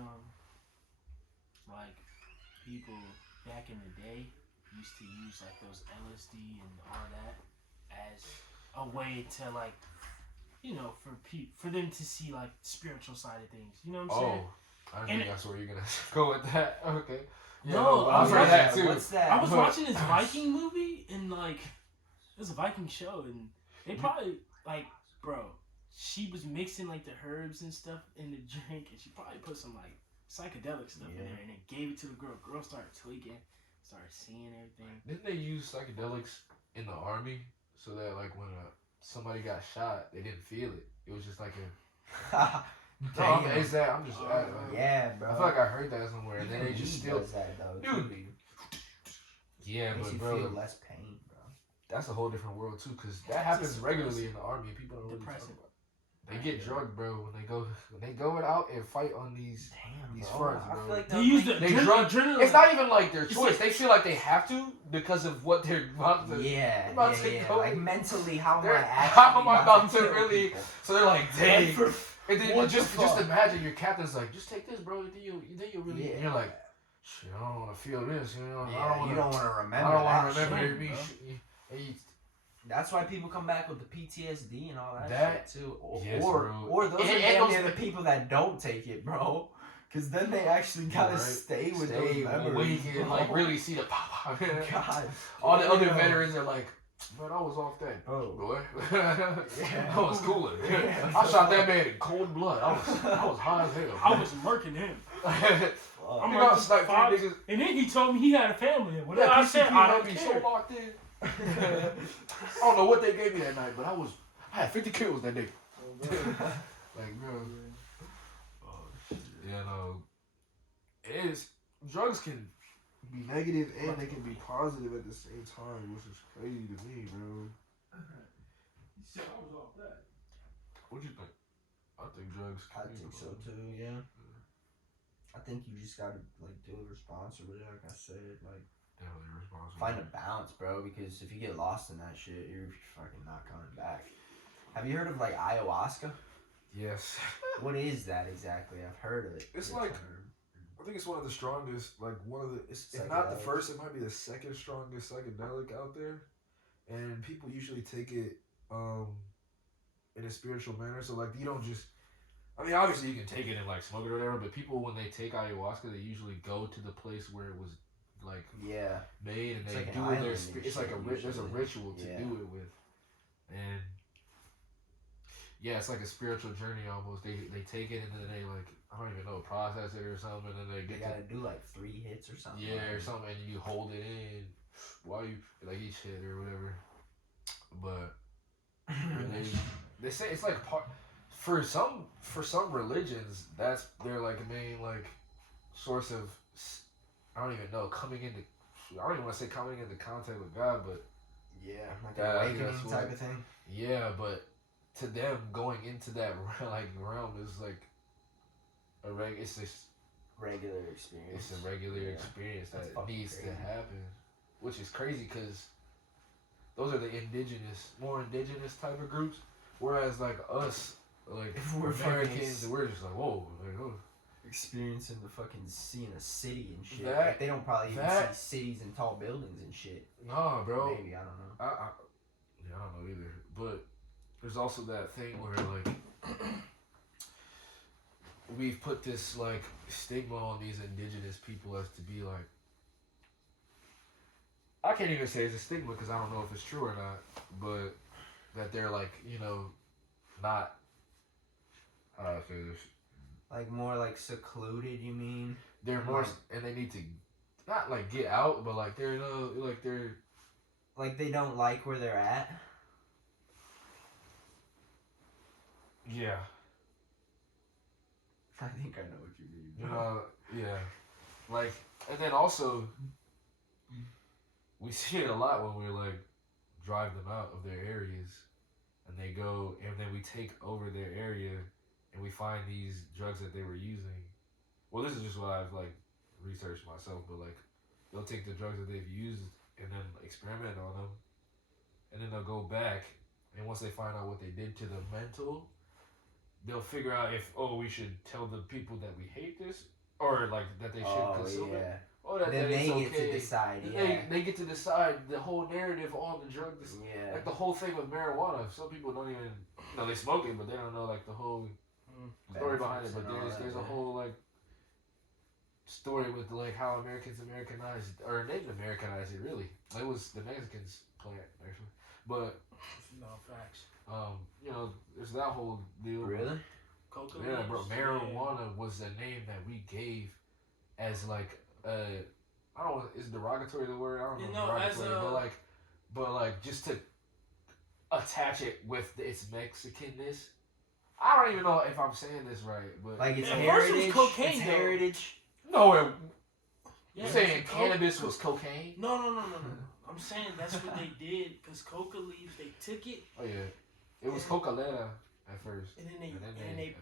like people back in the day used to use like those LSD and all that as a way to like, you know, for them to see like spiritual side of things. You know what I'm saying? I think that's where you're gonna go with that. Okay. Yeah, No, I was I heard that too. What's that? I was watching this Viking movie and like it was a Viking show and they probably like, bro, she was mixing like the herbs and stuff in the drink and she probably put some like psychedelic stuff in there and then gave it to the girl. Girl started tweaking, started seeing everything. Didn't they use psychedelics in the army so that like when somebody got shot, they didn't feel it? It was just like a. Damn. Is that? I'm just. Yeah, bro. I feel like I heard that somewhere, and then they just still. does that though. Dude. Too. Yeah, Makes but you bro, feel less pain, bro. that's a whole different world too, because that happens regularly in the army. And people don't really talk Depressing. about it. They get drugged, bro, when they go out and fight on these Damn, these bro. fronts, I bro. feel like They use the They drug. adrenaline. It's not even like their It's choice. like- They feel like they have to because of what they're about to. Yeah, about to yeah. go- Like mentally, how am I They're- actually how am I about to kill really- people? So they're like, dang. Like, And then What just the fuck? imagine your captain's like, just take this, bro. Then you really. Yeah. And you're like, shit, I don't want to feel this. You know, Yeah, I don't want you to. don't want to I remember. don't want that to remember shit, me. bro. Hey, That's why people come back with the PTSD and all that That- shit too. yes, or bro. those And- are and damn those- near the people that don't take it, bro. Because then they actually gotta Right. stay with Stay those memories. awake and like really see the pop. God. All the other damn. veterans are like, man, I was off that Oh. boy. Yeah. I was cooling. Yeah. I shot that man in cold blood. I was high as hell. I was murking him. I'm gonna snipe three niggas. And then he told me he had a family. Whatever That I said, PCP I had don't me care. so locked in. I don't know what they gave me that night, but I had 50 kills that day. Like, bro. Yeah, no. It is. Drugs can be negative and they can be positive at the same time, which is crazy to me, bro. He said I was off that. What you think? I think drugs can I be think so positive. too, yeah. I think you just gotta like do it responsibly, like I said, like Definitely responsible. find a balance, bro, because if you get lost in that shit, you're fucking not coming back. Have you heard of like ayahuasca? Yes. What is that exactly? I've heard of it. It's the like- term. I think it's one of the strongest, like one of the, it's if not the Psychedelics. first, it might be the second strongest psychedelic out there. And people usually take it in a spiritual manner. So like you don't just, I mean obviously you can take it and like smoke it or whatever, but people when they take ayahuasca, they usually go to the place where it was like Yeah. made and It's they like an do it island their and it's like shit, there's a usually. ritual to Yeah. do it with. And yeah, it's like a spiritual journey almost. They take it and then they like I don't even know process it or something, and then they You get gotta do like 3 hits or something. yeah, or something, and you hold it in while you like eat shit or whatever. But they say it's like part for some religions that's their like main like source of I don't even know coming into I don't even want to say coming into contact with God, but Yeah, like Yeah, an awakening that's type what- of thing. yeah, but to them going into that like realm is like it's just Regular experience. it's a regular Yeah. experience That's that fucking needs to crazy. happen, which is crazy because those are the more indigenous type of groups, whereas like us, like If we're Americans, fucking- we're just like whoa, like, oh. Experiencing the fucking seeing a city and shit. That- like they don't probably even that- see cities and tall buildings and shit. Nah, bro. Maybe, I don't know. I don't know either. But there's also that thing where like we've put this like stigma on these indigenous people as to be like I can't even say it's a stigma because I don't know if it's true or not, but that they're like not how do I say this? Like more like secluded, you mean? They're more Like- and they need to not like get out, but like they're like they're Like they don't like where they're at? yeah. I think I know what you mean. You know, yeah. Like, and then also, we see it a lot when we're like, drive them out of their areas, and they go, and then we take over their area, and we find these drugs that they were using. Well, this is just what I've like researched myself, but like, they'll take the drugs that they've used and then experiment on them, and then they'll go back, and once they find out what they did to the mental, they'll figure out if we should tell the people that we hate this or like that they should consume it. Or that, Then that they it's get okay. to decide, Then yeah. they get to decide the whole narrative on the drug. Yeah. Like the whole thing with marijuana. Some people don't even they smoke it, but they don't know like the whole story behind it. Benefits But and all there's that, a yeah. wole like story with like how Americans Americanized or Native Americanized it. Really, it was the Mexicans plant actually, but No facts. there's that whole deal. Really? Coca Yeah, bro. leaves? Marijuana was the name that we gave as like I don't know, is derogatory the word? I don't know. You know, as derogatory, but like just to attach it with its Mexicanness. I don't even know if I'm saying this right, but Like it's At first it was heritage. cocaine, It's though. heritage. no, Yeah, you saying that's cannabis was cocaine? No. I'm saying that's what they did because coca leaves. They took it Oh yeah, it was Coca-Cola at first. and then they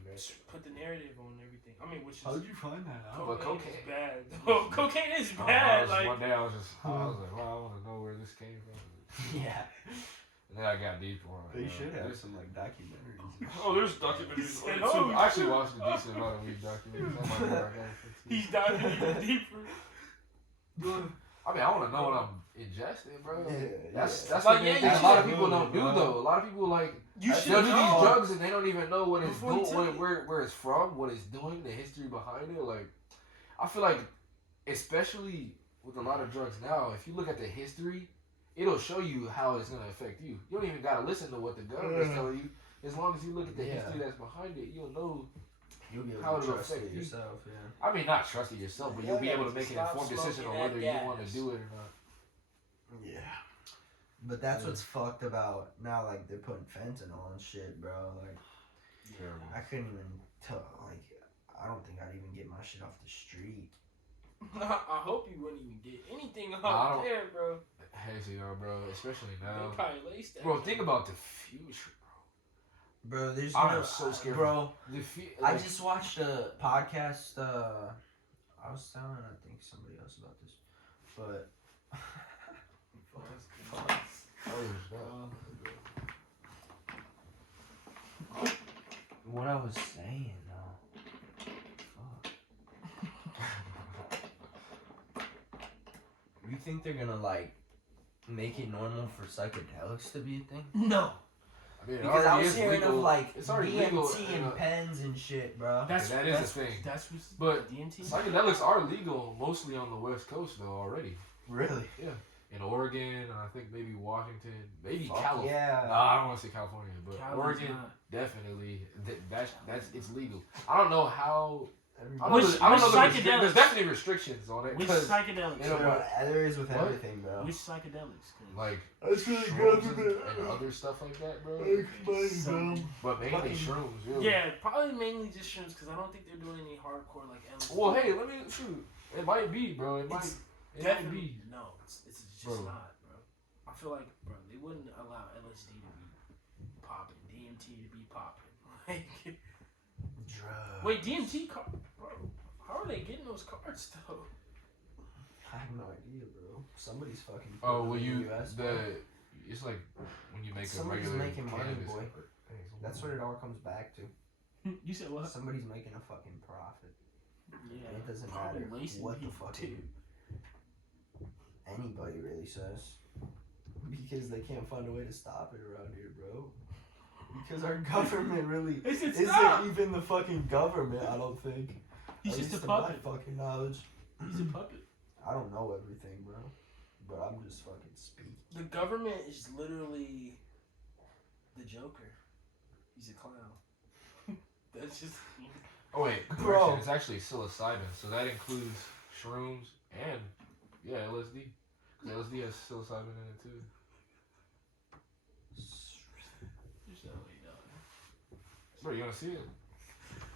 put the narrative on everything. I mean, which is How'd you find that out? But cocaine cocaine- is bad. Oh, cocaine is I bad. was, Like one day I was like, wow, I want to know where this came from. Yeah. And then I got deeper on it. They should have some like documentaries. and Oh, there's shit. documentaries on said, it "Oh, too. I actually watched a decent amount of weed documentaries. That might be where I got it from, too. he's diving even deeper. I mean, I want to know what I'm ingesting, bro. That's Like, what yeah, a you lot of should. people don't do, Bro. though. A lot of people, like, You should they'll do these know. drugs and they don't even know what it's Before you doing, take where it's from, what it's doing, the history behind it. Like, I feel like, especially with a lot of drugs now, if you look at the history, it'll show you how it's gonna affect you. You don't even gotta listen to what the government's telling you. As long as you look at the history that's behind it, you'll know. You'll be How able to it'll trust affect it you. yourself, yeah. I mean, not trust it yourself, but you'll be able to make an Stop informed decision on smoking whether that you want to gas. do it or not. Yeah. But that's Yeah. what's fucked about now. Like they're putting fentanyl and shit, bro. Like Terrible. I couldn't even tell. Like I don't think I'd even get my shit off the street. I hope you wouldn't even get anything I out don't- there, bro. Heck yeah, bro. Especially now. They probably laced that. Bro, think about the future, Bro, there's I'm no so scared. bro. bro. I just watched a podcast. I was telling I think somebody else about this, but what I was saying though. Fuck. You think they're gonna like make it normal for psychedelics to be a thing? No. I mean, it Because I already was is hearing legal. of like It's already DMT legal. and pens and shit, bro. That's that is a thing. That's what's But DMT. psychedelics are legal mostly on the West Coast though already. Really? In Oregon, and I think maybe Washington, maybe Fuck California. yeah. Nah, I don't want to say California, but Cali's Oregon not. definitely. That's it's legal. I don't know how. I don't Which- know, I don't which know psychedelics? there's definitely restrictions on it. Which 'cause, psychedelics? you know, Bro, there is with What? everything, bro. Which psychedelics? 'Cause like That's really shrooms and other stuff like that, bro. some- But mainly Fucking- shrooms, really. Yeah, probably mainly just shrooms because I don't think they're doing any hardcore like LSD. Well, hey, let me shoot. It might be, bro. It might. It's It might definitely be. no. It's just Bro. not, bro. I feel like, bro, they wouldn't allow LSD to be popping, DMT to be popping. Like, Drugs. wait, DMT card, bro. How are they getting those cards though? I have no idea, bro. Somebody's fucking. Oh, putting well, it in you the US, bro. it's like when you make Somebody's a regular making money, cannabis. boy. That's what it all comes back to. You said what? Somebody's making a fucking profit. Yeah, It doesn't probably matter lacing what the people, fuck too. anybody really says. Because they can't find a way to stop it around here, bro. Because our government really They said isn't stop. even the fucking government, I don't think. He's At just least a to my puppet. fucking knowledge. He's a puppet. I don't know everything, bro. But I'm just fucking speaking. The government is literally the Joker. He's a clown. That's just. Oh wait, Bro. correction. It's actually psilocybin, so that includes shrooms and LSD. 'Cause LSD has psilocybin in it too. You're so dumb. Bro, you wanna see it?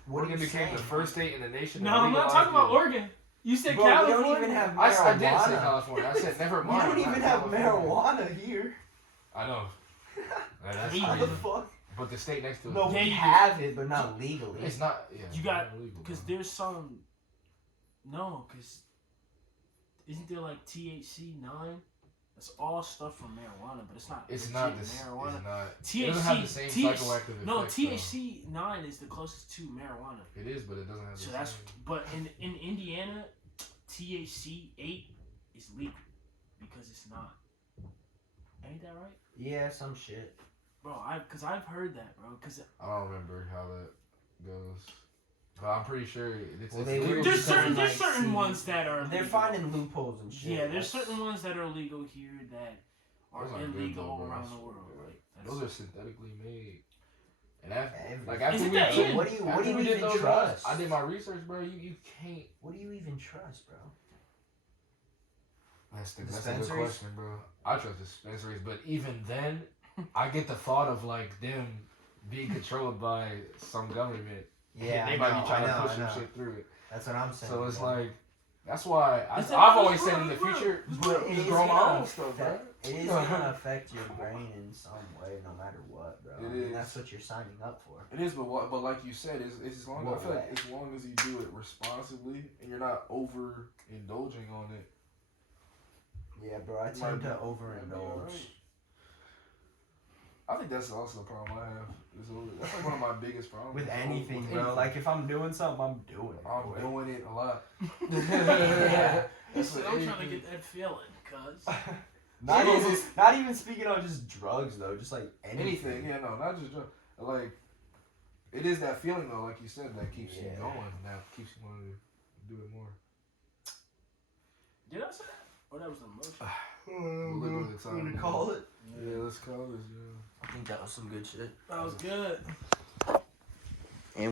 What are Oregon you became saying? the first state in the nation. No, to I'm not legalize talking about weed. Oregon. You said Bro, we California. don't even have I marijuana. did say California. I said never We mind. don't not even have California. marijuana here. I know. That's We How crazy. the fuck? But the state next to it. No, Yeah, we you- have it, but not legally. It's not. Yeah, You got- not illegal, Because bro. there's some. No, because. Isn't there like THC 9? That's all stuff from marijuana, but it's not. It's legit not this. marijuana. It's not. THC. It doesn't have the same psychoactive No, effects, though. THC 9 is the closest to marijuana. It is, but it doesn't have the So same. that's. But in Indiana, THC 8 is legal because it's not. Ain't that right? Yeah, some shit. Bro, I've heard that, bro. Because I don't remember how that goes, but I'm pretty sure it's. Well, it's they legal. would- there's because certain of, there's like, certain see, ones that are. They're legal. finding loopholes and shit. Yeah, there's That's- certain ones that are legal here that are Those aren't good, illegal though, bro. around the world. Like, Those are synthetically made. And after, Everything. like after Isn't we, that so even- what do you after we did even those trust? I did my research, bro. You can't. What do you even trust, bro? That's the good Dispensaries? question, bro. I trust dispensaries, but even then, I get the thought of like them being controlled by some government. Yeah, they I might know, be trying I to know, push I some know. shit through it. That's what I'm saying. So it's bro. like, that's why Is that- I've always said in the bro, future, But it just is grow my gonna own stuff, bro. affect- It is gonna affect your brain in some way, no matter what, bro. It I mean, is. that's what you're signing up for. It is, but like you said, it's as long. I What feel like way? as long as you do it responsibly and you're not over indulging on it. Yeah, bro. I Might tend be- to might be overindulge. alright. I think that's also a problem I have. That's like one of my biggest problems With anything, with bro. anything. Like if I'm doing something, I'm doing it. I'm boy. doing it a lot. Yeah. He said, I'm trying to get that feeling, cuz. Not even speaking on just drugs though, just like anything. Yeah, no, not just drugs. Like, it is that feeling though, like you said, that keeps you going. That keeps you wanting to do it more. Did I say that? Or that was the emotion? We'll look at the time. Call it. Yeah, let's call this. Yeah. I think that was some good shit. That was good.